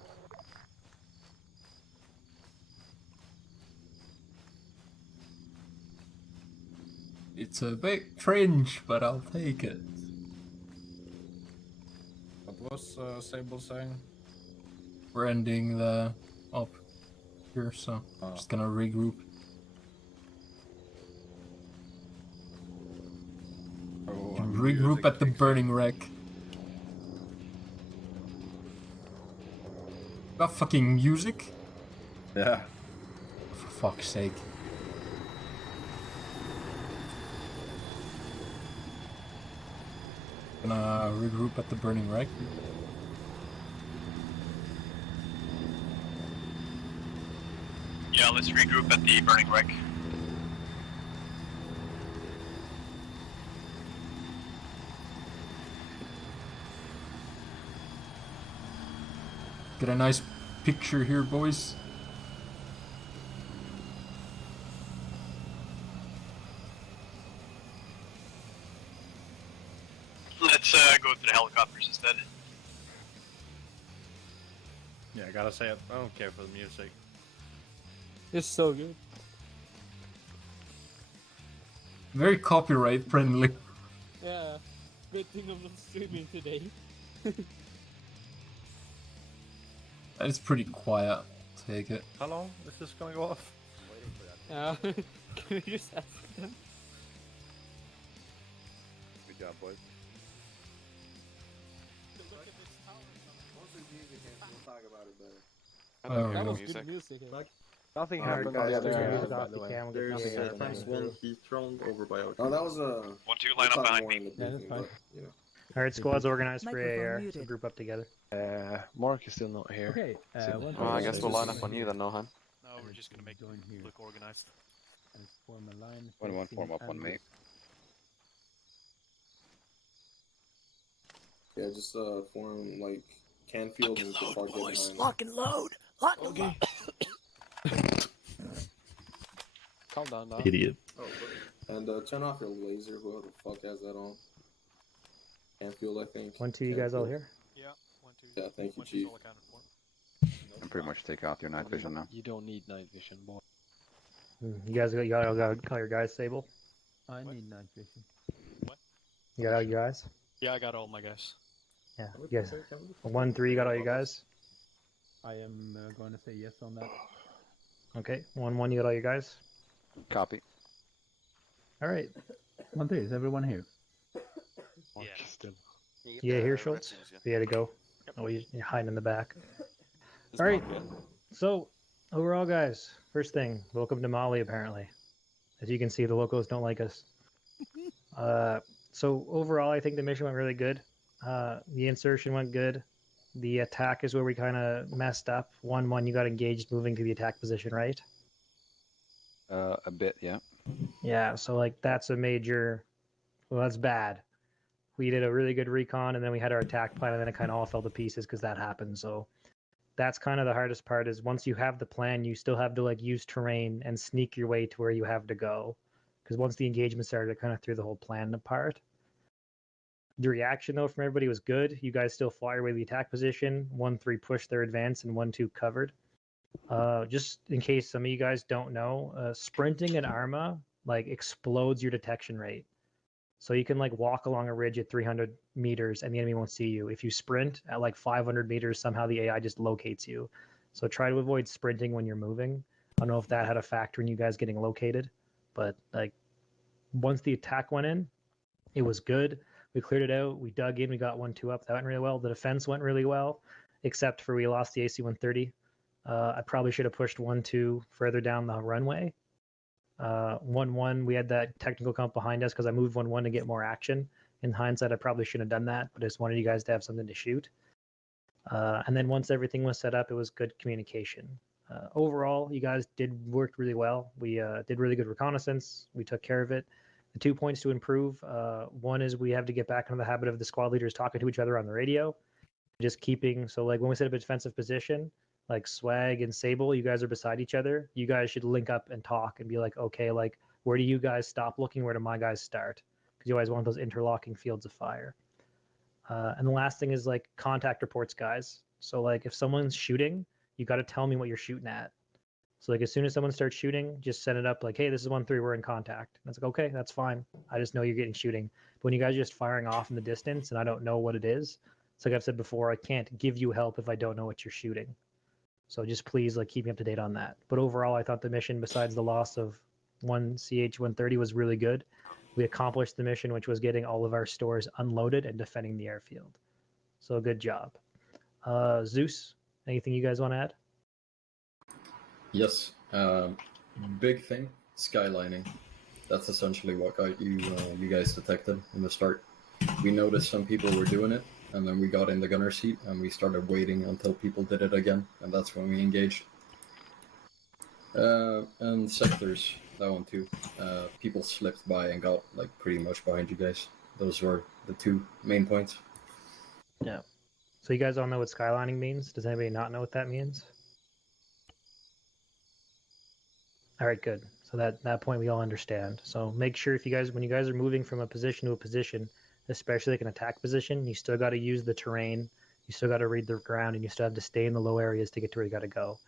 It's a bit cringe, but I'll take it. What was Sable saying? We're ending the up here, so I'm just gonna regroup. Regroup at the burning wreck. Got fucking music? Yeah. For fuck's sake. Gonna regroup at the burning wreck. Yeah, let's regroup at the burning wreck. Get a nice picture here, boys. Let's go to the helicopters instead. Yeah, I gotta say, I don't care for the music. It's so good. Very copyright friendly. Yeah, good thing I'm not streaming today. That is pretty quiet. Take it. How long is this gonna go off? Can we just ask them? Good job, boys. We'll talk about it better. That was good music. Nothing Alright, happened guys, on the other there's end, by the a- way. There's Times one heat round over by our. Oh, that was a. 1-2, line up behind me. Yeah, that's fine. You know. Alright, squads organized for Microphone AAR, so muted. group up together. Mark is still not here. Okay, Well, I guess we'll line up on you then, Nohan. No, we're just gonna make it look organized. And form a line. 1-1 form up on me. Yeah, just form like Canfield and the far get behind. Lock and load. Lock and load. Calm down now. Idiot. Oh, and turn off your laser. Whoever the fuck has that on? Canfield, I think. 1-2, you guys all here? Yeah, 1-2. Yeah, thank you, 1-2's Chief. all accounted for. You can pretty much take out your night vision now. You don't need night vision, boy. You guys got all your guys, Sable? I need night vision. You got all your guys? Yeah, I got all my guys. Yeah, you guys. 1-3, you got all your guys? I am going to say yes on that. Okay, 1-1, you got all your guys? Copy. Alright. 1-3, is everyone here? Yeah. Still. Yeah, here, Schultz? You had to go. Oh, you're hiding in the back. Alright, so, overall, guys, first thing, welcome to Mali, apparently. As you can see, the locals don't like us. So, overall, I think the mission went really good. The insertion went good. The attack is where we kind of messed up. 1-1, you got engaged moving to the attack position, right? A bit, yeah. Yeah, so, like, that's a major... Well, that's bad. We did a really good recon, and then we had our attack plan, and then it kind of all fell to pieces because that happened. So that's kind of the hardest part is once you have the plan, you still have to, like, use terrain and sneak your way to where you have to go. Because once the engagement started, it kind of threw the whole plan apart. The reaction, though, from everybody was good. You guys still fly your way to the attack position. 1-3 pushed their advance, and 1-2 covered. Just in case some of you guys don't know, sprinting in Arma, like, explodes your detection rate. So you can, like, walk along a ridge at 300 meters and the enemy won't see you. If you sprint at like 500 meters, somehow the AI just locates you. So try to avoid sprinting when you're moving. I don't know if that had a factor in you guys getting located, but like once the attack went in, it was good. We cleared it out. We dug in. We got 1-2 up. That went really well. The defense went really well, except for we lost the AC-130. I probably should have pushed 1-2 further down the runway. 1-1, we had that technical comp behind us because I moved 1-1 to get more action. In hindsight, I probably shouldn't have done that, but I just wanted you guys to have something to shoot. And then once everything was set up, it was good communication. Overall, you guys worked really well. We did really good reconnaissance. We took care of it. The 2 points to improve. One is we have to get back into the habit of the squad leaders talking to each other on the radio. Just keeping, so like when we set up a defensive position, like Swag and Sable, you guys are beside each other. You guys should link up and talk and be like, okay, like where do you guys stop looking? Where do my guys start? Because you always want those interlocking fields of fire. And the last thing is like contact reports, guys. So like if someone's shooting, you got to tell me what you're shooting at. So like as soon as someone starts shooting, just set it up like, hey, this is 1-3, we're in contact. And it's like, okay, that's fine. I just know you're getting shooting. But when you guys are just firing off in the distance and I don't know what it is, it's like I've said before, I can't give you help if I don't know what you're shooting. So just please like keep me up to date on that. But overall, I thought the mission, besides the loss of one CH-130, was really good. We accomplished the mission, which was getting all of our stores unloaded and defending the airfield. So good job. Zeus, anything you guys want to add? Yes. Big thing, skylining. That's essentially what got you guys detected in the start. We noticed some people were doing it, and then we got in the gunner seat and we started waiting until people did it again, and that's when we engaged. And sectors, that one too. People slipped by and got like pretty much behind you guys. Those were the 2 main points. Yeah. So you guys all know what skylining means? Does anybody not know what that means? All right, good. So that point we all understand. So make sure if you guys, when you guys are moving from a position to a position, especially like an attack position, you still got to use the terrain, you still got to read the ground, and you still have to stay in the low areas to get to where you got to go.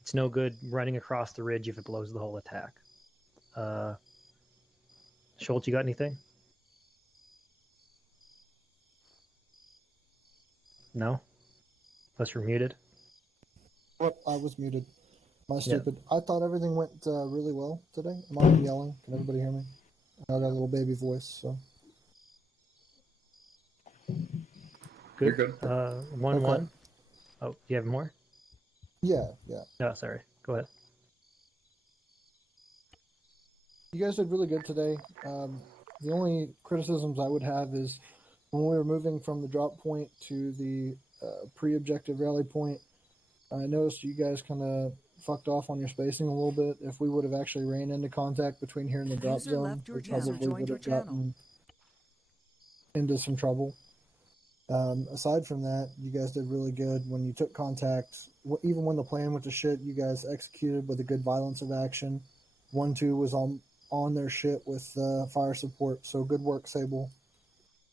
It's no good running across the ridge if it blows the whole attack. Schultz, you got anything? No? Unless you're muted. Well, I was muted. My stupid. I thought everything went really well today. Am I yelling? Can everybody hear me? I got a little baby voice, so. Good. You're good. 1-1. Okay. Oh, do you have more? Yeah. No, sorry. Go ahead. You guys did really good today. The only criticisms I would have is when we were moving from the drop point to the pre-objective rally point, I noticed you guys kind of fucked off on your spacing a little bit. If we would have actually ran into contact between here and the drop zone, we probably would have gotten into some trouble. Aside from that, you guys did really good when you took contact. Even when the plan went to shit, you guys executed with a good violence of action. 1-2 was on their shit with fire support. So good work, Sable.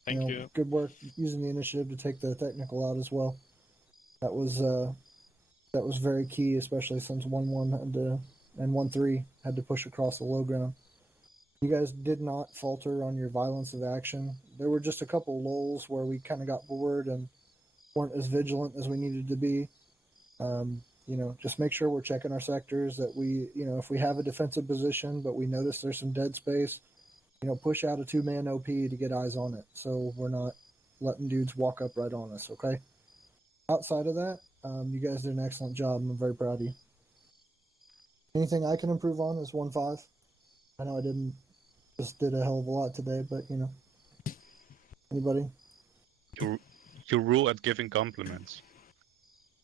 Thank you. Good work using the initiative to take the technical out as well. That was very key, especially since 1-1 and 1-3 had to push across the low ground. You guys did not falter on your violence of action. There were just a couple lulls where we kind of got bored and weren't as vigilant as we needed to be. Just make sure we're checking our sectors, that we, if we have a defensive position, but we notice there's some dead space, push out a 2-man OP to get eyes on it. So we're not letting dudes walk up right on us. Okay. Outside of that, you guys did an excellent job. I'm very proud of you. Anything I can improve on is 1-5. I know I just did a hell of a lot today, but anybody? You rule at giving compliments.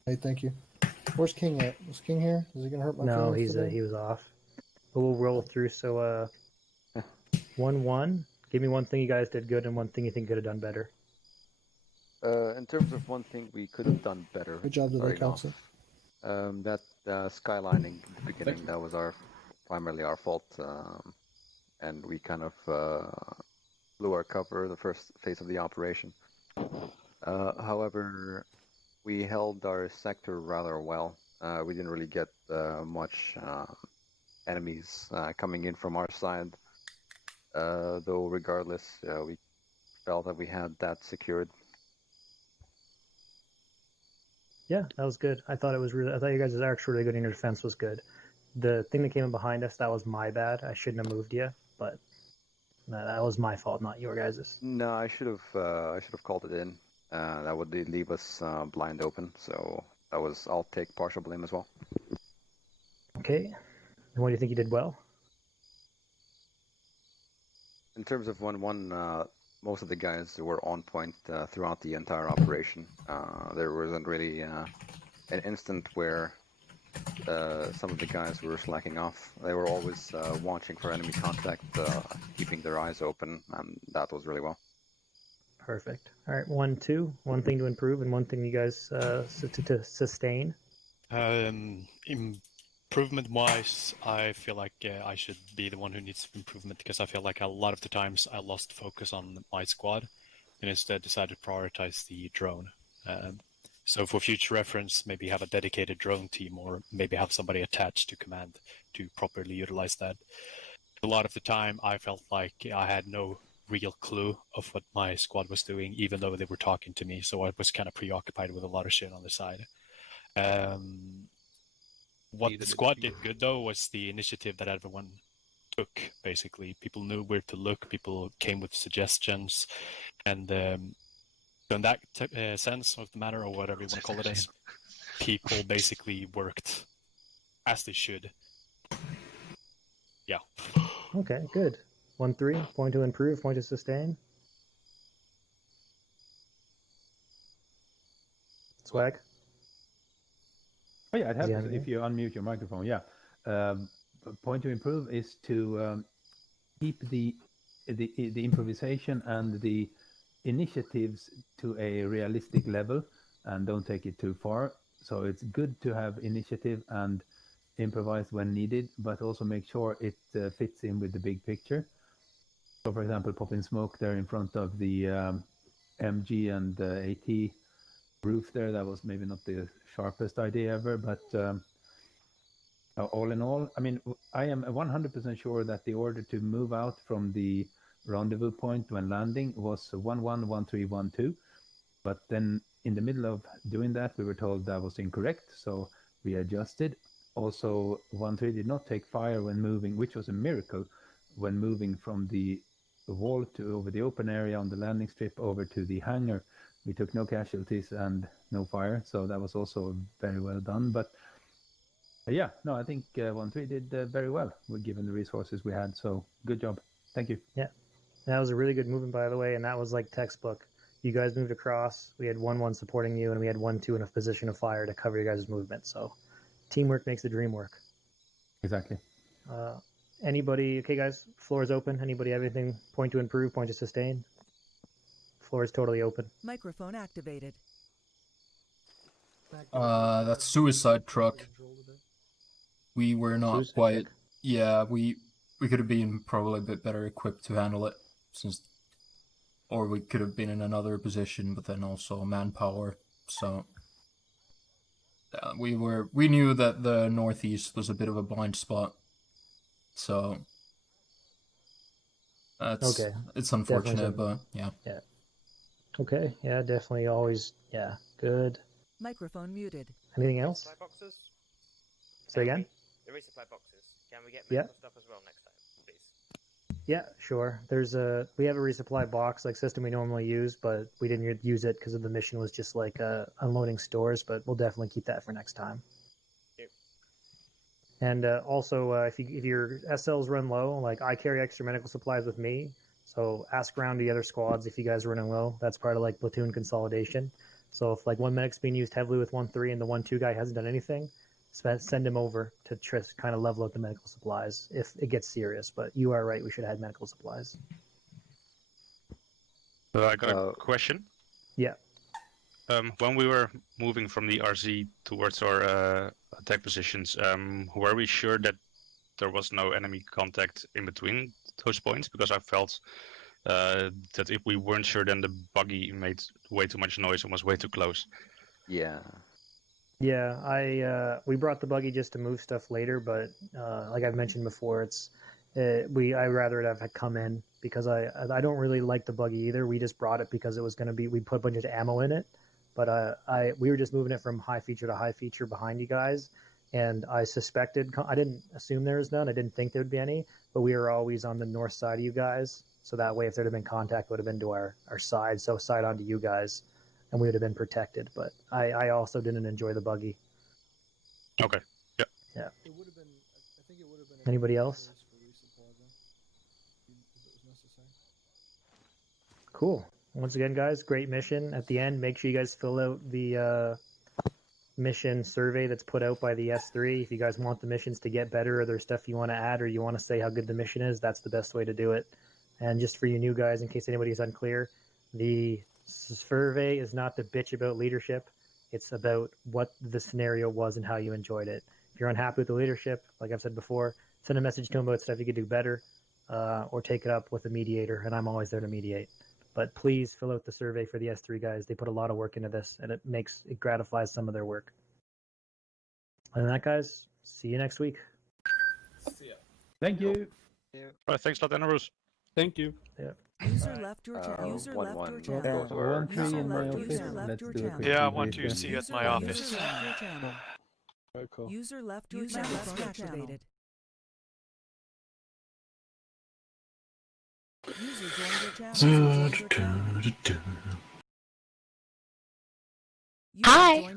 Hey, thank you. Where's King at? Is King here? Is he gonna hurt my No, feelings he was off. But we'll roll through. So 1-1. Give me one thing you guys did good and one thing you think could have done better. In terms of one thing we could have done better. Good job today, Council. That skylining at the beginning, that was primarily our fault, and we kind of blew our cover the first phase of the operation. However, we held our sector rather well. We didn't really get much enemies coming in from our side, though regardless, we felt that we had that secured. Yeah, that was good. I thought you guys' actually really good, and your defense was good. The thing that came in behind us, that was my bad. I shouldn't have moved you, but that was my fault, not your guys's. No, I should have called it in. That would leave us blind open. So I'll take partial blame as well. Okay. And what do you think you did well? In terms of 1-1, most of the guys were on point throughout the entire operation. There wasn't really an instant where some of the guys were slacking off. They were always watching for enemy contact, keeping their eyes open, and that was really well. Perfect. All right, 1-2. One thing to improve and one thing you guys to sustain. Improvement-wise, I feel like I should be the one who needs improvement because I feel like a lot of the times I lost focus on my squad and instead decided to prioritize the drone. So for future reference, maybe have a dedicated drone team or maybe have somebody attached to command to properly utilize that. A lot of the time, I felt like I had no real clue of what my squad was doing, even though they were talking to me. So I was kind of preoccupied with a lot of shit on the side. What the squad did good, though, was the initiative that everyone took, basically. People knew where to look, people came with suggestions, and so in that sense of the matter, or whatever you want to call it as, people basically worked as they should. Yeah. Okay, good. 1-3. Point to improve, point to sustain. Swag. Oh yeah, it happens if you unmute your microphone. Yeah. Point to improve is to keep the improvisation and the initiatives to a realistic level and don't take it too far. So it's good to have initiative and improvise when needed, but also make sure it fits in with the big picture. So for example, popping smoke there in front of the MG and AT roof there, that was maybe not the sharpest idea ever, but all in all, I mean, I am 100% sure that the order to move out from the rendezvous point when landing was 1-1, 1-3, 1-2, but then in the middle of doing that, we were told that was incorrect, so we adjusted. Also, 1-3 did not take fire when moving, which was a miracle, when moving from the wall to over the open area on the landing strip over to the hangar. We took no casualties and no fire, so that was also very well done. But yeah, no, I think 1-3 did very well, given the resources we had. So good job. Thank you. Yeah, that was a really good movement, by the way, and that was like textbook. You guys moved across. We had 1-1 supporting you, and we had 1-2 in a position of fire to cover your guys' movement. So teamwork makes the dream work. Exactly. Anybody? Okay, guys, floor is open. Anybody have anything? Point to improve, point to sustain. Floor is totally open. Microphone activated. That suicide truck. We were not Suicide quite. truck. Yeah, we could have been probably a bit better equipped to handle it, or we could have been in another position, but then also manpower. So we knew that the northeast was a bit of a blind spot. So it's unfortunate, but yeah. Yeah. Okay. Yeah, definitely. Always. Yeah. Good. Microphone muted. Anything else? Resupply boxes? Say again? The resupply boxes. Can we get Yeah. medical stuff as well next time, please? Yeah, sure. We have a resupply box like system we normally use, but we didn't use it because of the mission was just like unloading stores. But we'll definitely keep that for next time. Yep. And also, if your SLs run low, like I carry extra medical supplies with me, so ask around the other squads if you guys are running low. That's part of like platoon consolidation. So if like one medic's being used heavily with 1-3 and the 1-2 guy hasn't done anything, send him over to kind of level out the medical supplies if it gets serious. But you are right, we should have had medical supplies. So I got a question. Yeah. When we were moving from the RZ towards our attack positions, were we sure that there was no enemy contact in between those points? Because I felt that if we weren't sure, then the buggy made way too much noise and was way too close. Yeah. Yeah, we brought the buggy just to move stuff later, but like I've mentioned before, I'd rather it have come in because I don't really like the buggy either. We just brought it because it was going to be, we put a bunch of ammo in it, but we were just moving it from high feature to high feature behind you guys, and I didn't assume there was none, I didn't think there would be any, but we were always on the north side of you guys, so that way if there'd have been contact, it would have been to our side, so side onto you guys, and we would have been protected. But I also didn't enjoy the buggy. Okay. Yeah. Yeah. It would have been. I think it would have been. Anybody else? For resupply, though, if it was necessary. Cool. Once again, guys, great mission. At the end, make sure you guys fill out the mission survey that's put out by the S3. If you guys want the missions to get better, or there's stuff you want to add, or you want to say how good the mission is, that's the best way to do it. And just for you new guys, in case anybody's unclear, the survey is not to bitch about leadership. It's about what the scenario was and how you enjoyed it. If you're unhappy with the leadership, like I've said before, send a message to them about stuff you could do better, or take it up with a mediator, and I'm always there to mediate. But please fill out the survey for the S3 guys. They put a lot of work into this, and it gratifies some of their work. Other than that, guys, see you next week. See ya. Thank you. All right, thanks a lot, Enarus. Thank you. Yeah. User left your channel. User left your channel. 1-3 in my office. Let's do a quick Yeah, I debrief want to then. see you at my office. Very cool. User left your channel. Phone activated. User joined your channel. User joined your channel. Hi.